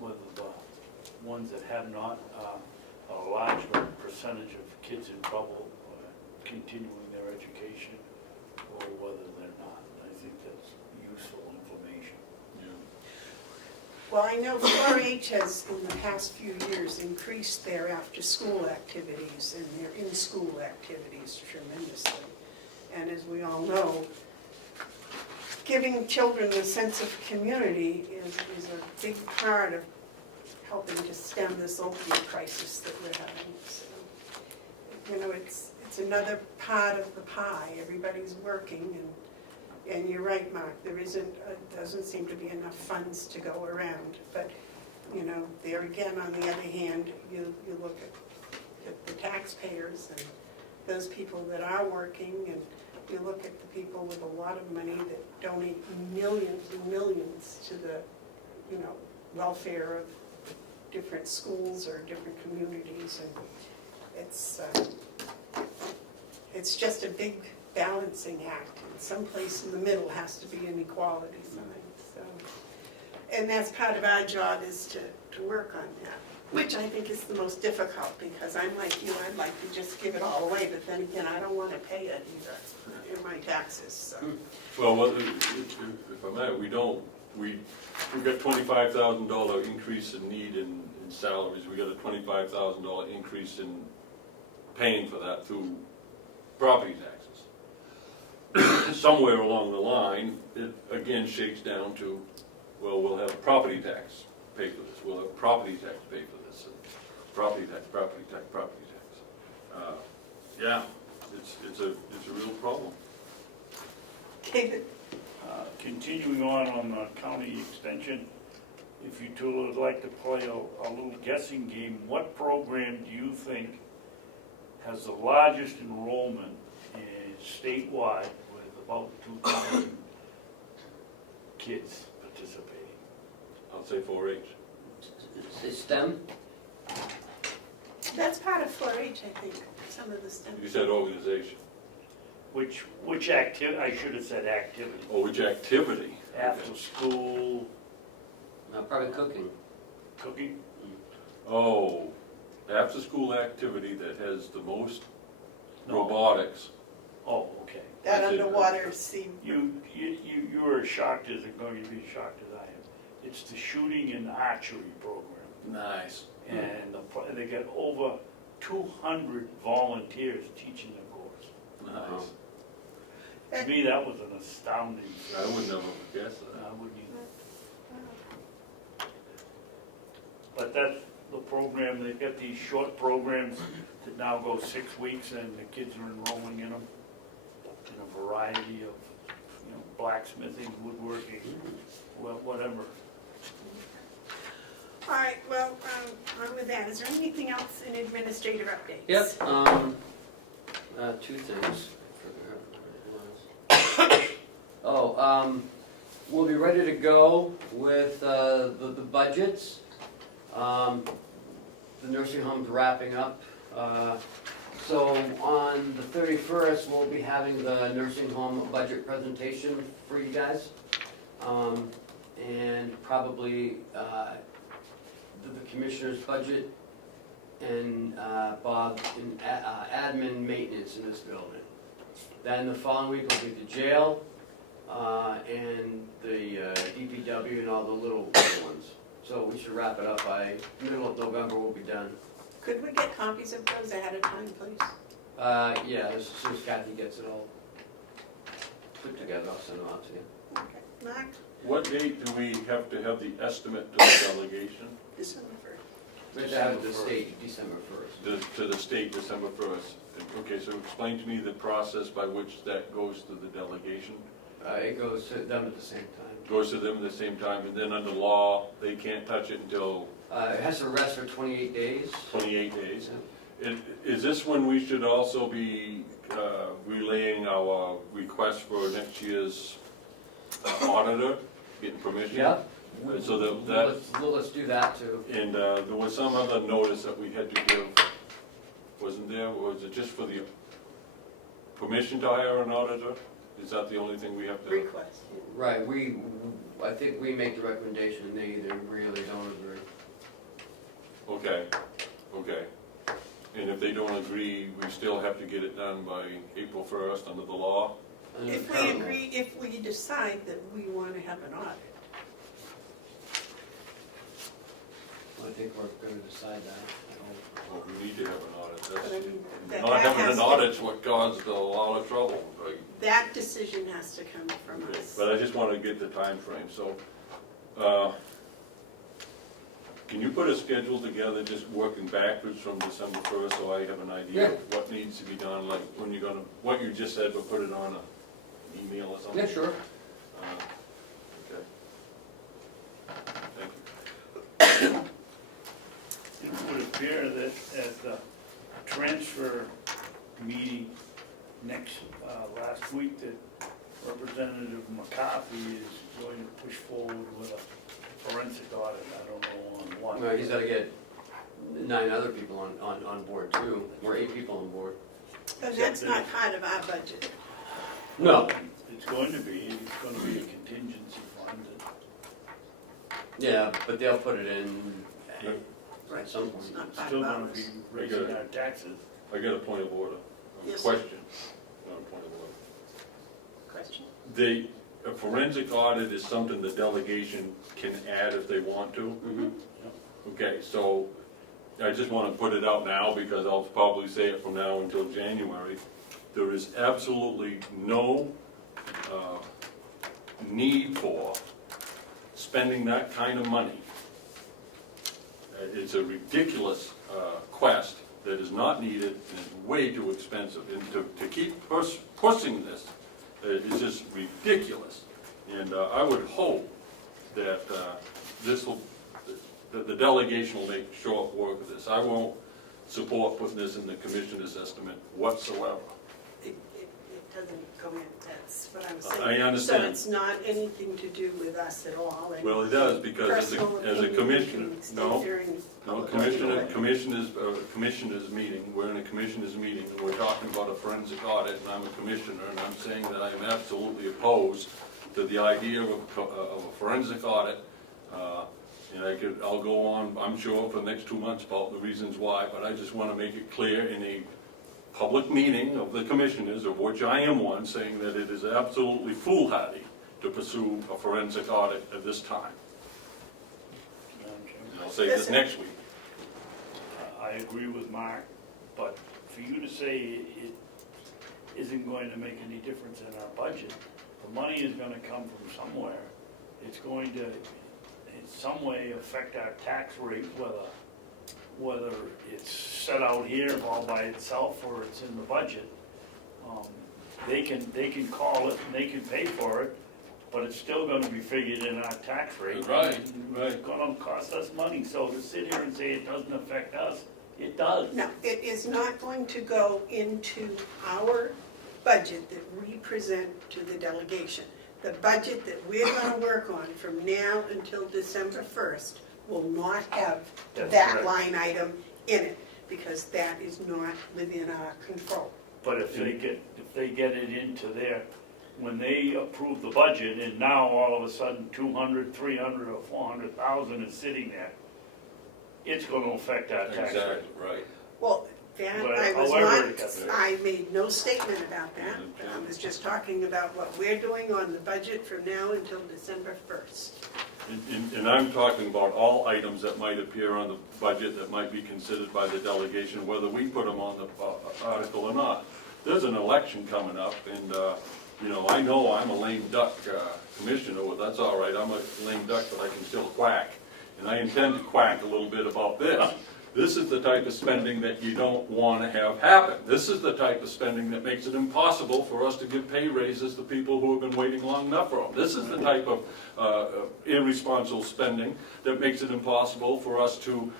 whether the ones that have not, a large percentage of kids in trouble continuing their education, or whether they're not. I think that's useful information. Well, I know 4-H has, in the past few years, increased their after-school activities and their in-school activities tremendously. And as we all know, giving children a sense of community is a big part of helping to stem this opioid crisis that we're having. So, you know, it's another part of the pie. Everybody's working, and you're right, Mark, doesn't seem to be enough funds to go around. But, you know, there again, on the other hand, you look at the taxpayers and those people that are working, and you look at the people with a lot of money that donate millions and millions to the, you know, welfare of different schools or different communities, and it's just a big balancing act, and someplace in the middle has to be an equality sign. So, and that's part of our job, is to work on that, which I think is the most difficult, because I'm like you, I'd like to just give it all away, but then again, I don't want to pay it either in my taxes. So. Well, if I may, we've got $25,000 increase in need in salaries, we got a $25,000 increase in paying for that through property taxes. Somewhere along the line, it again shakes down to, well, we'll have property tax pay for this, we'll have property tax pay for this, and property tax. Yeah, it's a real problem. David? Continuing on the county extension, if you two would like to play a little guessing game, what program do you think has the largest enrollment statewide with about 2,000 kids participating? I'll say 4-H. It's STEM? That's part of 4-H, I think, some of the stuff. You said organization. Which activity, I should have said activity. Oh, which activity? After school, Probably cooking. cooking? Oh, after-school activity that has the most No. robotics. Oh, okay. That That's it. underwater sea. You were as shocked as I'm going to be shocked as I am. It's the shooting and archery program. Nice. And they got over 200 volunteers teaching the course. Nice. To me, that was an astounding. I would never guess that. I wouldn't either. But that's the program. They've got these short programs that now go 6 weeks, and the kids are enrolling in them in a variety of, you know, blacksmithing, woodworking, well, whatever. All right, well, on with that. Is there anything else in administrative updates? Yep, two things. We'll be ready to go with the budgets. The nursing home's wrapping up. So on the 31st, we'll be having the nursing home budget presentation for you guys. And probably the commissioner's budget and Bob in admin maintenance in this building. Then the following week will be the jail and the DPW and all the little ones. So we should wrap it up by middle of November, we'll be done. Could we get copies of those ahead of time, please? Yeah, as soon as Kathy gets it all put together, I'll send them out to you. Okay. Mark? What date do we have to have the estimate to the delegation? December We have to have it to state December 1st. To the state December 1st. Okay, so explain to me the process by which that goes to the delegation. It goes to them at the same time. Goes to them at the same time, and then under law, they can't touch it until It has to rest for 28 days. 28 days. Yeah. Is this when we should also be relaying our request for next year's auditor, getting permission? Yeah. So that, Let's do that too. and there was some other notice that we had to give, wasn't there? Or was it just for the permission to hire an auditor? Is that the only thing we have to? Request. Right, I think we make the recommendation and they either agree or they don't agree. Okay, okay. And if they don't agree, we still have to get it done by April 1st under the law? Under the If we current law. agree, if we decide that we want to have an audit. I think we're gonna decide that. I Well, we need to have an audit. But I mean, that Not having has an to- audit's what caused a lot of trouble, right? That decision has to come from us. But I just want to get the time frame. So, can you put a schedule together, just working backwards from December 1st, so I have an idea of what needs to be done, like when you're gonna, what you just said, but put it on an email or something? Yeah, sure. Okay. Thank you. It would appear that at the transfer meeting last week, that Representative McCarthy is going to push forward with a forensic audit. I don't know on what. Well, he's gotta get 9 other people on board too. We're 8 people on board. And that's not part of our budget. No. It's going to be a contingency fund. Yeah, but they'll put it in Right. at some It's point. not It's part still of going to ours. be raising our taxes. I got a point of order, a Yes. question, not a point of order. Question? A forensic audit is something the delegation can add if they want to. Mhm. Okay, so I just want to put it out now because I'll probably say it from now until January. There is absolutely no need for spending that kind of money. It's a ridiculous quest that is not needed and is way too expensive. And to keep pushing this is just ridiculous. And I would hope that that the delegation will make short work of this. I won't support putting this in the commissioner's estimate whatsoever. It doesn't go in, that's what I'm saying. I understand. So it's not anything to do with us at all. and Well, it does, because personal as a opinion commissioner, can stay no, during no, public commissioners meeting, we're in a commissioners meeting, and we're talking about a forensic audit, and I'm a commissioner, and I'm saying that I am absolutely opposed to the idea of a forensic audit. And I'll go on, I'm sure, for the next 2 months about the reasons why, but I just want to make it clear in a public meeting of the commissioners, of which I am one, saying that it is absolutely foolhardy to pursue a forensic audit at this time. And I'll say this next week. I agree with Mark, but for you to say it isn't going to make any difference in our budget, the money is gonna come from somewhere. It's going to, in some way, affect our tax rate, whether it's set out here all by itself or it's in the budget. They can call it and they can pay for it, but it's still gonna be figured in our tax rate. Right, right. It's gonna cost us money, so to sit here and say it doesn't affect us, it does. No, it is not going to go into our budget that we present to the delegation. The budget that we're gonna work on from now until December 1st will not have That's that correct. line item in it, because that is not within our control. But if they get it into their, when they approve the budget, and now all of a sudden 200, 300, or 400,000 is sitting there, it's gonna affect our tax rate. Exactly, right. Well, that, But I was however not, it got there. I made no statement about that. I was just talking about what we're doing on the budget from now until December 1st. And I'm talking about all items that might appear on the budget that might be considered by the delegation, whether we put them on the article or not. There's an election coming up, and, I know I'm a lame duck commissioner, well, that's all right, I'm a lame duck, but I can still quack. and I intend to quack a little bit about this. This is the type of spending that you don't want to have happen. This is the type of spending that makes it impossible for us to give pay raises to people who have been waiting long enough for them. This is the type of irresponsible spending that makes it impossible for us to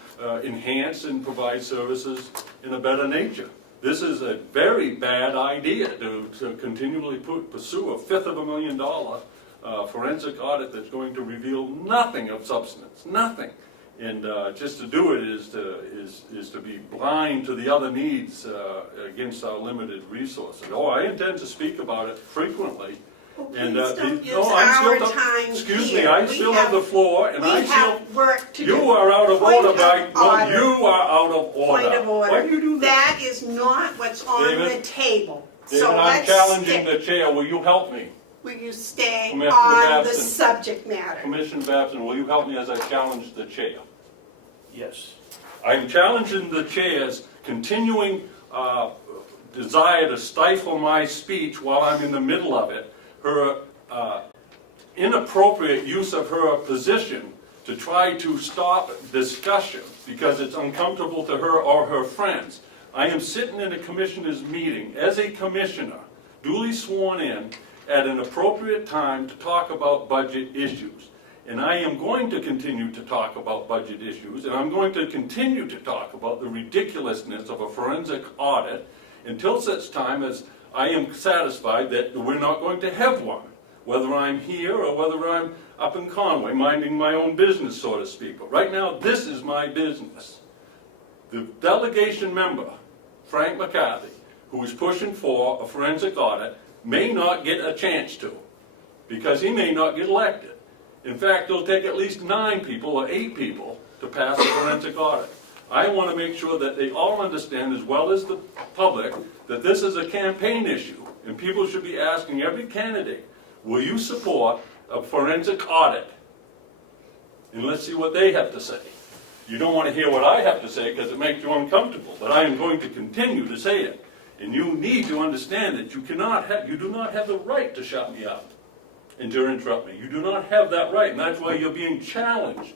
enhance and provide services in a better nature. This is a very bad idea to continually pursue a $500,000 forensic audit that's going to reveal nothing of substance, nothing. And just to do it is to be blind to the other needs against our limited resources. Oh, I intend to speak about it frequently. Well, And please don't use no, I'm our still time excuse me, here. I We still have the floor, and I We still. have work to do. You are out of Point order, of by no, order. you are out of order. Point of order. Why do you do that? That is not what's on David? the table. David, So I'm let's challenging stick. the chair. Will you help me? Will you stay Commissioner on the Babson. subject matter? Commissioner Babson, will you help me as I challenge the chair? Yes. I'm challenging the chair's continuing desire to stifle my speech while I'm in the middle of it, her inappropriate use of her position to try to stop discussion because it's uncomfortable to her or her friends. I am sitting in a commissioner's meeting as a commissioner, duly sworn in, at an appropriate time to talk about budget issues. And I am going to continue to talk about budget issues, and I'm going to continue to talk about the ridiculousness of a forensic audit until such time as I am satisfied that we're not going to have one, whether I'm here or whether I'm up in Conway, minding my own business, so to speak. But right now, this is my business. The delegation member, Frank McCarthy, who is pushing for a forensic audit, may not get a chance to, because he may not get elected. In fact, it'll take at least 9 people or 8 people to pass a forensic audit. I want to make sure that they all understand, as well as the public, that this is a campaign issue, and people should be asking every candidate, will you support a forensic audit? And let's see what they have to say. You don't want to hear what I have to say because it makes you uncomfortable, but I am going to continue to say it. And you need to understand that you do not have the right to shut me up and to interrupt me. You do not have that right, and that's why you're being challenged.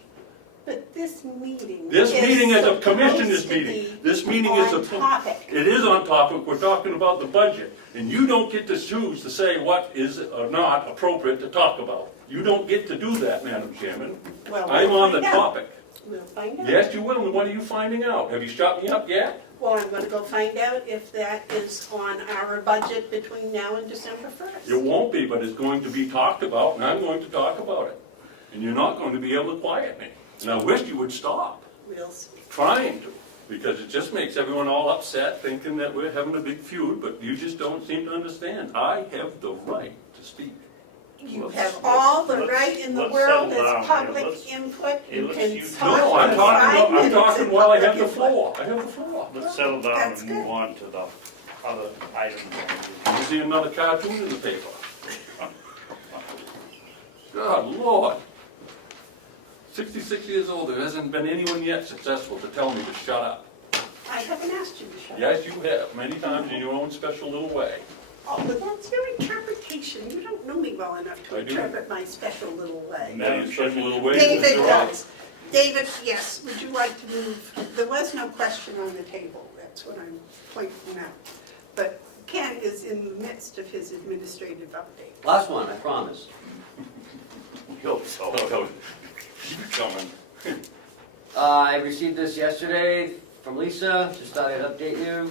But this meeting This meeting is a commissioner's supposed to meeting. be This meeting is on topic. It is on topic. We're talking about the budget. And you don't get to choose to say what is or not appropriate to talk about. You don't get to do that, Madam Chairman. Well, I'm we'll on the find out. topic. We'll find out. Yes, you will, and what are you finding out? Have you shut me up yet? Well, I'm gonna go find out if that is on our budget between now and December 1st. It won't be, but it's going to be talked about, and I'm going to talk about it. And you're not going to be able to quiet me. And I wish you would stop We'll see. trying to, because it just makes everyone all upset thinking that we're having a big feud, but you just don't seem to understand. I have the right to speak. You Let's- have all the let's- right in the let's world settle down as here. public Let's- input. hey, You let's can use- talk No, for I'm 5 talking minutes I'm in while I public have the input. floor. I have the floor. Let's settle down That's and move good. on to the other items. You see another cartoon in the paper. God, Lord. 66 years old, there hasn't been anyone yet successful to tell me to shut up. I haven't asked you to shut up. Yes, you have, many times in your own special little way. Oh, but that's your interpretation. You don't know me well enough to I do. interpret my special little way. Now your special little way. David you're out. does. David, yes, would you like to move? There was no question on the table, that's what I'm pointing out. But Ken is in the midst of his administrative update. Last one, I promise. Yo, so, Oh, keep it coming. I received this yesterday from Lisa, just thought I'd update you.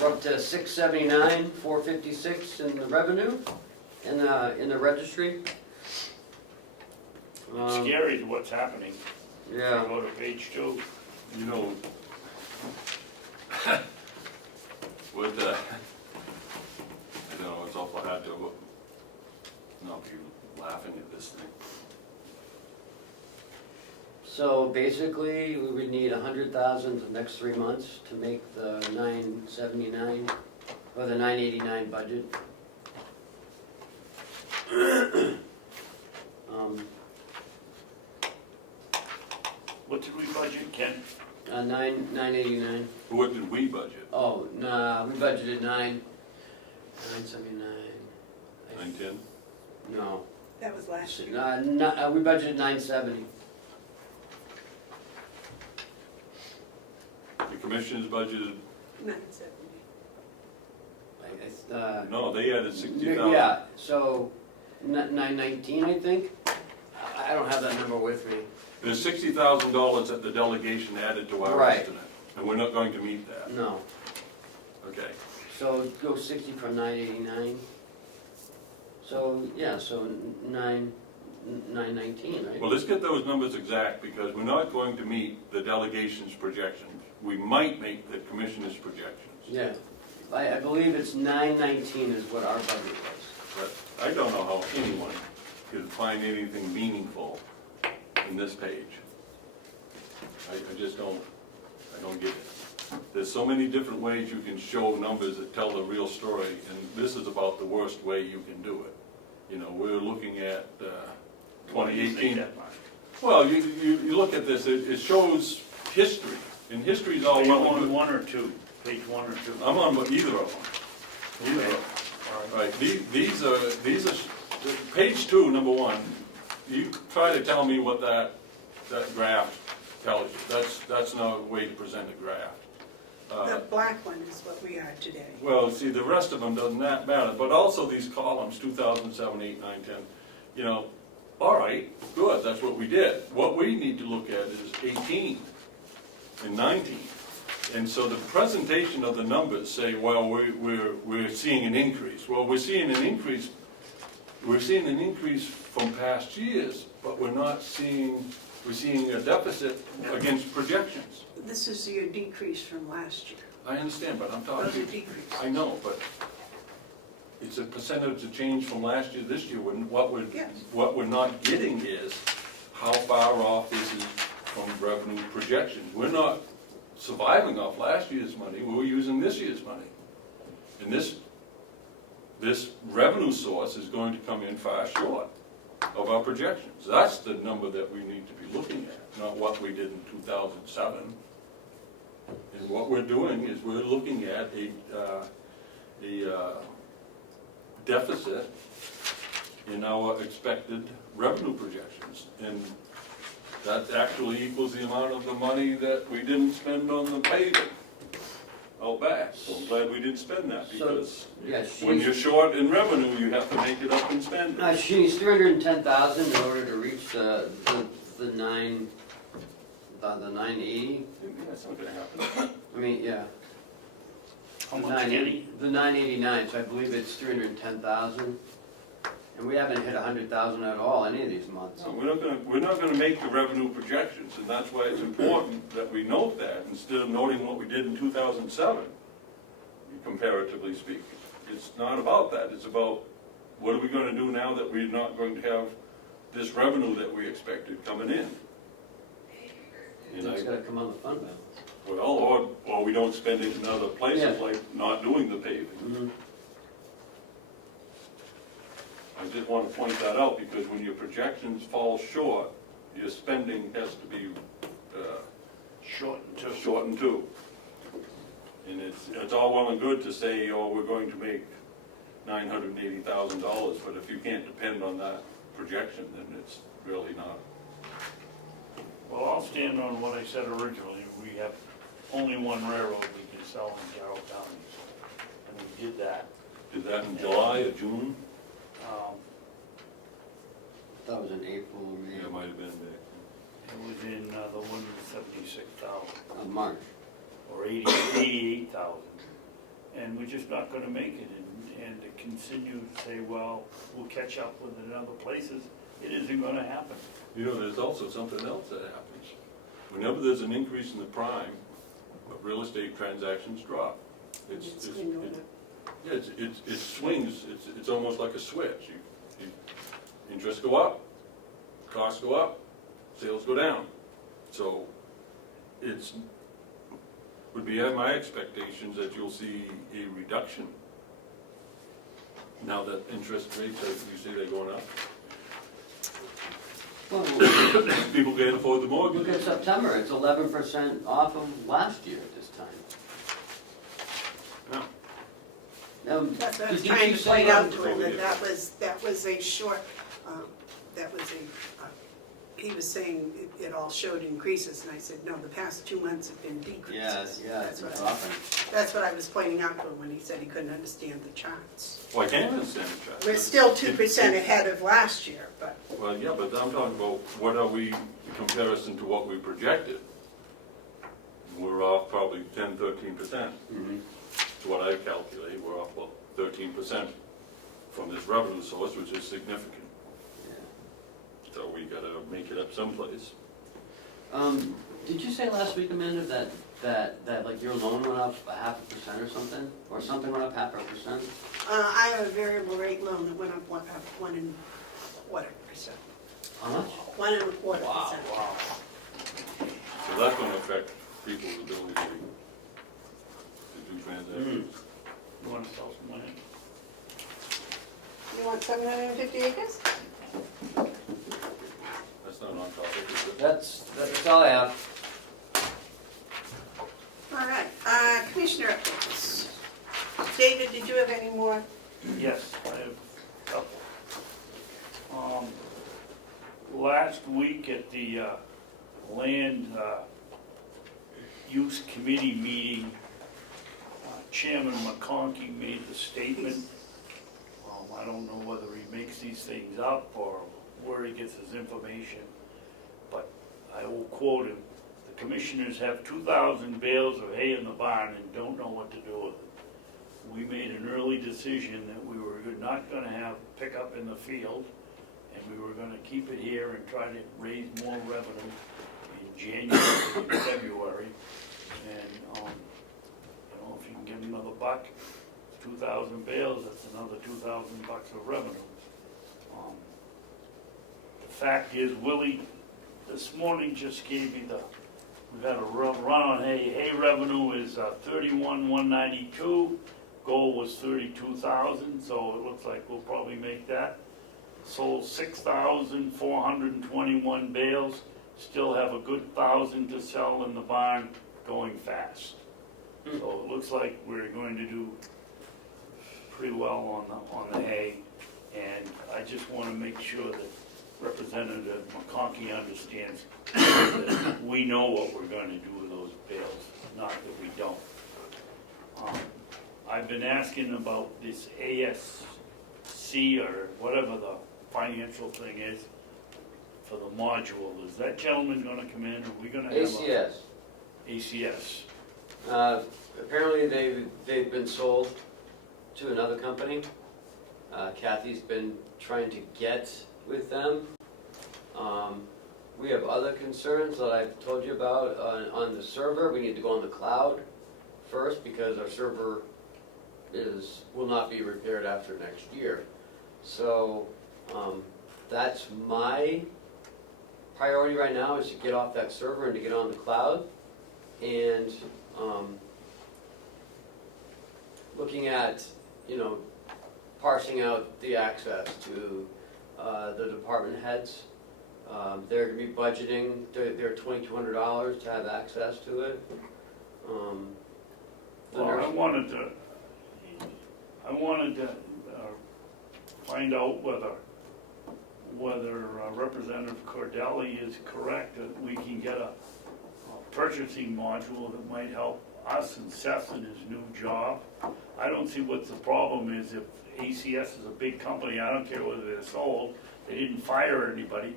We're up to 679, 456 in the revenue, in the registry. it's scary what's happening. Yeah. Go to page 2. You know, with I know it's awful hard to not be laughing at this thing. So basically, we would need 100,000 the next 3 months to make the 979, or the 989 budget. What did we budget, Ken? 989. What did we budget? Oh, nah, we budgeted 979. 910? No, That was last year. We budgeted 970. The commissioners budgeted, 970. no, they added 60,000. Yeah, so 919, I think. I don't have that number with me. There's $60,000 that the delegation added to our Right. estimate, and we're not going to meet that. No. Okay. So go 60 from 989. So, yeah, so 919, right? Well, let's get those numbers exact, because we're not going to meet the delegation's projections. We might make the commissioner's projections. Yeah. I believe it's 919 is what our budget was. But I don't know how anyone could find anything meaningful in this page. I just don't, I don't get it. There's so many different ways you can show numbers that tell the real story, and this is about the worst way you can do it. You know, we're looking at Why do you think 2018. that, Mark? Well, you look at this, it shows history, and history's all Are you well and on good. 1 or 2? Page 1 or 2? I'm on either of them. Either of them. All right. Right, these are, page 2, number 1, you try to tell me what that graph tells you. That's not a way to present a graph. The black one is what we are today. Well, see, the rest of them doesn't that matter, but also these columns, 2007, 8, 9, 10, you know, all right, good, that's what we did. What we need to look at is 18 and 19. And so the presentation of the numbers say, well, we're seeing an increase. Well, we're seeing an increase from past years, but we're seeing a deficit against projections. This is your decrease from last year. I understand, but I'm Those are talking, decreases. I know, but it's a percentage of change from last year, this year, when what Yes. we're not getting is how far off this is from revenue projections. We're not surviving off last year's money, we're using this year's money. And this revenue source is going to come in far short of our projections. That's the number that we need to be looking at, not what we did in 2007. And what we're doing is we're looking at a deficit in our expected revenue projections. And that actually equals the amount of the money that we didn't spend on the paving out back. So I'm glad we didn't spend that, because Yeah, when you're short in revenue, you have to make it up in spending. she needs 310,000 in order to reach the 980. That's not gonna happen. I mean, yeah. How much, Kenny? The 989, so I believe it's 310,000. And we haven't hit 100,000 at all any of these months. No, we're not gonna make the revenue projections, and that's why it's important that we note that, instead of noting what we did in 2007, comparatively speaking. It's not about that, it's about what are we gonna do now that we're not going to have this revenue that we expected coming in? And It's gotta come on the fund balance. well, or we don't spend it in other places, Yeah. like not doing the paving. Mm-hmm. I just want to point that out, because when your projections fall short, your spending has to be shortened too. And it's all well and good to say, oh, we're going to make $980,000, but if you can't depend on that projection, then it's really not. Well, I'll stand on what I said originally. We have only one railroad we can sell in Carroll County. And we did that. Did that in July or June? That was in April or May. Yeah, it might have been May. It was in the one with 76,000 Of March. or 88,000. And we're just not gonna make it. And to continue to say, well, we'll catch up with it in other places, it isn't gonna happen. You know, there's also something else that happens. Whenever there's an increase in the prime, real estate transactions drop. It's been going up. Yeah, it swings, it's almost like a switch. Interests go up, costs go up, sales go down. So would be my expectations that you'll see a reduction now that interest rates, you see they're going up. Well, People can't afford the look mortgage. at September, it's 11% off of last year at this time. Yeah. Now, That's what I was did trying you to say point out to that- him, that was a short that was he was saying it all showed increases, and I said, no, the past 2 months have been decreases. That's what That's what I was pointing out to him when he said he couldn't understand the charts. Well, I can't understand the chart. We're still 2% ahead of last year, but Well, yeah, but I'm talking about what are we, in comparison to what we projected? We're off probably 10, 13%. To what I calculate, we're off about 13% from this revenue source, which is significant. So we gotta make it up someplace. Did you say last week, Amanda, that like your loan went up 0.5% or something? Or something went up 0.5%? I have a variable rate loan that went up 1.25%. How much? 1.25%. Wow. So that's gonna affect people's ability to do transactions. You wanna sell some land? You want 750 acres? That's not on topic, is it? That's all I have. All right, Commissioner updates. David, did you have any more? Yes, I have a couple. Last week at the Land Use Committee meeting, Chairman McConkey made the statement. I don't know whether he makes these things up or where he gets his information, but I will quote him. The commissioners have 2,000 bales of hay in the barn and don't know what to do with it. We made an early decision that we were not going to have pickup in the field, and we were going to keep it here and try to raise more revenue in January and February. And if you can give them another buck, 2,000 bales, that's another $2,000 of revenue. The fact is, Willie, this morning just gave me we've had a run on hay. Hay revenue is 31,192. Goal was 32,000, so it looks like we'll probably make that. Sold 6,421 bales. Still have a good 1,000 to sell in the barn, going fast. So it looks like we're going to do pretty well on the hay, and I just want to make sure that Representative McConkey understands that we know what we're going to do with those bales, not that we don't. I've been asking about this ASC or whatever the financial thing is for the module. Is that gentleman going to come in? Are we going to have ACS. ACS? Apparently they've been sold to another company. Kathy's been trying to get with them. We have other concerns that I've told you about on the server. We need to go on the cloud first because our server will not be repaired after next year. So that's my priority right now, is to get off that server and to get on the cloud. And looking at, parsing out the access to the department heads. They're going to be budgeting their $2,200 to have access to it. Well, I wanted to find out whether Representative Cordelli is correct that we can get a purchasing module that might help us and Seth in his new job. I don't see what the problem is. If ACS is a big company, I don't care whether they're sold, they didn't fire anybody,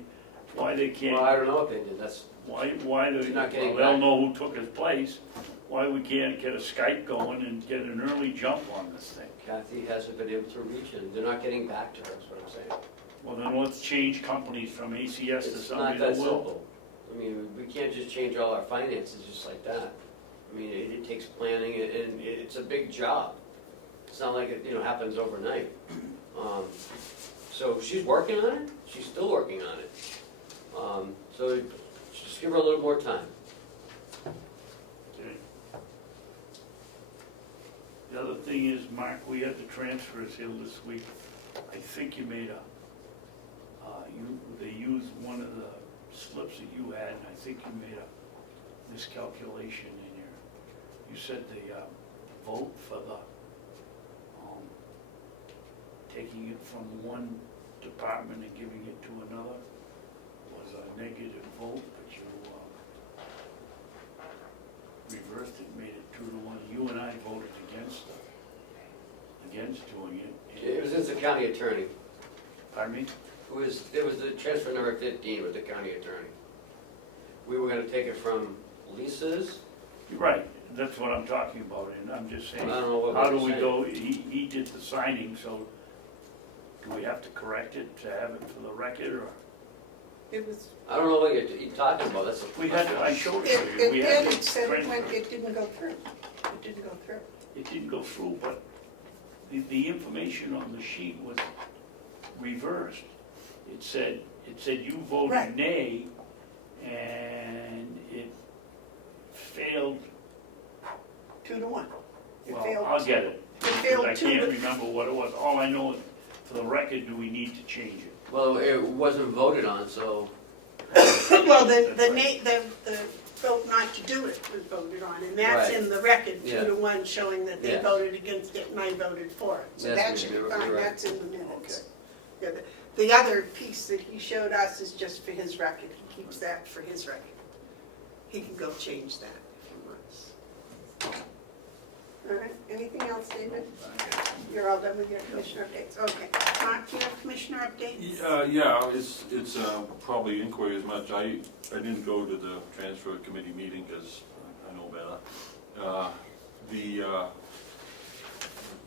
why they can't... Well, I don't know what they did. Why they not getting don't back. know who took his place, why we can't get a Skype going and get an early jump on this thing. Kathy hasn't been able to reach it. They're not getting back to her, is what I'm saying. Well, then let's change companies from ACS to It's somebody not that that will. simple. I mean, we can't just change all our finances just like that. I mean, it takes planning, and it's a big job. It's not like it, happens overnight. So she's working on it. She's still working on it. So just give her a little more time. Okay. The other thing is, Mark, we had the transfers here this week. I think you made they used one of the slips that you had, and I think you made a miscalculation in you said the vote for the, taking it from 1 department and giving it to another was a negative vote, but you reversed it, made it 2-1. You and I voted against doing it. It was just the county attorney. Pardon me? It was the transfer number 15 with the county attorney. We were gonna take it from Lisa's. You're right, that's what I'm talking about, and I'm just saying, I don't know what how do we're we saying. go, he did the signing, so do we have to correct it to have it for the record, or? It was, I don't know what you're talking about, that's a. We had, I showed it it to you. We had did, to it said it went, transfer. it didn't go through. It didn't go through. It didn't go through, but the information on the sheet was reversed. It said you voted Right. nay, and it failed, 2-1. It well, failed. I'll get it. It failed Because I can't 2-. remember what it was. All I know is, for the record, do we need to change it? Well, it wasn't voted on, so. Well, the vote not to do it was voted on, and that's Right. in the record, Yeah. 2-1, showing that they Yes. voted against it and I voted for it. So Yes, that ma'am, should be you're fine, right. that's in the minutes. Yeah, the other piece that he showed us is just for his record, he keeps that for his record. He can go change that if he wants. All right, anything else, David? You're all done with your commissioner updates? Okay. Mark, do you have commissioner updates? Yeah, it's probably inquiry as much. I didn't go to the transfer committee meeting because I know better.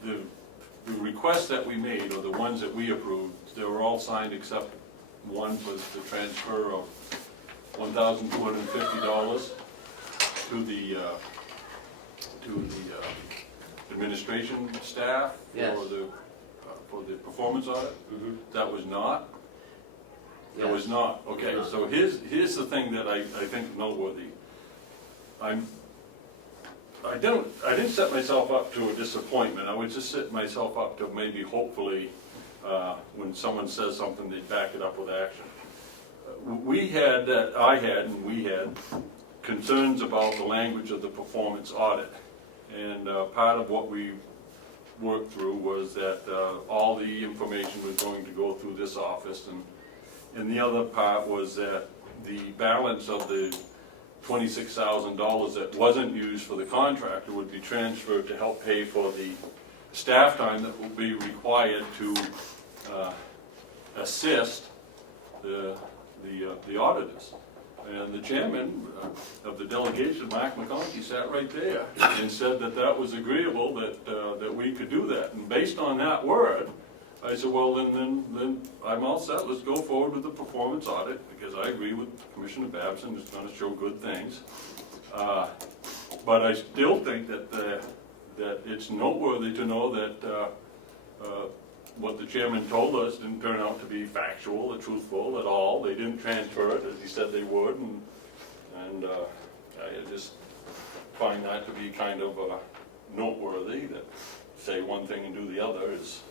The requests that we made, or the ones that we approved, they were all signed except one was the transfer of $1,250 to the administration staff Yes. for the performance audit. That was not? That was Yes. not, okay, No. so here's the thing that I think noteworthy. I didn't set myself up to a disappointment, I would just set myself up to maybe hopefully, when someone says something, they back it up with action. We had concerns about the language of the performance audit. And part of what we worked through was that all the information was going to go through this office, and the other part was that the balance of the $26,000 that wasn't used for the contractor would be transferred to help pay for the staff time that will be required to assist the auditors. And the chairman of the delegation, Mark McConkey, sat right there and said that that was agreeable, that we could do that. And based on that word, I said, well, then I'm all set, let's go forward with the performance audit, because I agree with Commissioner Babson, it's gonna show good things. But I still think that it's noteworthy to know that what the chairman told us didn't turn out to be factual or truthful at all. They didn't transfer it as he said they would, and I just find that to be kind of noteworthy, that say one thing and do the other is,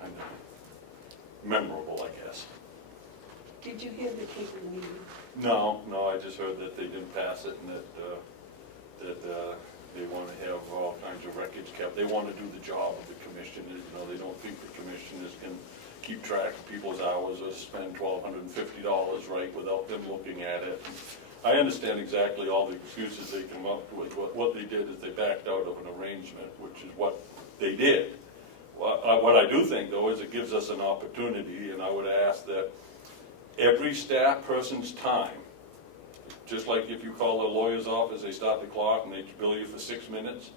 kind of memorable, I guess. Did you hear the tape of the meeting? No, I just heard that they didn't pass it, and that they want to have all kinds of records kept. They want to do the job of the commissioners. They don't think the commissioners can keep track of people's hours or spend $1,250, right, without them looking at it. I understand exactly all the excuses they come up with. What they did is they backed out of an arrangement, which is what they did. What I do think, though, is it gives us an opportunity, and I would ask that every staff person's time, just like if you call the lawyer's office, they start the clock and they bill you for 6 minutes,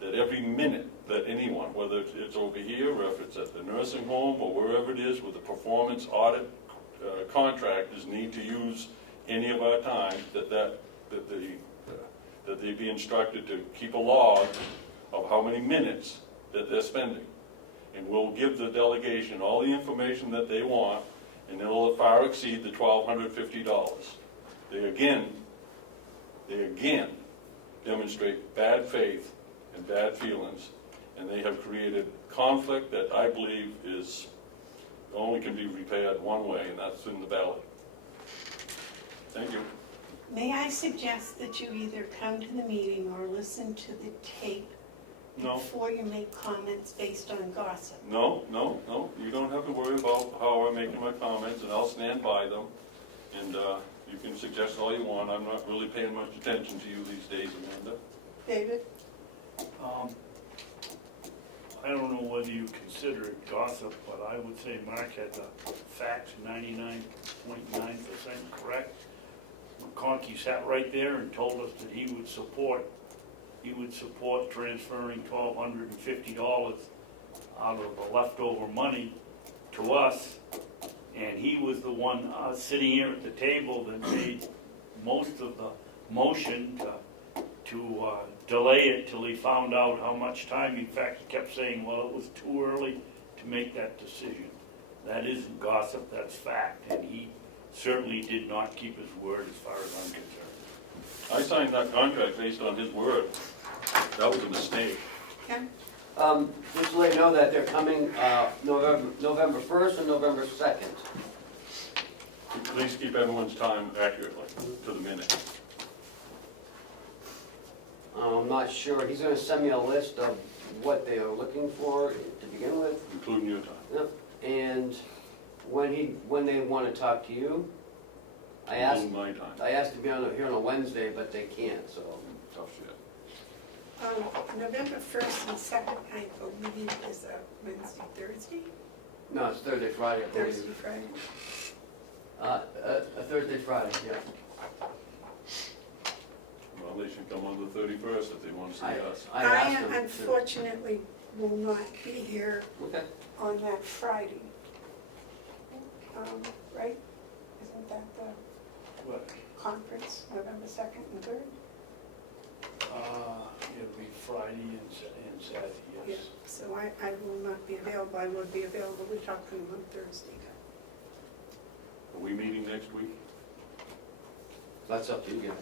that every minute that anyone, whether it's over here or if it's at the nursing home or wherever it is with the performance audit contractors need to use any of our time, that they be instructed to keep a log of how many minutes that they're spending. And we'll give the delegation all the information that they want, and it'll far exceed the $1,250. They again demonstrate bad faith and bad feelings, and they have created conflict that I believe is only can be repaired one way, and that's in the ballot. Thank you. May I suggest that you either come to the meeting or listen to the tape No. before you make comments based on gossip. No, you don't have to worry about how I'm making my comments, and I'll stand by them. And you can suggest all you want, I'm not really paying much attention to you these days, Amanda. David? I don't know whether you consider it gossip, but I would say Mark had the facts 99.9% correct. McConkey sat right there and told us that he would support transferring $1,250 out of the leftover money to us. And he was the one sitting here at the table that made most of the motion to delay it till he found out how much time. In fact, he kept saying, well, it was too early to make that decision. That isn't gossip, that's fact, and he certainly did not keep his word as far as I'm concerned. I signed that contract based on his word. That was a mistake. Ken? Just to let you know that they're coming November 1st and November 2nd. Please keep everyone's time accurately, to the minute. I'm not sure, he's gonna send me a list of what they are looking for to begin with. Including your time. Yep. And when they wanna talk to you, I asked Including my time. to be here on a Wednesday, but they can't, so. Tough shit. November 1st and 2nd, I believe, is a Wednesday, Thursday? No, it's Thursday, Friday, I believe. Thursday, Friday. A Thursday, Friday, yeah. Well, they should come on the 31st if they want to see us. I asked them to. Unfortunately will not be here Okay. on that Friday. Right? Isn't that the What? conference, November 2nd and 3rd? It'll be Friday and Saturday, Yeah, yes. so I will not be available. I will be available to talk to him on Thursday. Are we meeting next week? That's up to you guys.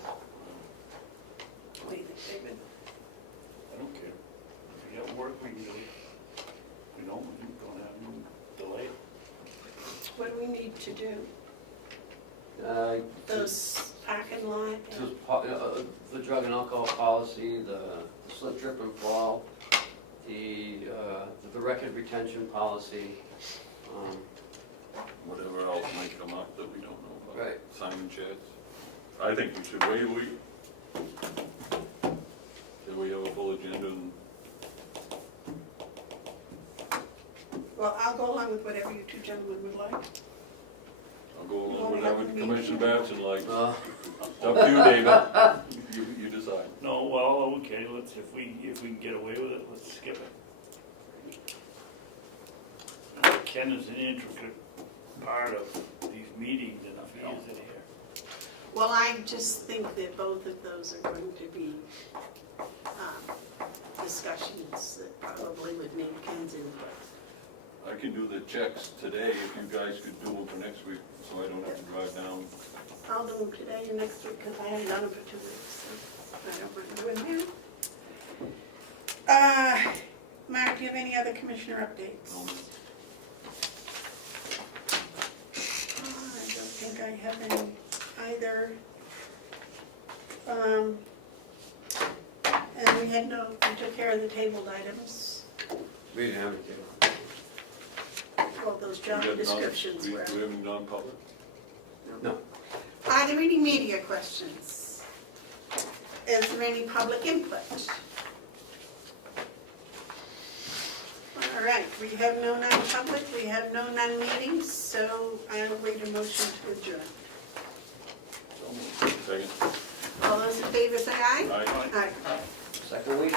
What do you think, David? I don't care. If we got work, we can do it. If we don't, we don't have no delay. What do we need to do? Those parking lot and The drug and alcohol policy, the slip, trip, and fall, the record retention policy. Whatever else might come up that we don't know about. Right. Signing checks. I think we should wait a week. Till we have a full agenda and Well, I'll go along with whatever you two gentlemen would like. I'll go along Well, with we have whatever a meeting. Commissioner Batson likes. Uh, It's up to you, David. You decide. No, well, okay, if we can get away with it, let's skip it. Ken is an intricate part of these meetings, and if he isn't here. Well, I just think that both of those are going to be discussions that probably would need Ken's input. I can do the checks today if you guys could do them for next week, so I don't have to drive down. I'll do them today and next week because I haven't done them for 2 weeks, so I don't want to do them now. Mark, do you have any other commissioner updates? No, I don't think I have any either. And we took care of the tabled items. We didn't have anything. Well, those job we got descriptions we were. haven't non-public? No. Are there any media questions? Is there any public input? All right, we have no non-public, we have no non-meetings, so I'll wait a motion to adjourn. Second. All those in favor say aye? Aye. Aye. Second week?